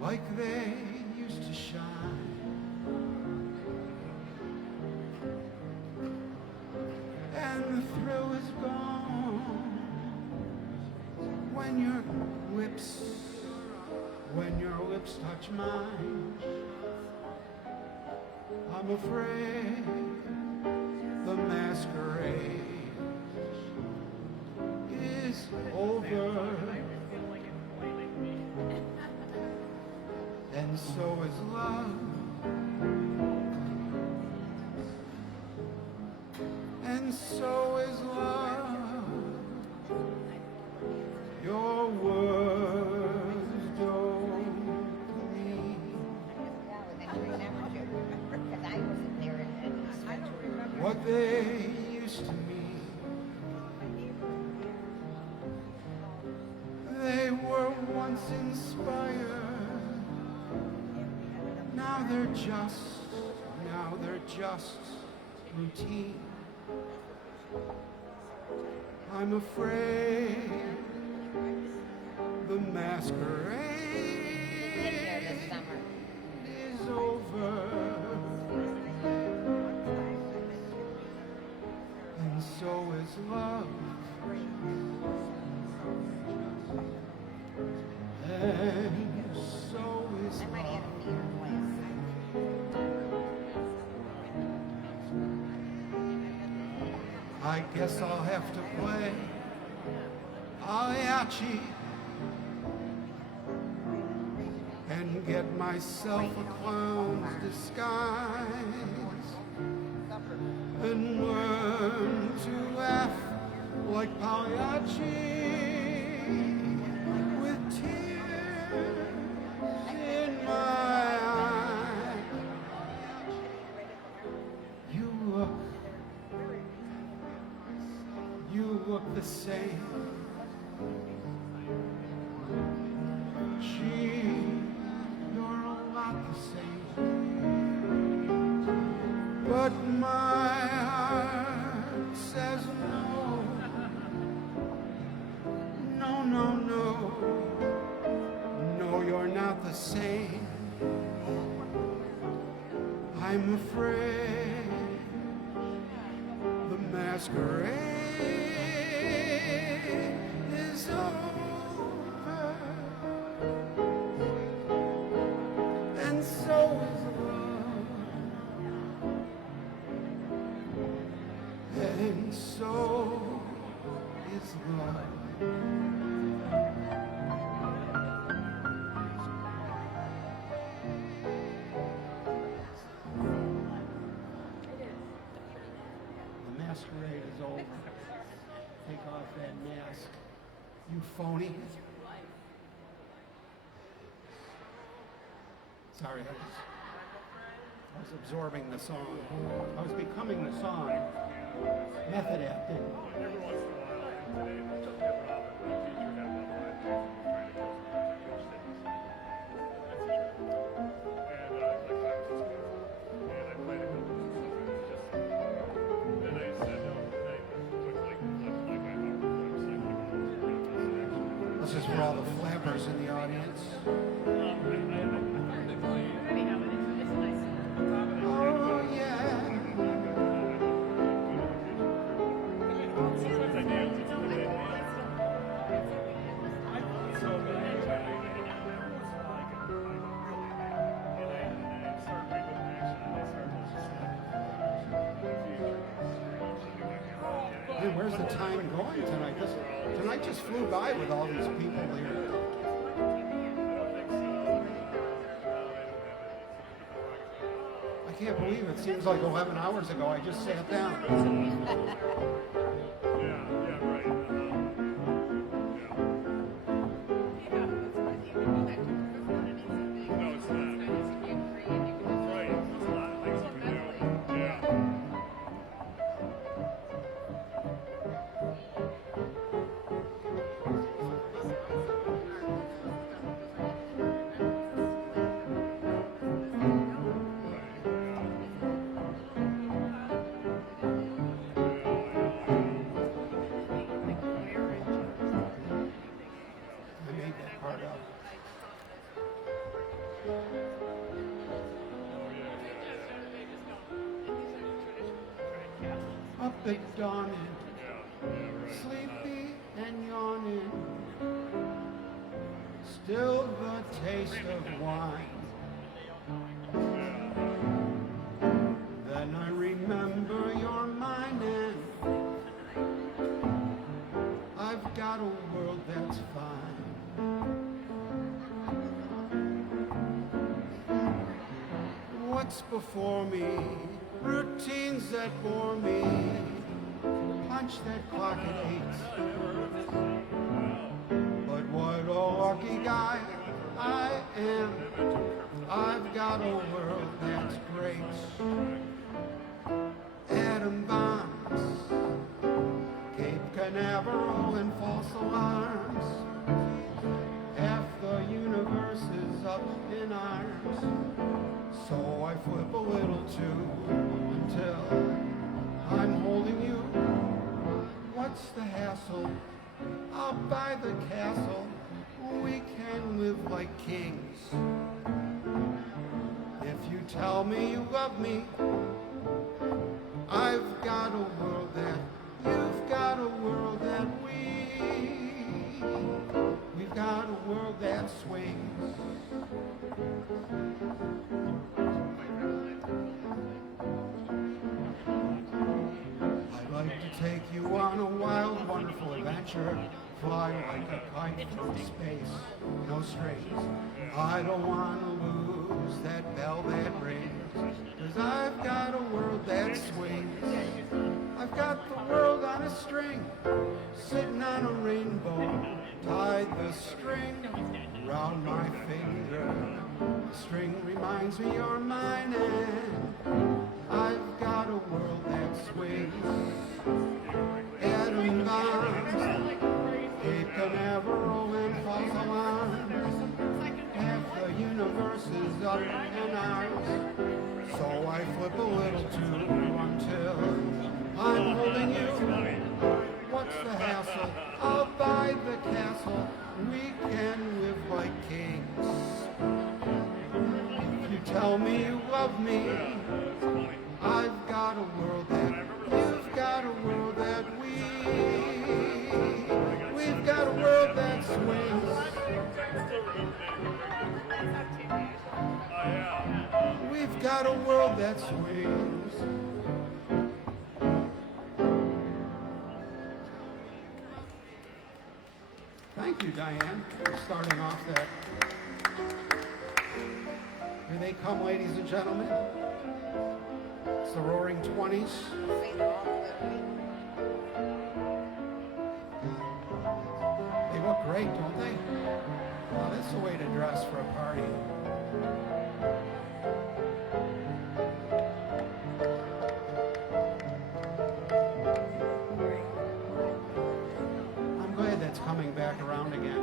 like they used to shine. And the thrill is gone when your lips touch mine. I'm afraid the masquerade is over, and so is love, and so is love. Your words don't mean Yeah, well, then you remembered you. Because I wasn't there and I don't remember. what they used to mean. They were once inspired. Now they're just routine. I'm afraid the masquerade Been there this summer. is over, and so is love, and so is I might love. have a theater class. I guess I'll have to play Ayachi and get myself a clown's disguise and learn to laugh like Pagliacci with tears in my eyes. You look the same. Gee, you're a lot the same. But my heart says no. No, no, no. No, you're not the same. I'm afraid the masquerade is over, and so is love, and so is love. The masquerade is over. Take off that mask, you phony. Sorry, I was absorbing the song. I was becoming the song. Method acting. Every once in a while, today, much of hip hop, a teacher had one line trying to kill coach things. That's a joke. And I was like, I was just good. And I played a couple of songs. Just then I said no. And I quickly flipped like I thought was like This is for all the flappers in the audience. Oh, yeah. where's the time going tonight? Tonight just flew by with all these people here. I can't believe it seems like 11 hours ago I just sat down. Yeah, right. No, it's not. Right. There's a lot of things you can do. Yeah. I made that part up. Up at dawning, sleepy and yawning, still the taste of wine. Then I remember you're mine and I've got a world that's fine. What's before me? Routines that bore me. Punch that clock at 8. But what a lucky guy I am. I've got a world that's great. Atom bombs, Cape Canaveral and false alarms. Half the universe is up in arms. So I flip a little too until I'm holding you. What's the hassle? I'll buy the castle. We can live like kings. If you tell me you love me, I've got a world that you've got a world that we've got a world that swings. I'd like to take you on a wild, wonderful adventure. Fly like a kite through space, no strings. I don't want to lose that bell that rings, 'cause I've got a world that swings. I've got the world on a string, sitting on a rainbow. Tied the string around my finger. The string reminds me you're mine, and I've got a world that swings. Atom bombs, Cape Canaveral and false alarms. Half the universe is up in arms. So I flip a little too until I'm holding you. What's the hassle? I'll buy the castle. We can live like kings. If you tell me you love me, I've got a world that you've got a world that we've got a world that swings. We've got a world that swings. Thank you, Diane, for starting off that. Here they come, ladies and gentlemen. It's the Roaring 20s. They look great, don't they? Oh, that's the way to dress for a party. I'm glad that's coming back around again.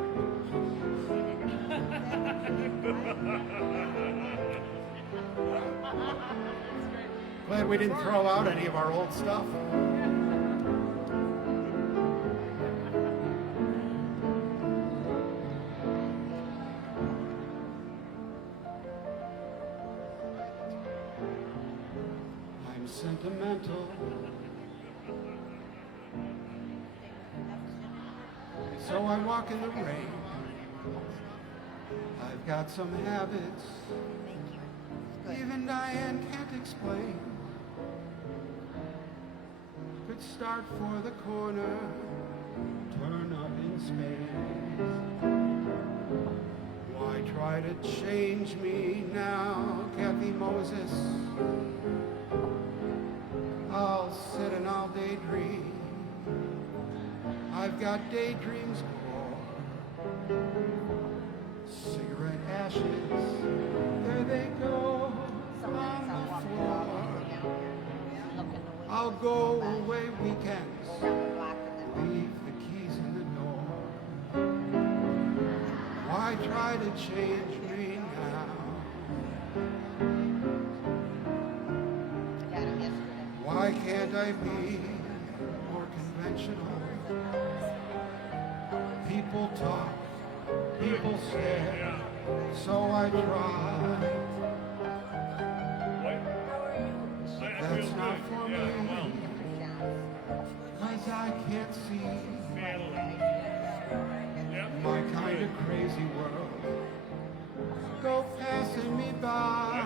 Glad we didn't throw out any of our old stuff. I'm sentimental. So I walk in the rain. I've got some habits even Diane can't explain. Could start for the corner, turn up in space. Why try to change me now, Kathy Moses? I'll sit and I'll daydream. I've got daydreams galore. Cigarette ashes, there they go on the floor. I'll go away weekends, leave the keys in the door. Why try to change me now? Why can't I be more conventional? People talk, people stare, so I try. That's not for me, 'cause I can't see my kind of crazy world go passing me by.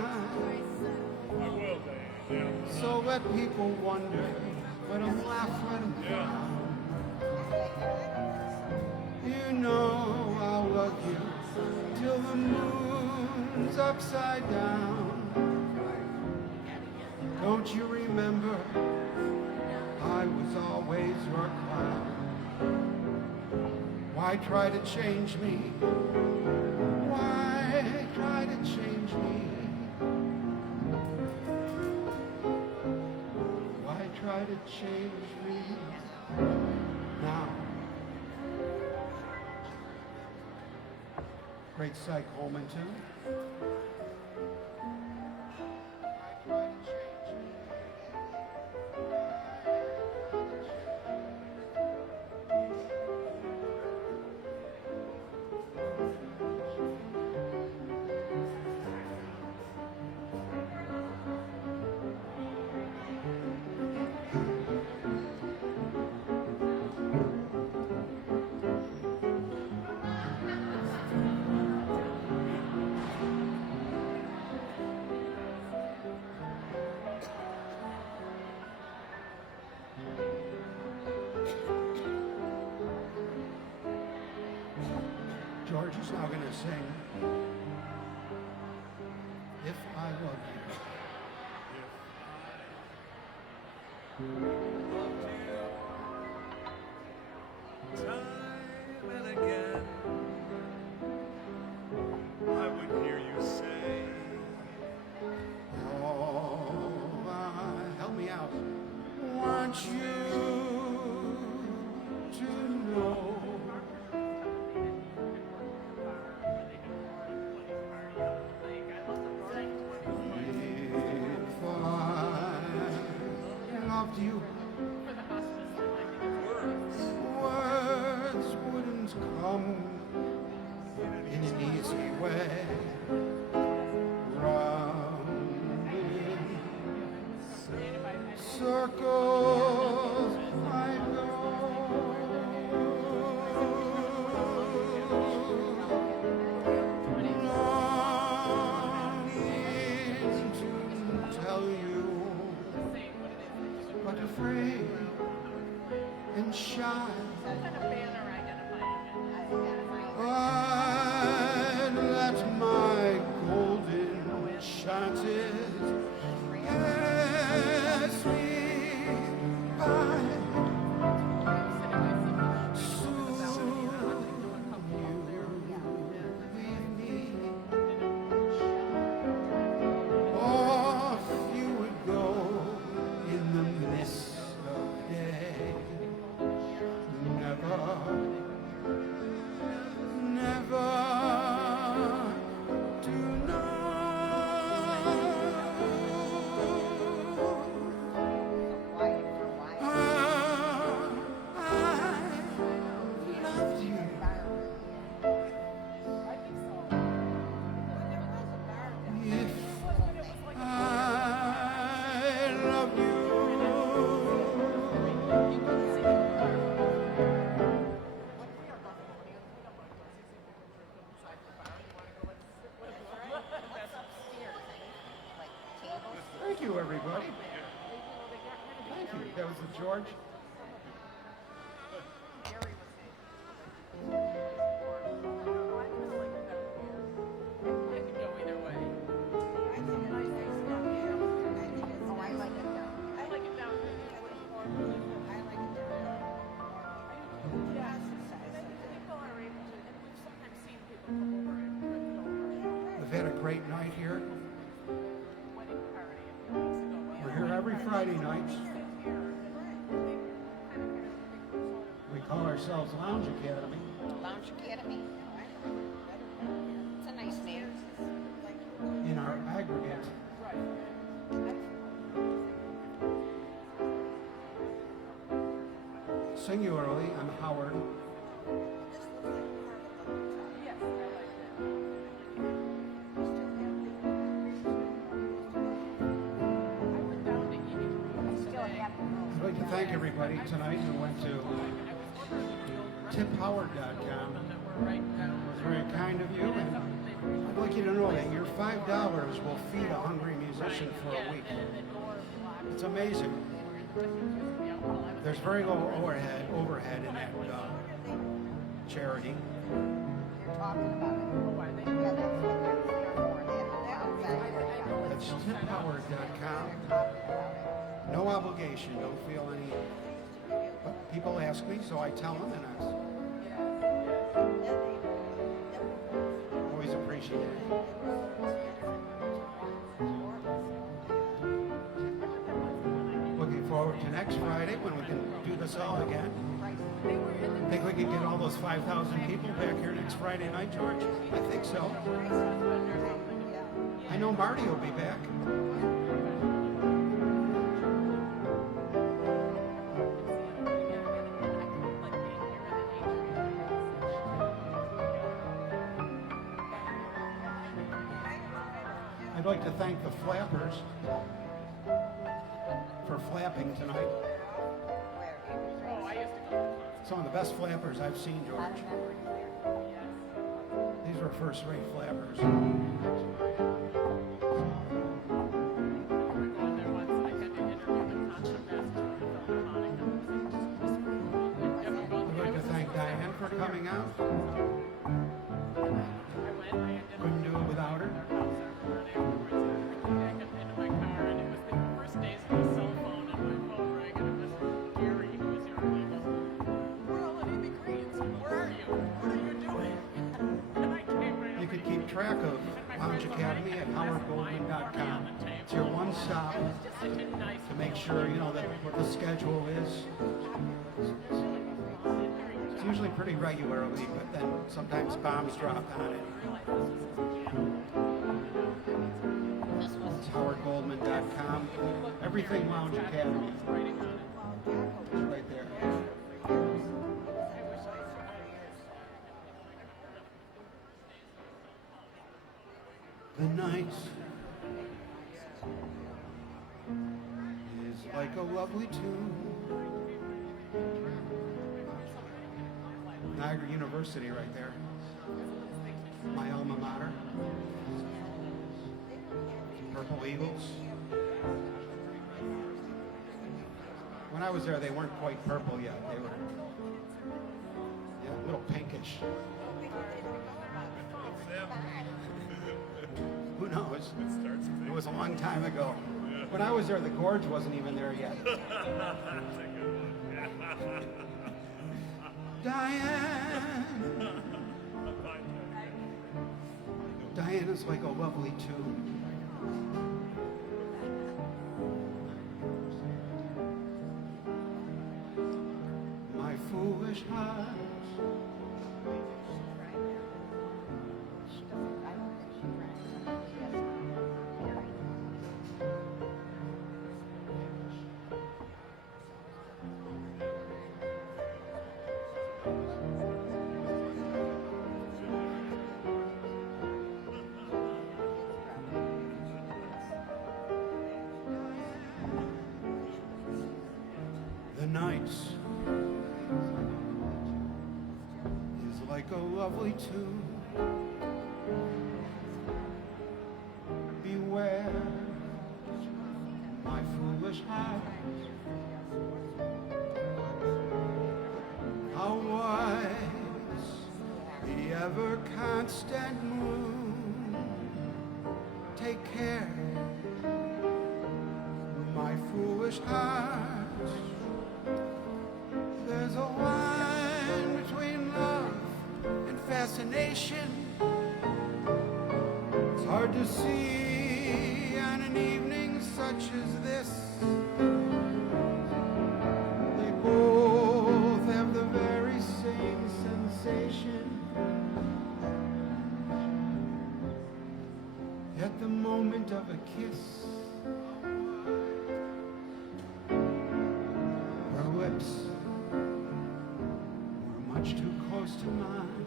So let people wonder, let them laugh, let them cry. You know I'll love you till the moon's upside down. Don't you remember, I was always your clown. Why try to change me? Why try to change me? Why try to change me now? Great Cy Coleman too. George is now going to sing If I Love You. Time and again, I would hear you say, Oh, help me out. Want you to know loved you, words wouldn't come in an easy way. Round in circles I go. Longing to tell you, but afraid and shy. I'd let my golden chances pass me by. Soon you leave me. Off you would go in the mist of day. Never, never to know. I loved you. If I love you. Thank you, everybody. Thank Thank you. That was the George. I could go either way. I think it's nice down here. I think it's I like it down. I like it down here. I like it down here. Yeah. And I think people are able to, and we've sometimes seen people come over and drift over. We've had a great night here. Wedding party a few weeks ago. We're here every Friday night. We call ourselves Lounge Academy. Lounge Academy. It's a nice name. In our aggregate. Singularly, I'm Howard. Yes, I like that. I went down to Evie today. I'd like to thank everybody tonight who went to tiphoward.com. That were right down. It was very kind of you, and I'd like you to know that your $5 will feed a hungry musician for a week. It's amazing. There's very low overhead in that charity. You're talking about it. Yeah, that's what they're here for. That's tiphoward.com. No obligation. Don't feel any. But people ask me, so I tell them, and I always appreciate it. Looking forward to next Friday when we can do this all again. Think we can get all those 5,000 people back here next Friday night, George? I think so. I know Marty will be back. I'd like to thank the Flappers for flapping tonight. Some of the best flappers I've seen, George. These were first-rate flappers. I'd like to thank Diane for coming out. Couldn't do it without her. You could keep track of Lounge Academy at howardgoldman.com. It's your one stop to make sure you know that what the schedule is. It's usually pretty regularly, but then sometimes bombs drop on it. It's howardgoldman.com. Everything Lounge Academy. It's right there. The night is like a lovely tune. Niagara University right there. My alma mater. Purple Eagles. When I was there, they weren't quite purple yet. They were a little pinkish. Who knows? It was a long time ago. When I was there, the gorge wasn't even there yet. Diane. Diane is like a lovely tune. My foolish heart. The night is like a lovely tune. Beware, my foolish heart. take care, my foolish heart. There's a line between love and fascination. It's hard to see on an evening such as this. They both have the very same sensation at the moment of a kiss. Her lips were much too close to mine.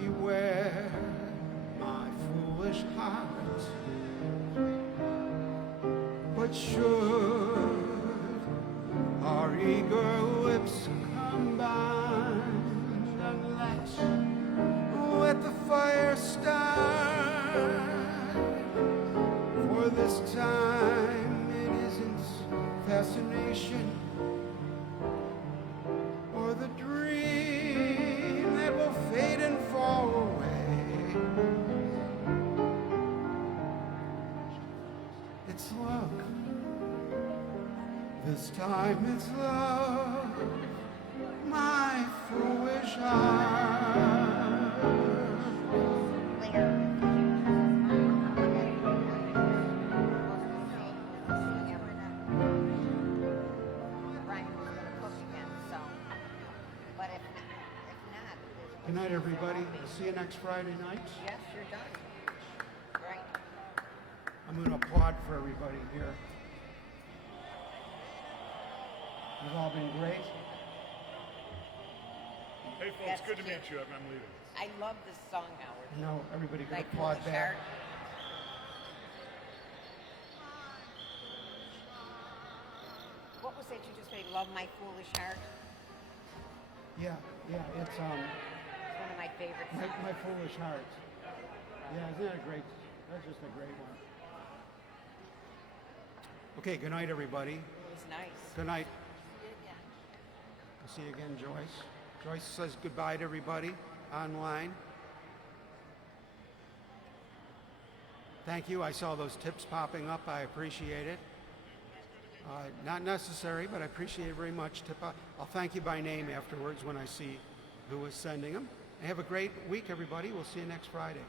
Beware, my foolish heart. But should our eager lips combine and let the fire start, for this time it isn't fascination or the dream that will fade and fall away. It's love. This time it's love, my foolish heart. Good night, everybody. See you next Friday night. Yes, you're done. Right. I'm going to applaud for everybody here. You've all been great. Hey, folks, That's good to cute. meet you. I'm leaving. I love this song, Howard. I know everybody could Like applaud Foolish back. Heart. What was that you just said? Love My Foolish Heart? Yeah, it's It's one of my favorite songs. my foolish heart. Yeah, isn't that great? That's just a great one. Okay, good night, everybody. It was nice. Good night. I'll see you again, Joyce. Joyce says goodbye to everybody online. Thank you. I saw those tips popping up. I appreciate it. Not necessary, but I appreciate it very much. I'll thank you by name afterwards when I see who is sending them. Have a great week, everybody. We'll see you next Friday.